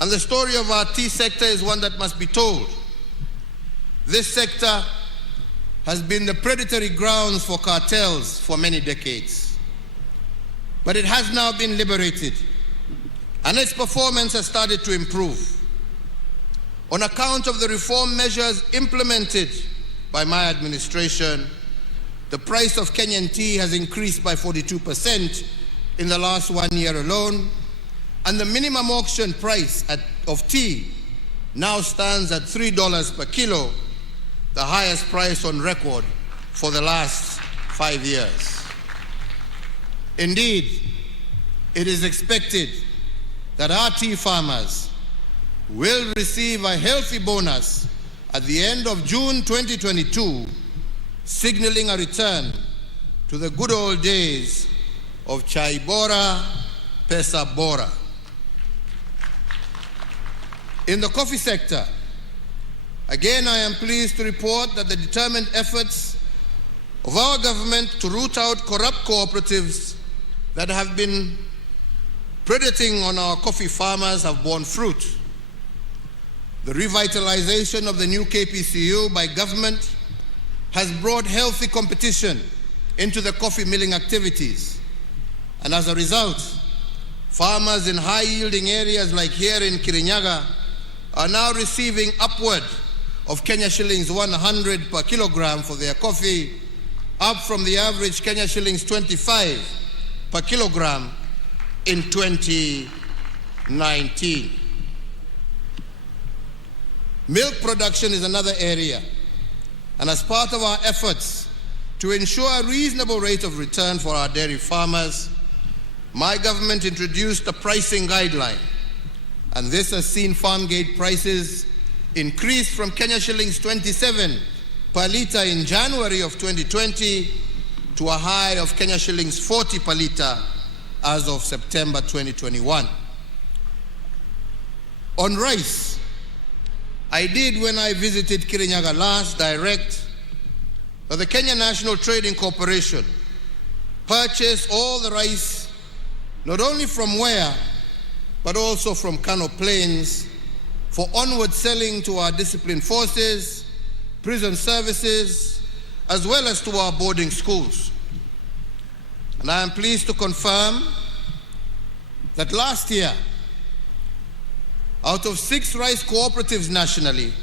And the story of our tea sector is one that must be told. This sector has been the predatory grounds for cartels for many decades. But it has now been liberated, and its performance has started to improve. On account of the reform measures implemented by my administration, the price of Kenyan tea has increased by 42% in the last 1 year alone, and the minimum auction price of tea now stands at $3 per kilo, the highest price on record for the last 5 years. Indeed, it is expected that our tea farmers will receive a healthy bonus at the end of June 2022, signaling a return to the good old days of Chai Bora, Pesa Bora. In the coffee sector, again, I am pleased to report that the determined efforts of our government to root out corrupt cooperatives that have been predating on our coffee farmers have borne fruit. The revitalization of the new KPCU by government has brought healthy competition into the coffee milling activities. And as a result, farmers in high-yielding areas like here in Kirinyaga are now receiving upward of Kenya shillings 100 per kilogram for their coffee, up from the average Kenya shillings 25 per kilogram in 2019. Milk production is another area, and as part of our efforts to ensure a reasonable rate of return for our dairy farmers, my government introduced a pricing guideline, and this has seen farm gate prices increase from Kenya shillings 27 per litre in January of 2020 to a high of Kenya shillings 40 per litre as of September 2021. On rice, I did, when I visited Kirinyaga last, direct that the Kenya National Trading Corporation purchase all the rice, not only from Wea, but also from Kano Plains, for onward selling to our disciplined forces, prison services, as well as to our boarding schools. And I am pleased to confirm that last year, out of 6 rice cooperatives nationally,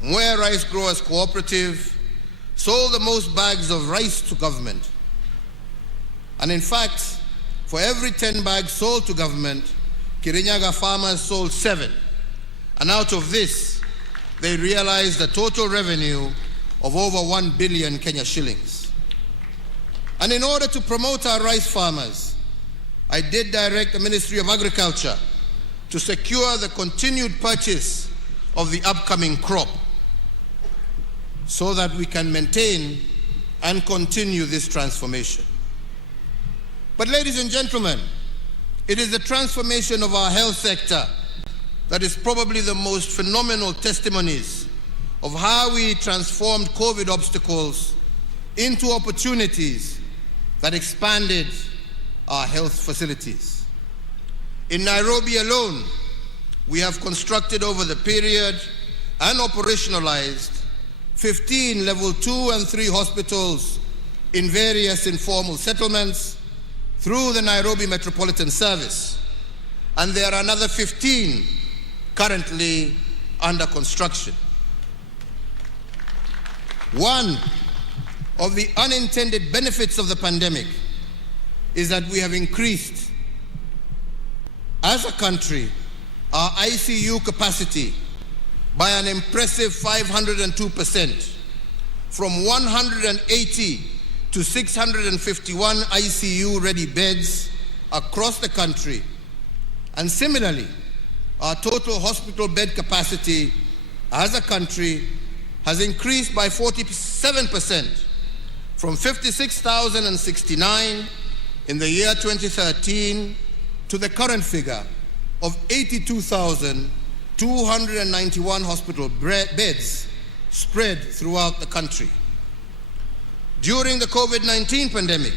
Mwea Rice Growers Cooperative sold the most bags of rice to government. And in fact, for every 10 bags sold to government, Kirinyaga farmers sold 7. And out of this, they realized a total revenue of over 1 billion Kenya shillings. And in order to promote our rice farmers, I did direct the Ministry of Agriculture to secure the continued purchase of the upcoming crop so that we can maintain and continue this transformation. But ladies and gentlemen, it is the transformation of our health sector that is probably the most phenomenal testimonies of how we transformed COVID obstacles into opportunities that expanded our health facilities. In Nairobi alone, we have constructed over the period and operationalized 15 level 2 and 3 hospitals in various informal settlements through the Nairobi Metropolitan Service. And there are another 15 currently under construction. One of the unintended benefits of the pandemic is that we have increased, as a country, our ICU capacity by an impressive 502%, from 180 to 651 ICU-ready beds across the country. And similarly, our total hospital bed capacity as a country has increased by 47% from 56,069 in the year 2013 to the current figure of 82,291 hospital beds spread throughout the country. During the COVID-19 pandemic,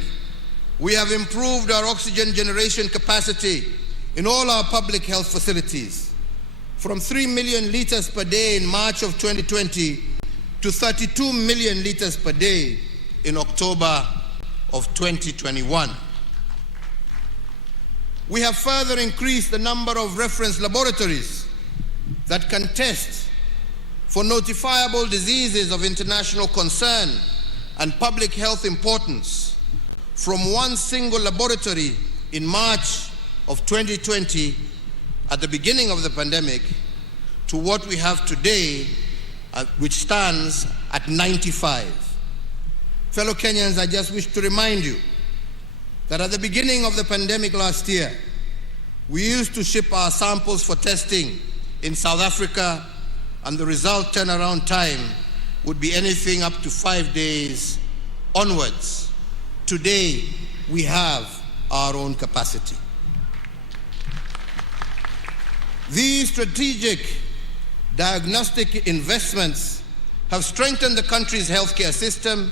we have improved our oxygen generation capacity in all our public health facilities from 3 million liters per day in March of 2020 to 32 million liters per day in October of 2021. We have further increased the number of reference laboratories that can test for notifiable diseases of international concern and public health importance from one single laboratory in March of 2020 at the beginning of the pandemic to what we have today, which stands at 95. Fellow Kenyans, I just wish to remind you that at the beginning of the pandemic last year, we used to ship our samples for testing in South Africa, and the result turnaround time would be anything up to 5 days onwards. Today, we have our own capacity. These strategic diagnostic investments have strengthened the country's healthcare system,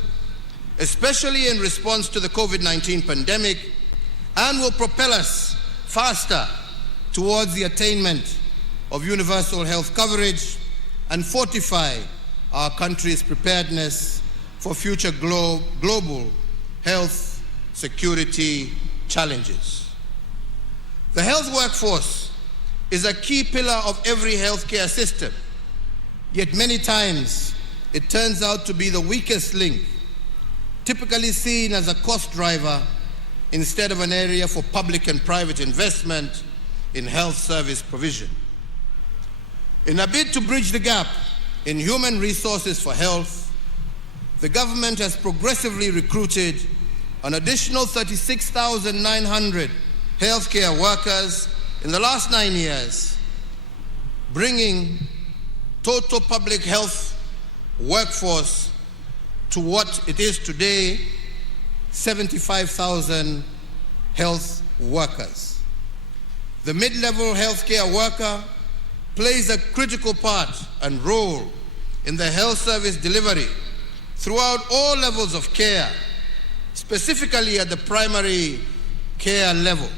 especially in response to the COVID-19 pandemic, and will propel us faster towards the attainment of universal health coverage and fortify our country's preparedness for future global health security challenges. The health workforce is a key pillar of every healthcare system, yet many times it turns out to be the weakest link, typically seen as a cost driver instead of an area for public and private investment in health service provision. In a bid to bridge the gap in human resources for health, the government has progressively recruited an additional 36,900 healthcare workers in the last 9 years, bringing total public health workforce to what it is today, 75,000 health workers. The mid-level healthcare worker plays a critical part and role in the health service delivery throughout all levels of care, specifically at the primary care level.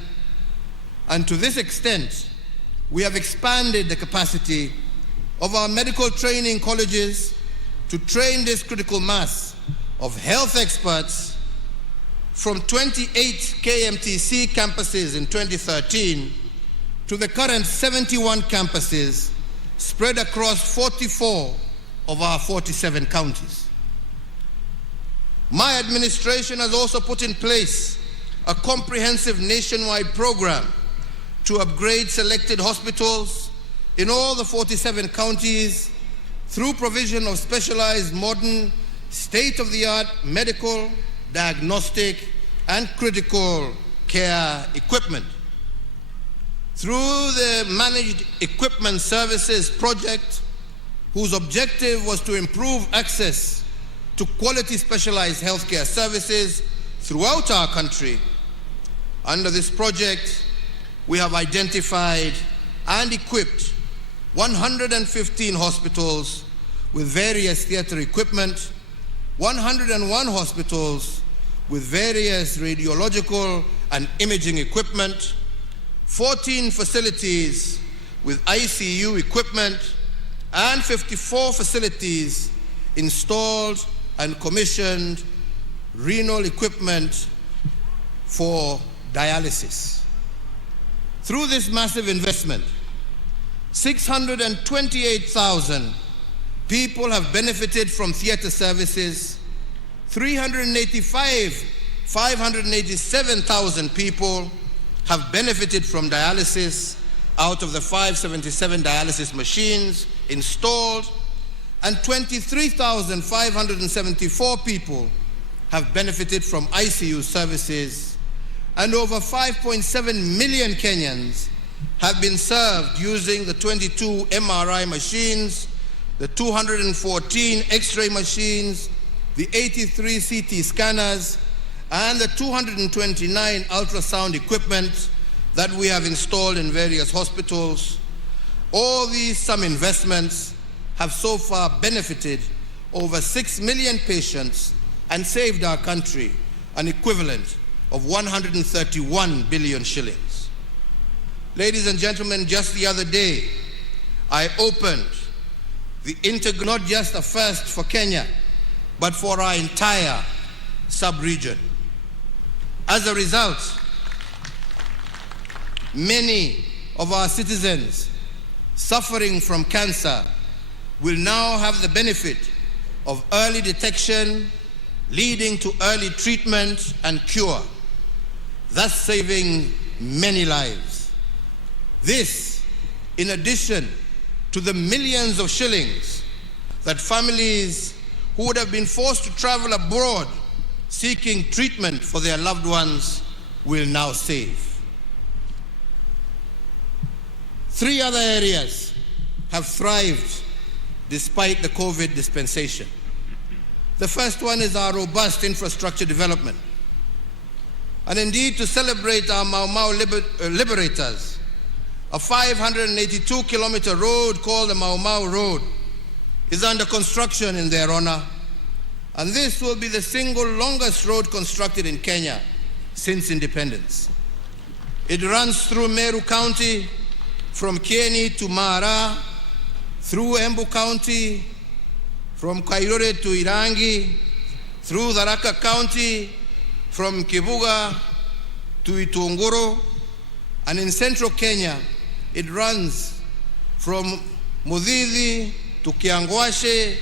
And to this extent, we have expanded the capacity of our medical training colleges to train this critical mass of health experts from 28 KMTC campuses in 2013 to the current 71 campuses spread across 44 of our 47 counties. My administration has also put in place a comprehensive nationwide program to upgrade selected hospitals in all the 47 counties through provision of specialized, modern, state-of-the-art medical, diagnostic, and critical care equipment. Through the Managed Equipment Services project, whose objective was to improve access to quality specialized healthcare services throughout our country. Under this project, we have identified and equipped 115 hospitals with various theater equipment, 101 hospitals with various radiological and imaging equipment, 14 facilities with ICU equipment, and 54 facilities installed and commissioned renal equipment for dialysis. Through this massive investment, 628,000 people have benefited from theater services. 587,000 people have benefited from dialysis out of the 577 dialysis machines installed, and 23,574 people have benefited from ICU services, and over 5.7 million Kenyans have been served using the 22 MRI machines, the 214 X-ray machines, the 83 CT scanners, and the 229 ultrasound equipment that we have installed in various hospitals. All these some investments have so far benefited over 6 million patients and saved our country an equivalent of 131 billion shillings. Ladies and gentlemen, just the other day, I opened the not just a first for Kenya, but for our entire sub-region. As a result, many of our citizens suffering from cancer will now have the benefit of early detection, leading to early treatment and cure, thus saving many lives. This, in addition to the millions of shillings that families who would have been forced to travel abroad seeking treatment for their loved ones will now save. 3 other areas have thrived despite the COVID dispensation. The first one is our robust infrastructure development. And indeed, to celebrate our Mau Mau liberators, a 582-kilometer road called the Mau Mau Road is under construction in their honor. And this will be the single longest road constructed in Kenya since independence. It runs through Meru County, from Kieni to Mara, through Embu County, from Kairore to Irangi, through Tharaka County, from Kibuga to Itunguru, and in central Kenya, it runs from Mudhidhi to Kiangwashe,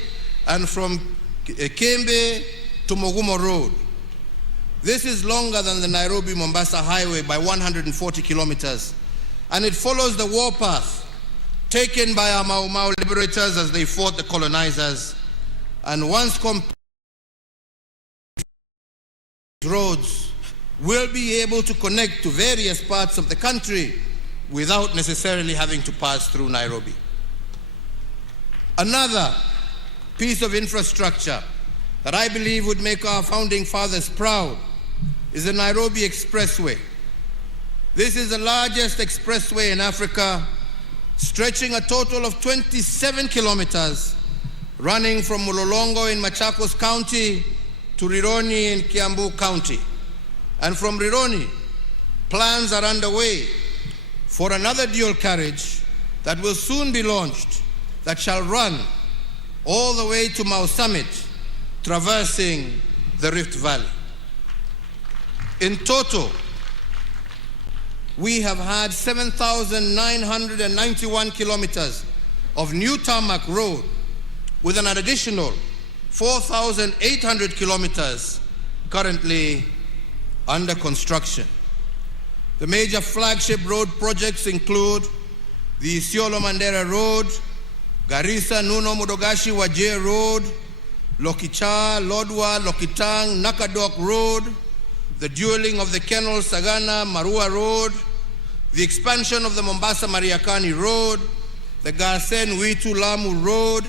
and from Kembe to Mogumo Road. This is longer than the Nairobi-Mombasa highway by 140 kilometers, and it follows the warpath taken by our Mau Mau liberators as they fought the colonizers, and once complete, roads will be able to connect to various parts of the country without necessarily having to pass through Nairobi. Another piece of infrastructure that I believe would make our founding fathers proud is the Nairobi Expressway. This is the largest expressway in Africa, stretching a total of 27 kilometers, running from Mulolongo in Machakos County to Rironi in Kiambu County. And from Rironi, plans are underway for another dual carriage that will soon be launched that shall run all the way to Mau Summit, traversing the Rift Valley. In total, we have had 7,991 kilometers of new tarmac road with an additional 4,800 kilometers currently under construction. The major flagship road projects include the Isiolo Mandera Road, Garissa Nuno Mudogashi Wajir Road, Lokicha, Lodwa, Lokitang, Nakadok Road, the dueling of the Kenol Sagana Marua Road, the expansion of the Mombasa Mariakani Road, the Garsen Witu Lamu Road,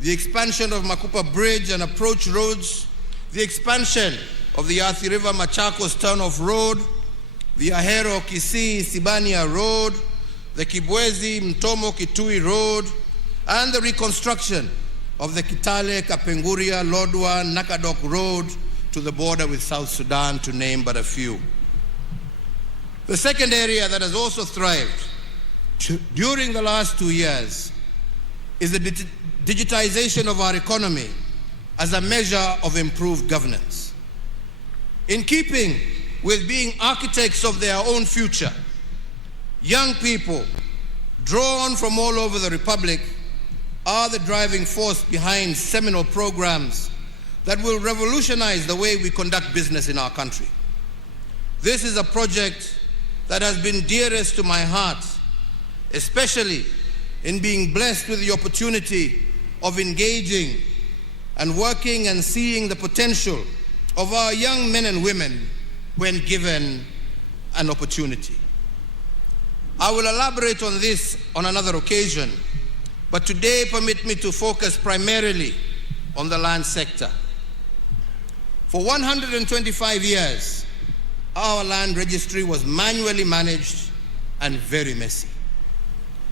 the expansion of Makupa Bridge and approach roads, the expansion of the Athi River Machakos Turnoff Road, the Ahero Kisii Sibania Road, the Kibwezi Mtomo Kitui Road, and the reconstruction of the Kitale Kapenguria Lodwa Nakadok Road to the border with South Sudan, to name but a few. The second area that has also thrived during the last 2 years is the digitization of our economy as a measure of improved governance. In keeping with being architects of their own future, young people drawn from all over the Republic are the driving force behind seminal programs that will revolutionize the way we conduct business in our country. This is a project that has been dearest to my heart, especially in being blessed with the opportunity of engaging and working and seeing the potential of our young men and women when given an opportunity. I will elaborate on this on another occasion, but today permit me to focus primarily on the land sector. For 125 years, our land registry was manually managed and very messy.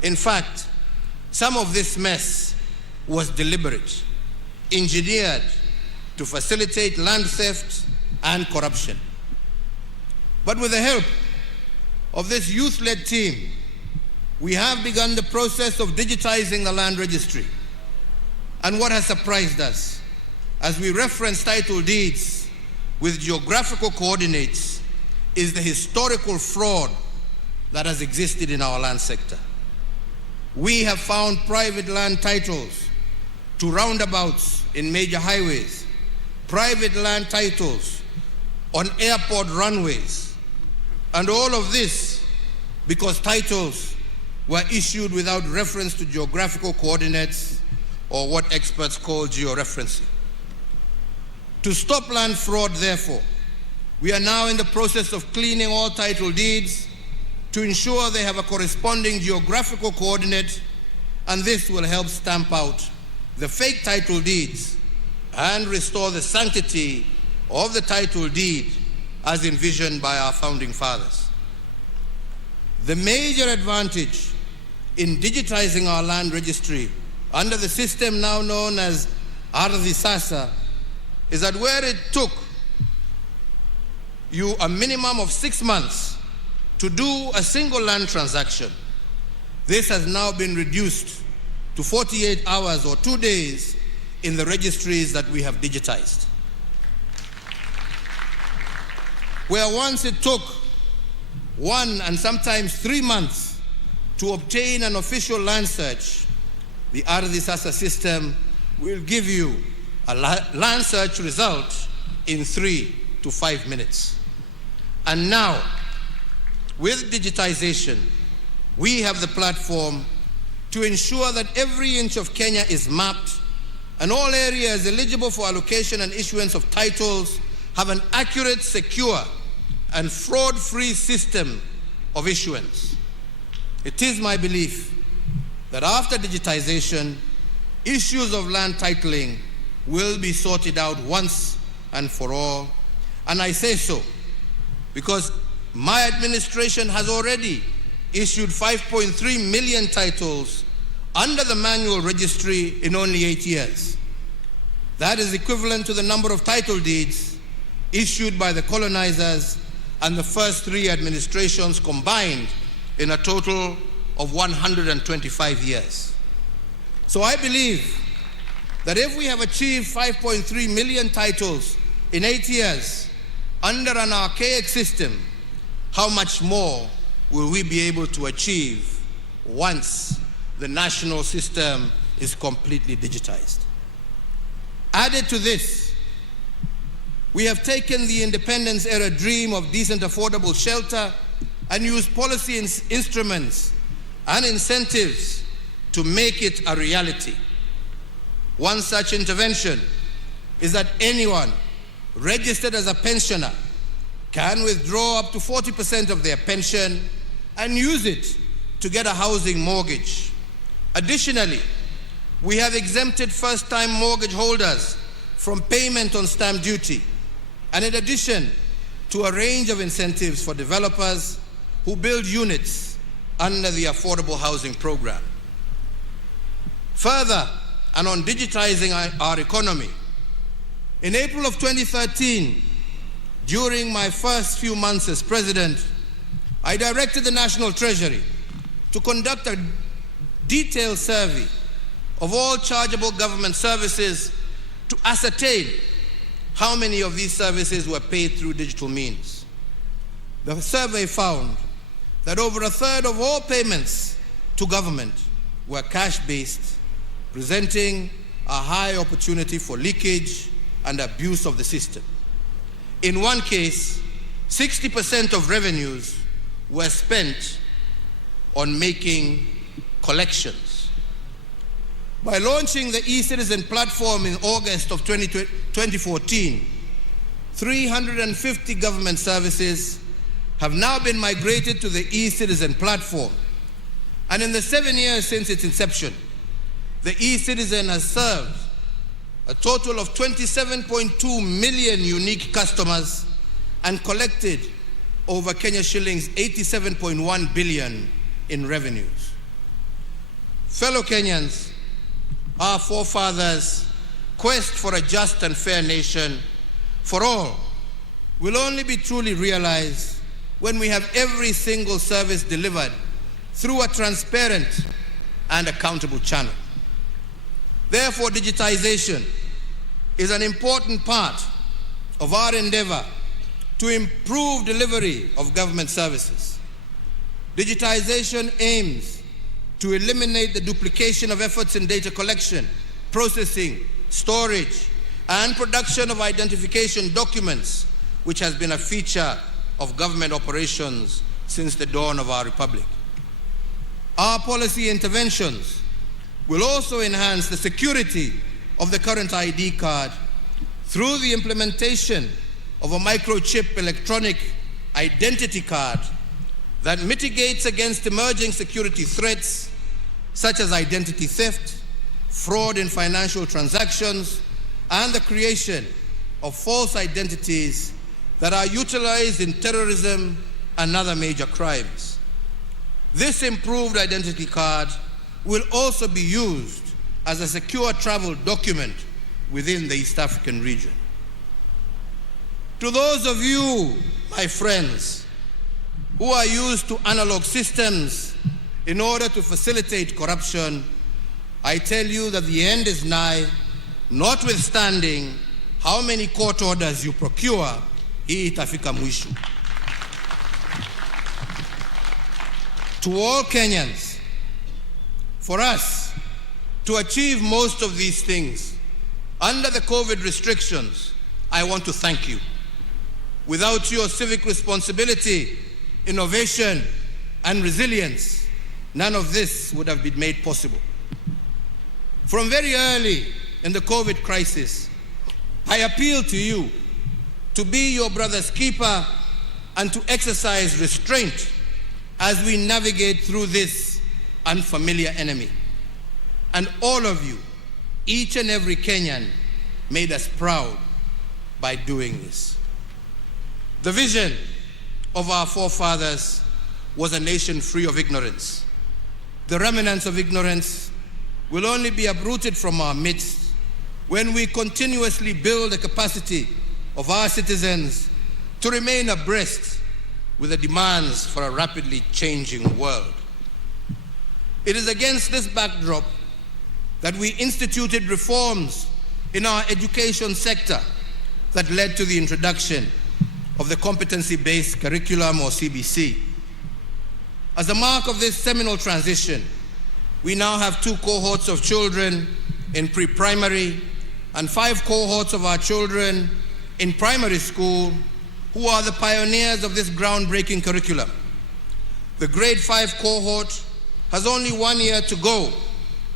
In fact, some of this mess was deliberate, engineered to facilitate land theft and corruption. But with the help of this youth-led team, we have begun the process of digitizing the land registry. And what has surprised us, as we reference title deeds with geographical coordinates, is the historical fraud that has existed in our land sector. We have found private land titles to roundabouts in major highways, private land titles on airport runways, and all of this because titles were issued without reference to geographical coordinates, or what experts call georeferencing. To stop land fraud, therefore, we are now in the process of cleaning all title deeds to ensure they have a corresponding geographical coordinate, and this will help stamp out the fake title deeds and restore the sanctity of the title deed as envisioned by our founding fathers. The major advantage in digitizing our land registry under the system now known as Ardhi Sasa is that where it took you a minimum of 6 months to do a single land transaction, this has now been reduced to 48 hours or 2 days in the registries that we have digitized. Where once it took 1 and sometimes 3 months to obtain an official land search, the Ardhi Sasa system will give you a land search result in 3 to 5 minutes. And now, with digitization, we have the platform to ensure that every inch of Kenya is mapped and all areas eligible for allocation and issuance of titles have an accurate, secure, and fraud-free system of issuance. It is my belief that after digitization, issues of land titling will be sorted out once and for all. And I say so because my administration has already issued 5.3 million titles under the manual registry in only 8 years. That is equivalent to the number of title deeds issued by the colonizers and the first 3 administrations combined in a total of 125 years. So I believe that if we have achieved 5.3 million titles in 8 years under an archaic system, how much more will we be able to achieve once the national system is completely digitized? Added to this, we have taken the independence era dream of decent, affordable shelter and used policy instruments and incentives to make it a reality. One such intervention is that anyone registered as a pensioner can withdraw up to 40% of their pension and use it to get a housing mortgage. Additionally, we have exempted first-time mortgage holders from payment on stamp duty, and in addition to a range of incentives for developers who build units under the Affordable Housing Program. Further, and on digitizing our economy, in April of 2013, during my first few months as president, I directed the National Treasury to conduct a detailed survey of all chargeable government services to ascertain how many of these services were paid through digital means. The survey found that over 1/3 of all payments to government were cash-based, presenting a high opportunity for leakage and abuse of the system. In one case, 60% of revenues were spent on making collections. By launching the e-Citizen platform in August of 2014, 350 government services have now been migrated to the e-Citizen platform. And in the 7 years since its inception, the e-Citizen has served a total of 27.2 million unique customers and collected over Kenya shillings 87.1 billion in revenues. Fellow Kenyans, our forefathers' quest for a just and fair nation for all will only be truly realized when we have every single service delivered through a transparent and accountable channel. Therefore, digitization is an important part of our endeavor to improve delivery of government services. Digitization aims to eliminate the duplication of efforts in data collection, processing, storage, and production of identification documents, which has been a feature of government operations since the dawn of our republic. Our policy interventions will also enhance the security of the current ID card through the implementation of a microchip electronic identity card that mitigates against emerging security threats such as identity theft, fraud in financial transactions, and the creation of false identities that are utilized in terrorism and other major crimes. This improved identity card will also be used as a secure travel document within the East African region. To those of you, my friends, who are used to analog systems in order to facilitate corruption, I tell you that the end is nigh, notwithstanding how many court orders you procure, hii itafika mwisho. To all Kenyans, for us to achieve most of these things under the COVID restrictions, I want to thank you. Without your civic responsibility, innovation, and resilience, none of this would have been made possible. From very early in the COVID crisis, I appeal to you to be your brother's keeper and to exercise restraint as we navigate through this unfamiliar enemy. And all of you, each and every Kenyan, made us proud by doing this. The vision of our forefathers was a nation free of ignorance. The remnants of ignorance will only be uprooted from our midst when we continuously build the capacity of our citizens to remain abreast with the demands for a rapidly changing world. It is against this backdrop that we instituted reforms in our education sector that led to the introduction of the competency-based curriculum, or CBC. As a mark of this seminal transition, we now have 2 cohorts of children in pre-primary and 5 cohorts of our children in primary school who are the pioneers of this groundbreaking curriculum. The grade 5 cohort has only 1 year to go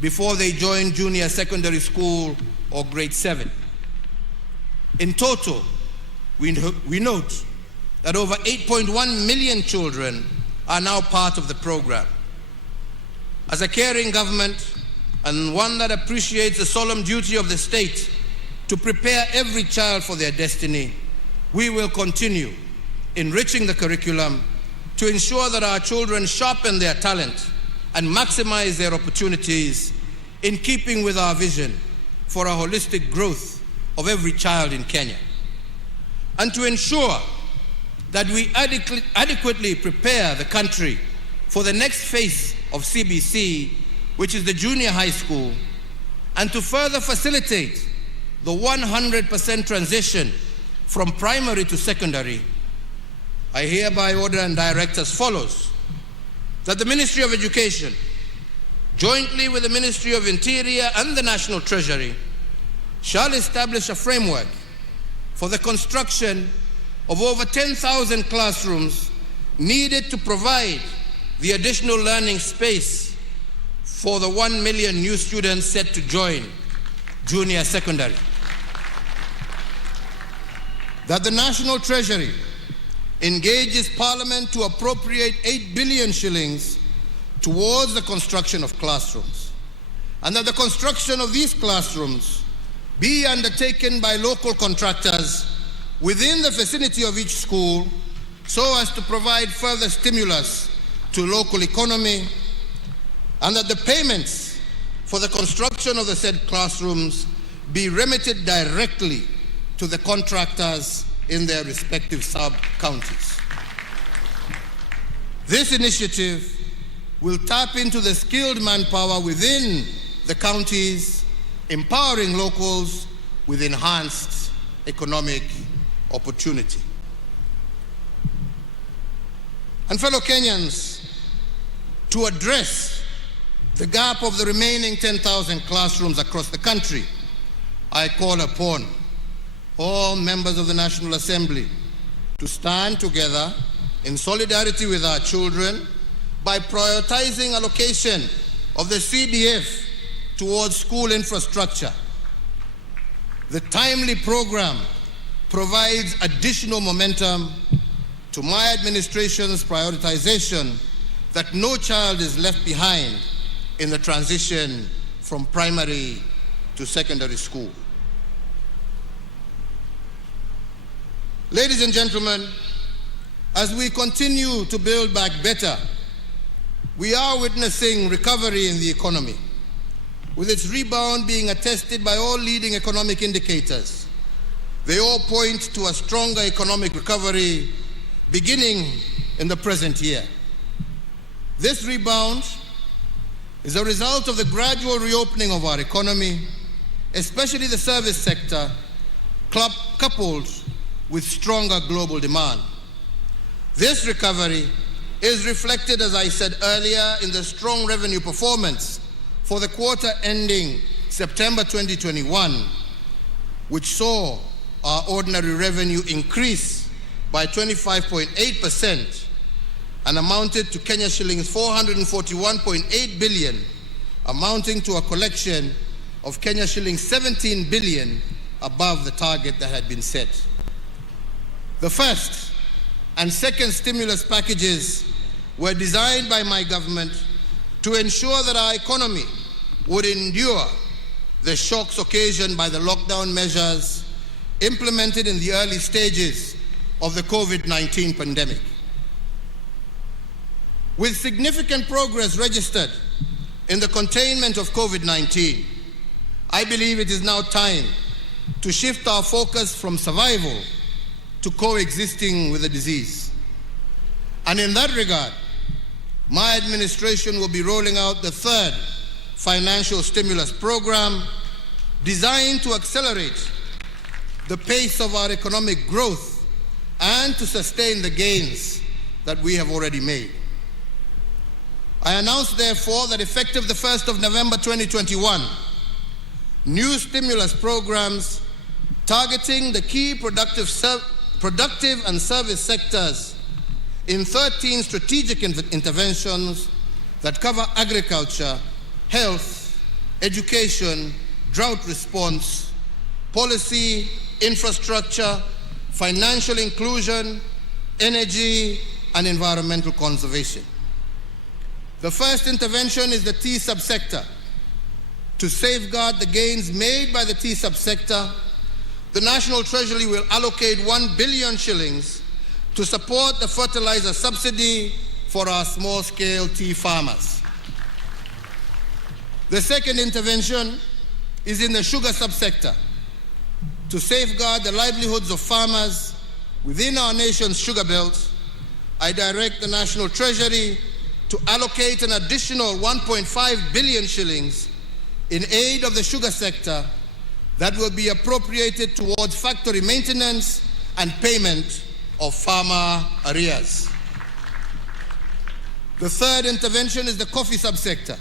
before they join junior secondary school or grade 7. In total, we note that over 8.1 million children are now part of the program. As a caring government and one that appreciates the solemn duty of the state to prepare every child for their destiny, we will continue enriching the curriculum to ensure that our children sharpen their talent and maximize their opportunities in keeping with our vision for a holistic growth of every child in Kenya. And to ensure that we adequately prepare the country for the next phase of CBC, which is the junior high school, and to further facilitate the 100% transition from primary to secondary, I hereby order and direct as follows: that the Ministry of Education, jointly with the Ministry of Interior and the National Treasury, shall establish a framework for the construction of over 10,000 classrooms needed to provide the additional learning space for the 1 million new students set to join junior secondary. That the National Treasury engages Parliament to appropriate 8 billion shillings towards the construction of classrooms, and that the construction of these classrooms be undertaken by local contractors within the vicinity of each school so as to provide further stimulus to local economy, and that the payments for the construction of the said classrooms be remitted directly to the contractors in their respective sub-counties. This initiative will tap into the skilled manpower within the counties, empowering locals with enhanced economic opportunity. And fellow Kenyans, to address the gap of the remaining 10,000 classrooms across the country, I call upon all members of the National Assembly to stand together in solidarity with our children by prioritizing allocation of the CDF towards school infrastructure. The timely program provides additional momentum to my administration's prioritization that no child is left behind in the transition from primary to secondary school. Ladies and gentlemen, as we continue to build back better, we are witnessing recovery in the economy, with its rebound being attested by all leading economic indicators. They all point to a stronger economic recovery beginning in the present year. This rebound is a result of the gradual reopening of our economy, especially the service sector, coupled with stronger global demand. This recovery is reflected, as I said earlier, in the strong revenue performance for the quarter ending September 2021, which saw our ordinary revenue increase by 25.8% and amounted to Kenya shillings 441.8 billion, amounting to a collection of Kenya shillings 17 billion above the target that had been set. The first and second stimulus packages were designed by my government to ensure that our economy would endure the shocks occasioned by the lockdown measures implemented in the early stages of the COVID-19 pandemic. With significant progress registered in the containment of COVID-19, I believe it is now time to shift our focus from survival to coexisting with the disease. And in that regard, my administration will be rolling out the third financial stimulus program designed to accelerate the pace of our economic growth and to sustain the gains that we have already made. I announce, therefore, that effective the 1st of November 2021, new stimulus programs targeting the key productive and service sectors in 13 strategic interventions that cover agriculture, health, education, drought response, policy, infrastructure, financial inclusion, energy, and environmental conservation. The first intervention is the tea subsector. To safeguard the gains made by the tea subsector, the National Treasury will allocate 1 billion shillings to support the fertilizer subsidy for our small-scale tea farmers. The second intervention is in the sugar subsector. To safeguard the livelihoods of farmers within our nation's sugar belt, I direct the National Treasury to allocate an additional 1.5 billion shillings in aid of the sugar sector that will be appropriated towards factory maintenance and payment of farmer arrears. The third intervention is the coffee subsector.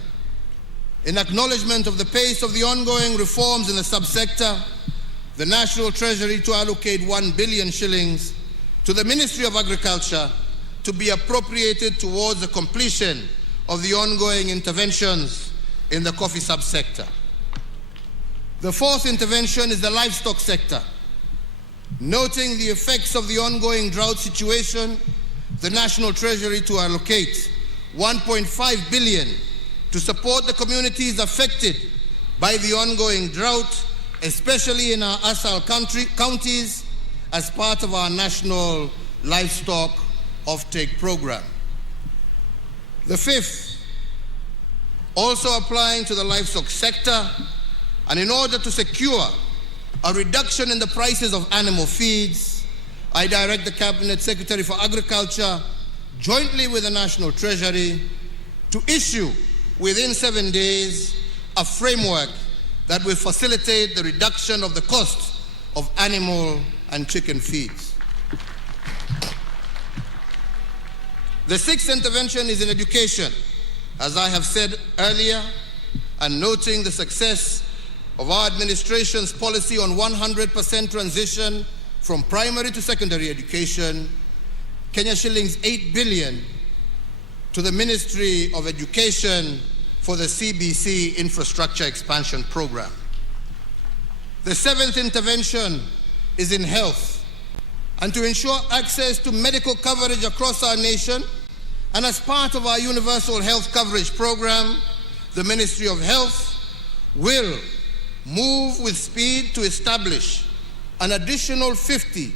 In acknowledgement of the pace of the ongoing reforms in the subsector, the National Treasury to allocate 1 billion shillings to the Ministry of Agriculture to be appropriated towards the completion of the ongoing interventions in the coffee subsector. The fourth intervention is the livestock sector. Noting the effects of the ongoing drought situation, the National Treasury to allocate 1.5 billion to support the communities affected by the ongoing drought, especially in our ASAL counties, as part of our National Livestock Offtake Program. The fifth, also applying to the livestock sector, and in order to secure a reduction in the prices of animal feeds, I direct the Cabinet Secretary for Agriculture, jointly with the National Treasury, to issue within 7 days a framework that will facilitate the reduction of the cost of animal and chicken feeds. The sixth intervention is in education. As I have said earlier, and noting the success of our administration's policy on 100% transition from primary to secondary education, Kenya shillings 8 billion to the Ministry of Education for the CBC Infrastructure Expansion Program. The seventh intervention is in health, and to ensure access to medical coverage across our nation, and as part of our Universal Health Coverage Program, the Ministry of Health will move with speed to establish an additional 50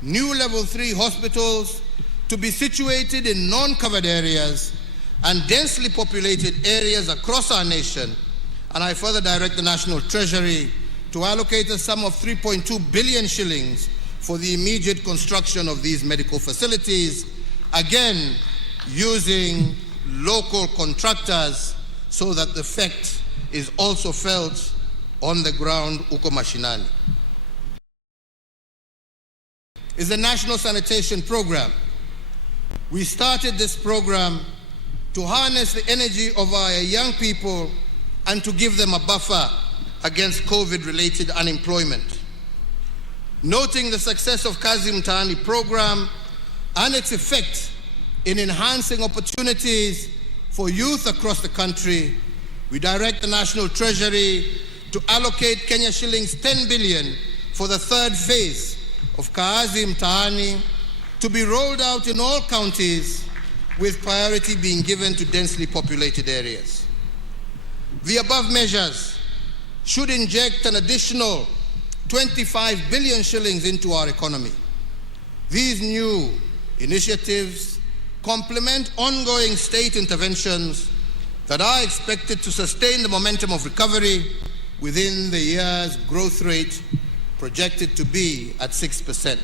new Level 3 hospitals to be situated in non-covered areas and densely populated areas across our nation. And I further direct the National Treasury to allocate a sum of 3.2 billion shillings for the immediate construction of these medical facilities, again using local contractors so that the effect is also felt on the ground uko mashinani. Is the National Sanitation Program. We started this program to harness the energy of our young people and to give them a buffer against COVID-related unemployment. Noting the success of Kazi Mtaani program and its effect in enhancing opportunities for youth across the country, we direct the National Treasury to allocate Kenya shillings 10 billion for the third phase of Kazi Mtaani to be rolled out in all counties, with priority being given to densely populated areas. The above measures should inject an additional 25 billion shillings into our economy. These new initiatives complement ongoing state interventions that are expected to sustain the momentum of recovery within the year's growth rate projected to be at 6%.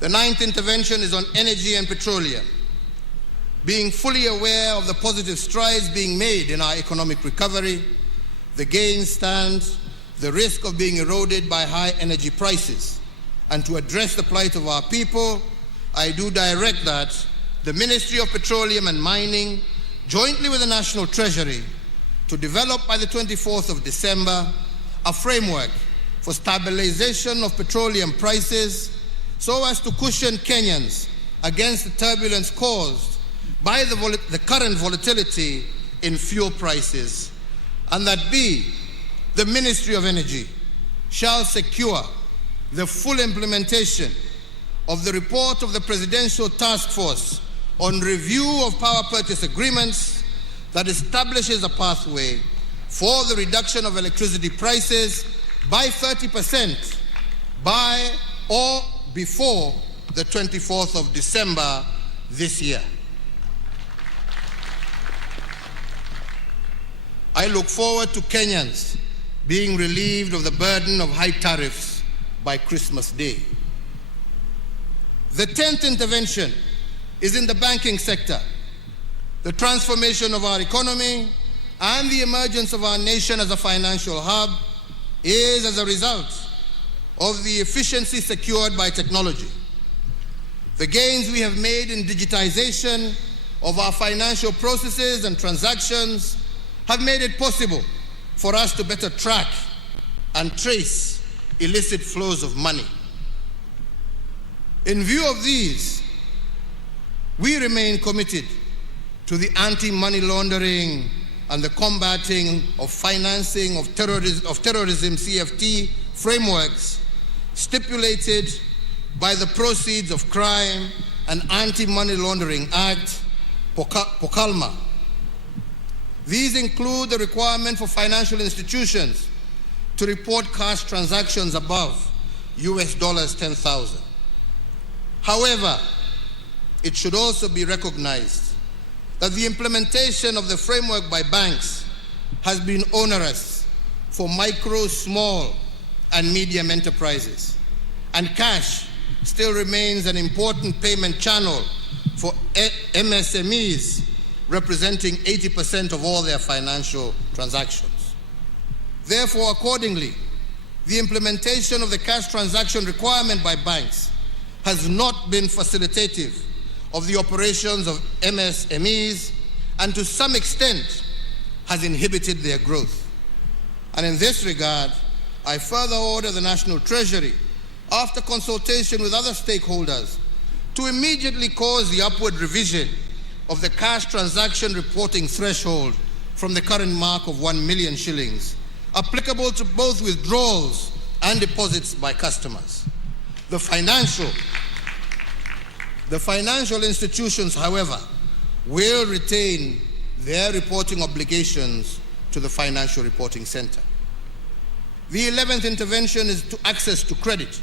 The ninth intervention is on energy and petroleum. Being fully aware of the positive strides being made in our economic recovery, the gain stands the risk of being eroded by high energy prices. And to address the plight of our people, I do direct that the Ministry of Petroleum and Mining, jointly with the National Treasury, to develop by the 24th of December a framework for stabilization of petroleum prices so as to cushion Kenyans against the turbulence caused by the current volatility in fuel prices, and that B, the Ministry of Energy shall secure the full implementation of the report of the Presidential Task Force on review of power purchase agreements that establishes a pathway for the reduction of electricity prices by 30% by or before the 24th of December this year. I look forward to Kenyans being relieved of the burden of high tariffs by Christmas Day. The 10th intervention is in the banking sector. The transformation of our economy and the emergence of our nation as a financial hub is as a result of the efficiency secured by technology. The gains we have made in digitization of our financial processes and transactions have made it possible for us to better track and trace illicit flows of money. In view of these, we remain committed to the anti-money laundering and the combating of financing of terrorism CFT frameworks stipulated by the Proceeds of Crime and Anti-Money Laundering Act, POCALMA. These include the requirement for financial institutions to report cash transactions above US $10,000. However, it should also be recognized that the implementation of the framework by banks has been onerous for micro, small, and medium enterprises, and cash still remains an important payment channel for MSMEs, representing 80% of all their financial transactions. Therefore, accordingly, the implementation of the cash transaction requirement by banks has not been facilitative of the operations of MSMEs, and to some extent has inhibited their growth. And in this regard, I further order the National Treasury, after consultation with other stakeholders, to immediately cause the upward revision of the cash transaction reporting threshold from the current mark of 1 million shillings, applicable to both withdrawals and deposits by customers. The financial institutions, however, will retain their reporting obligations to the Financial Reporting Center. The 11th intervention is to access to credit.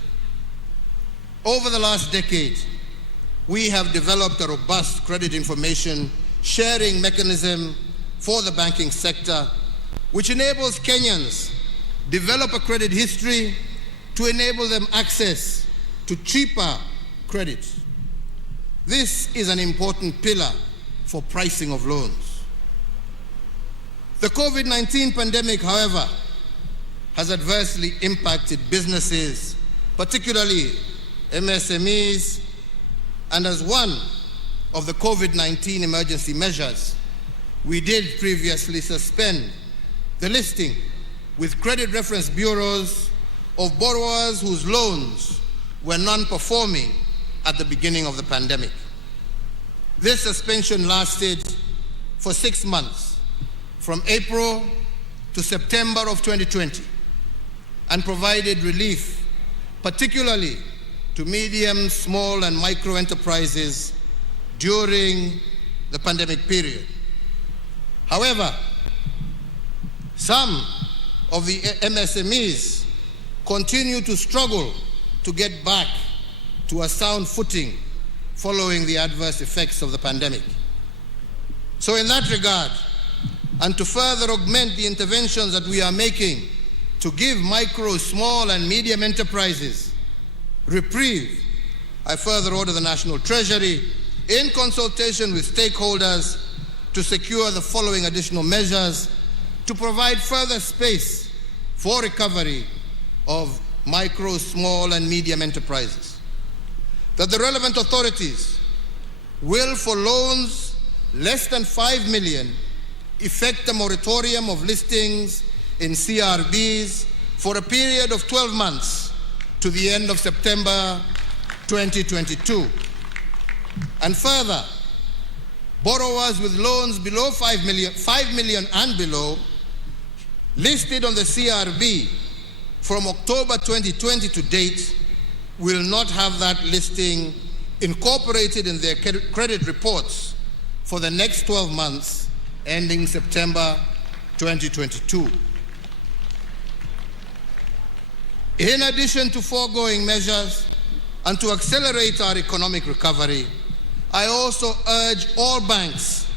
Over the last decade, we have developed a robust credit information sharing mechanism for the banking sector, which enables Kenyans develop a credit history to enable them access to cheaper credit. This is an important pillar for pricing of loans. The COVID-19 pandemic, however, has adversely impacted businesses, particularly MSMEs, and as one of the COVID-19 emergency measures, we did previously suspend the listing with credit reference bureaus of borrowers whose loans were non-performing at the beginning of the pandemic. This suspension lasted for 6 months, from April to September of 2020, and provided relief, particularly to medium, small, and micro enterprises during the pandemic period. However, some of the MSMEs continue to struggle to get back to a sound footing following the adverse effects of the pandemic. So in that regard, and to further augment the interventions that we are making to give micro, small, and medium enterprises reprieve, I further order the National Treasury, in consultation with stakeholders, to secure the following additional measures to provide further space for recovery of micro, small, and medium enterprises. That the relevant authorities will, for loans less than 5 million, effect a moratorium of listings in CRBs for a period of 12 months to the end of September 2022. And further, borrowers with loans below 5 million and below, listed on the CRB from October 2020 to date, will not have that listing incorporated in their credit reports for the next 12 months ending September 2022. In addition to foregoing measures and to accelerate our economic recovery, I also urge all banks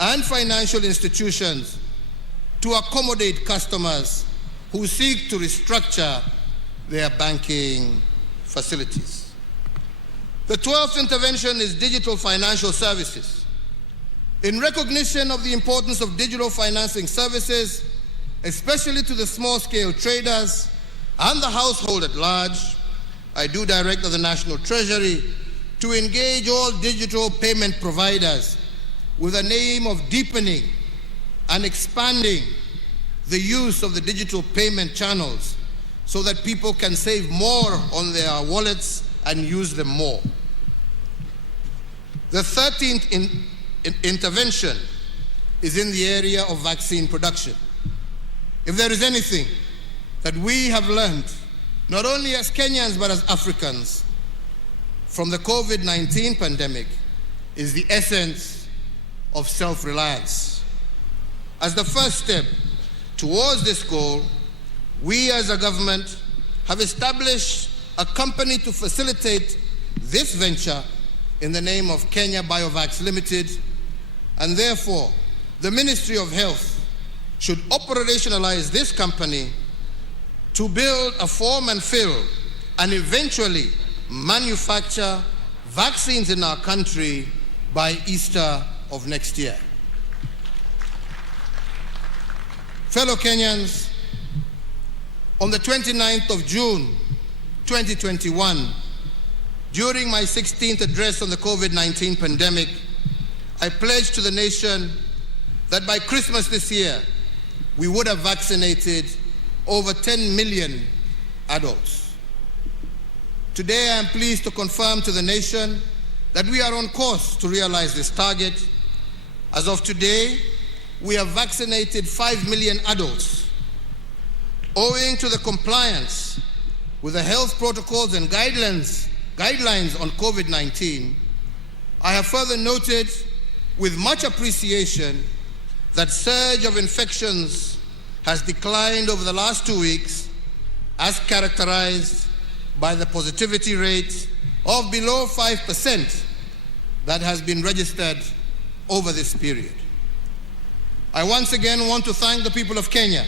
and financial institutions to accommodate customers who seek to restructure their banking facilities. The 12th intervention is digital financial services. In recognition of the importance of digital financing services, especially to the small-scale traders and the household at large, I do direct the National Treasury to engage all digital payment providers with an aim of deepening and expanding the use of the digital payment channels so that people can save more on their wallets and use them more. The 13th intervention is in the area of vaccine production. If there is anything that we have learned not only as Kenyans but as Africans, from the COVID-19 pandemic is the essence of self-reliance. As the first step towards this goal, we as a government have established a company to facilitate this venture in the name of Kenya Biovax Limited, and therefore the Ministry of Health should operationalize this company to build a form and fill and eventually manufacture vaccines in our country by Easter of next year. Fellow Kenyans, on the 29th of June 2021, during my 16th address on the COVID-19 pandemic, I pledged to the nation that by Christmas this year, we would have vaccinated over 10 million adults. Today, I am pleased to confirm to the nation that we are on course to realize this target. As of today, we have vaccinated 5 million adults. Owing to the compliance with the health protocols and guidelines on COVID-19, I have further noted with much appreciation that surge of infections has declined over the last 2 weeks, as characterized by the positivity rate of below 5% that has been registered over this period. I once again want to thank the people of Kenya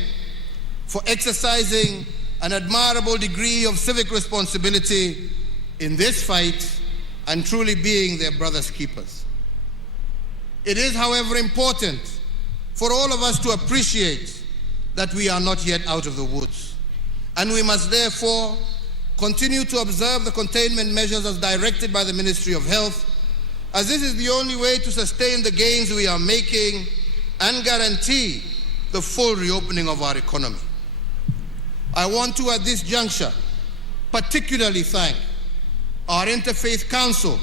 for exercising an admirable degree of civic responsibility in this fight and truly being their brothers' keepers. It is, however, important for all of us to appreciate that we are not yet out of the woods, and we must therefore continue to observe the containment measures as directed by the Ministry of Health, as this is the only way to sustain the gains we are making and guarantee the full reopening of our economy. I want to, at this juncture, particularly thank our Interfaith Council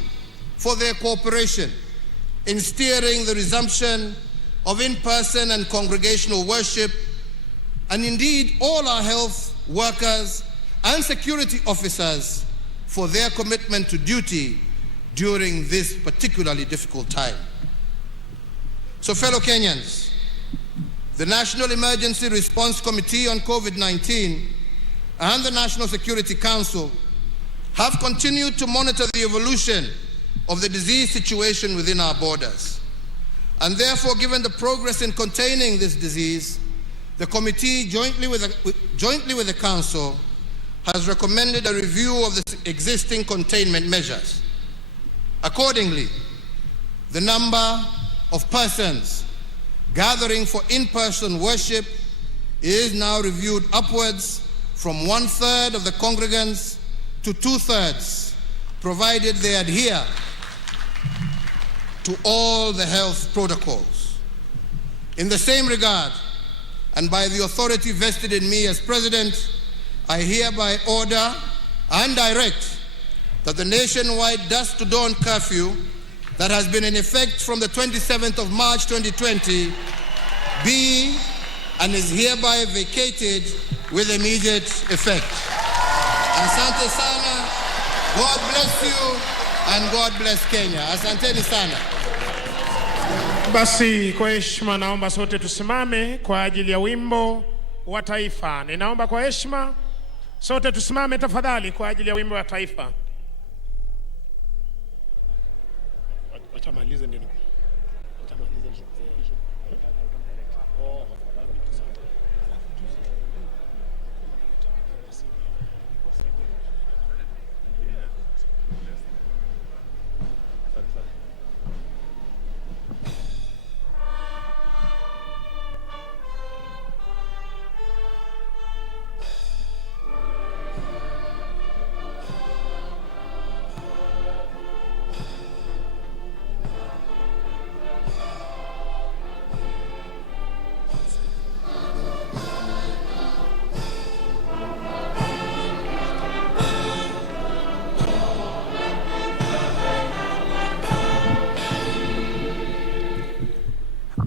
for their cooperation in steering the resumption of in-person and congregational worship, and indeed all our health workers and security officers for their commitment to duty during this particularly difficult time. So, fellow Kenyans, the National Emergency Response Committee on COVID-19 and the National Security Council have continued to monitor the evolution of the disease situation within our borders. And therefore, given the progress in containing this disease, the committee, jointly with the Council, has recommended a review of the existing containment measures. Accordingly, the number of persons gathering for in-person worship is now reviewed upwards from 1/3 of the congregants to 2/3, provided they adhere to all the health protocols. In the same regard, and by the authority vested in me as President, I hereby order and direct that the nationwide dusk to dawn curfew that has been in effect from the 27th of March 2020 be and is hereby vacated with immediate effect. Asante sana, God bless you and God bless Kenya. Asanteni sana. Basi kwa heshima naomba sote tusimame kwa ajili ya wimbo wa taifa. Ninaomba kwa heshima sote tusimame tafadhali kwa ajili ya wimbo wa taifa. Watamalize ndio.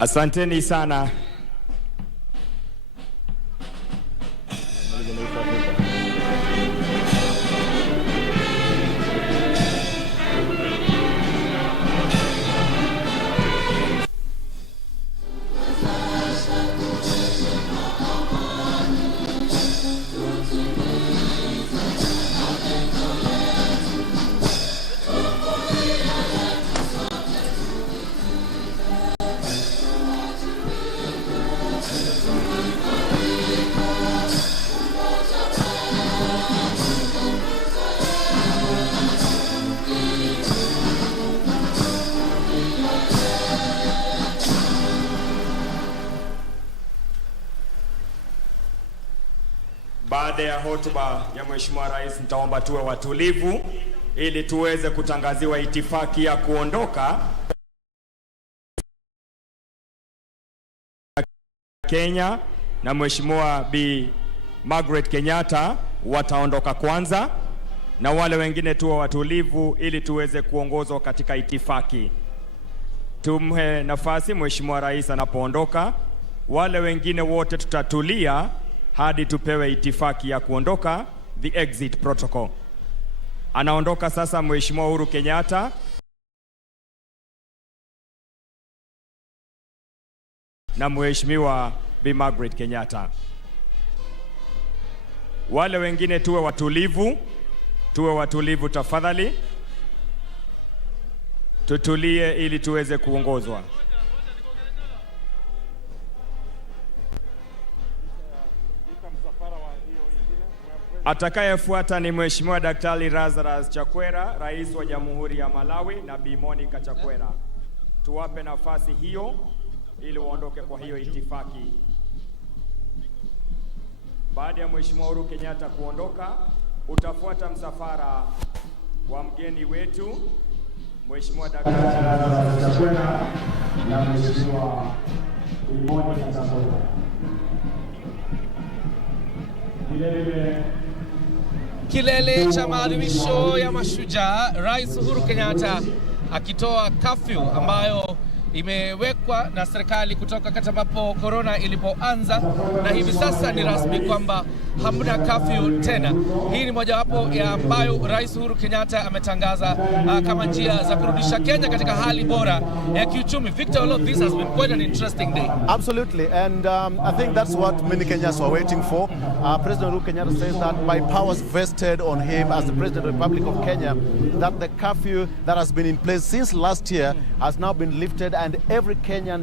Asanteni sana. Baada ya hotuba ya Mheshimiwa Rais, nitaomba tuwe watulivu ili tuweze kutangaziwa itifaki ya kuondoka Kenya, na Mheshimiwa Bi Margaret Kenyatta wataondoka kwanza, na wale wengine tuwe watulivu ili tuweze kuongozwa katika itifaki. Tumhe nafasi Mheshimiwa Rais anapoondoka. Wale wengine wote tutatulia hadi tupewe itifaki ya kuondoka, the exit protocol. Anaondoka sasa Mheshimiwa Uhuru Kenyatta na Mheshimiwa Bi Margaret Kenyatta. Wale wengine tuwe watulivu tafadhali. Tutulie ili tuweze kuongozwa. Atakayefuata ni Mheshimiwa Daktari Lazarus Chakwera, Rais wa Jamhuri ya Malawi, na Bi Monica Chakwera. Tuwape nafasi hiyo ili waondoke kwa hiyo itifaki. Baada ya Mheshimiwa Uhuru Kenyatta kuondoka, utafuata msafara wa mgeni wetu Mheshimiwa Daktari Lazarus Chakwera na Mheshimiwa Bi Monica Chakwera. Kilele cha maadhimisho ya Mashujaa, Rais Uhuru Kenyatta akitoa curfew ambayo imewekwa na serikali kutoka wakati ambapo corona ilipoanza, na hivi sasa ni rasmi kwamba hamna curfew tena. Hii ni mojawapo ya ambayo Rais Uhuru Kenyatta ametangaza kama njia za kurudisha Kenya katika hali bora ya kiuchumi. Victor, all of this has been quite an interesting day. Absolutely, and I think that's what many Kenyans were waiting for. President Uhuru Kenyatta says that by powers vested on him as the President of the Republic of Kenya, that the curfew that has been in place since last year has now been lifted, and every Kenyan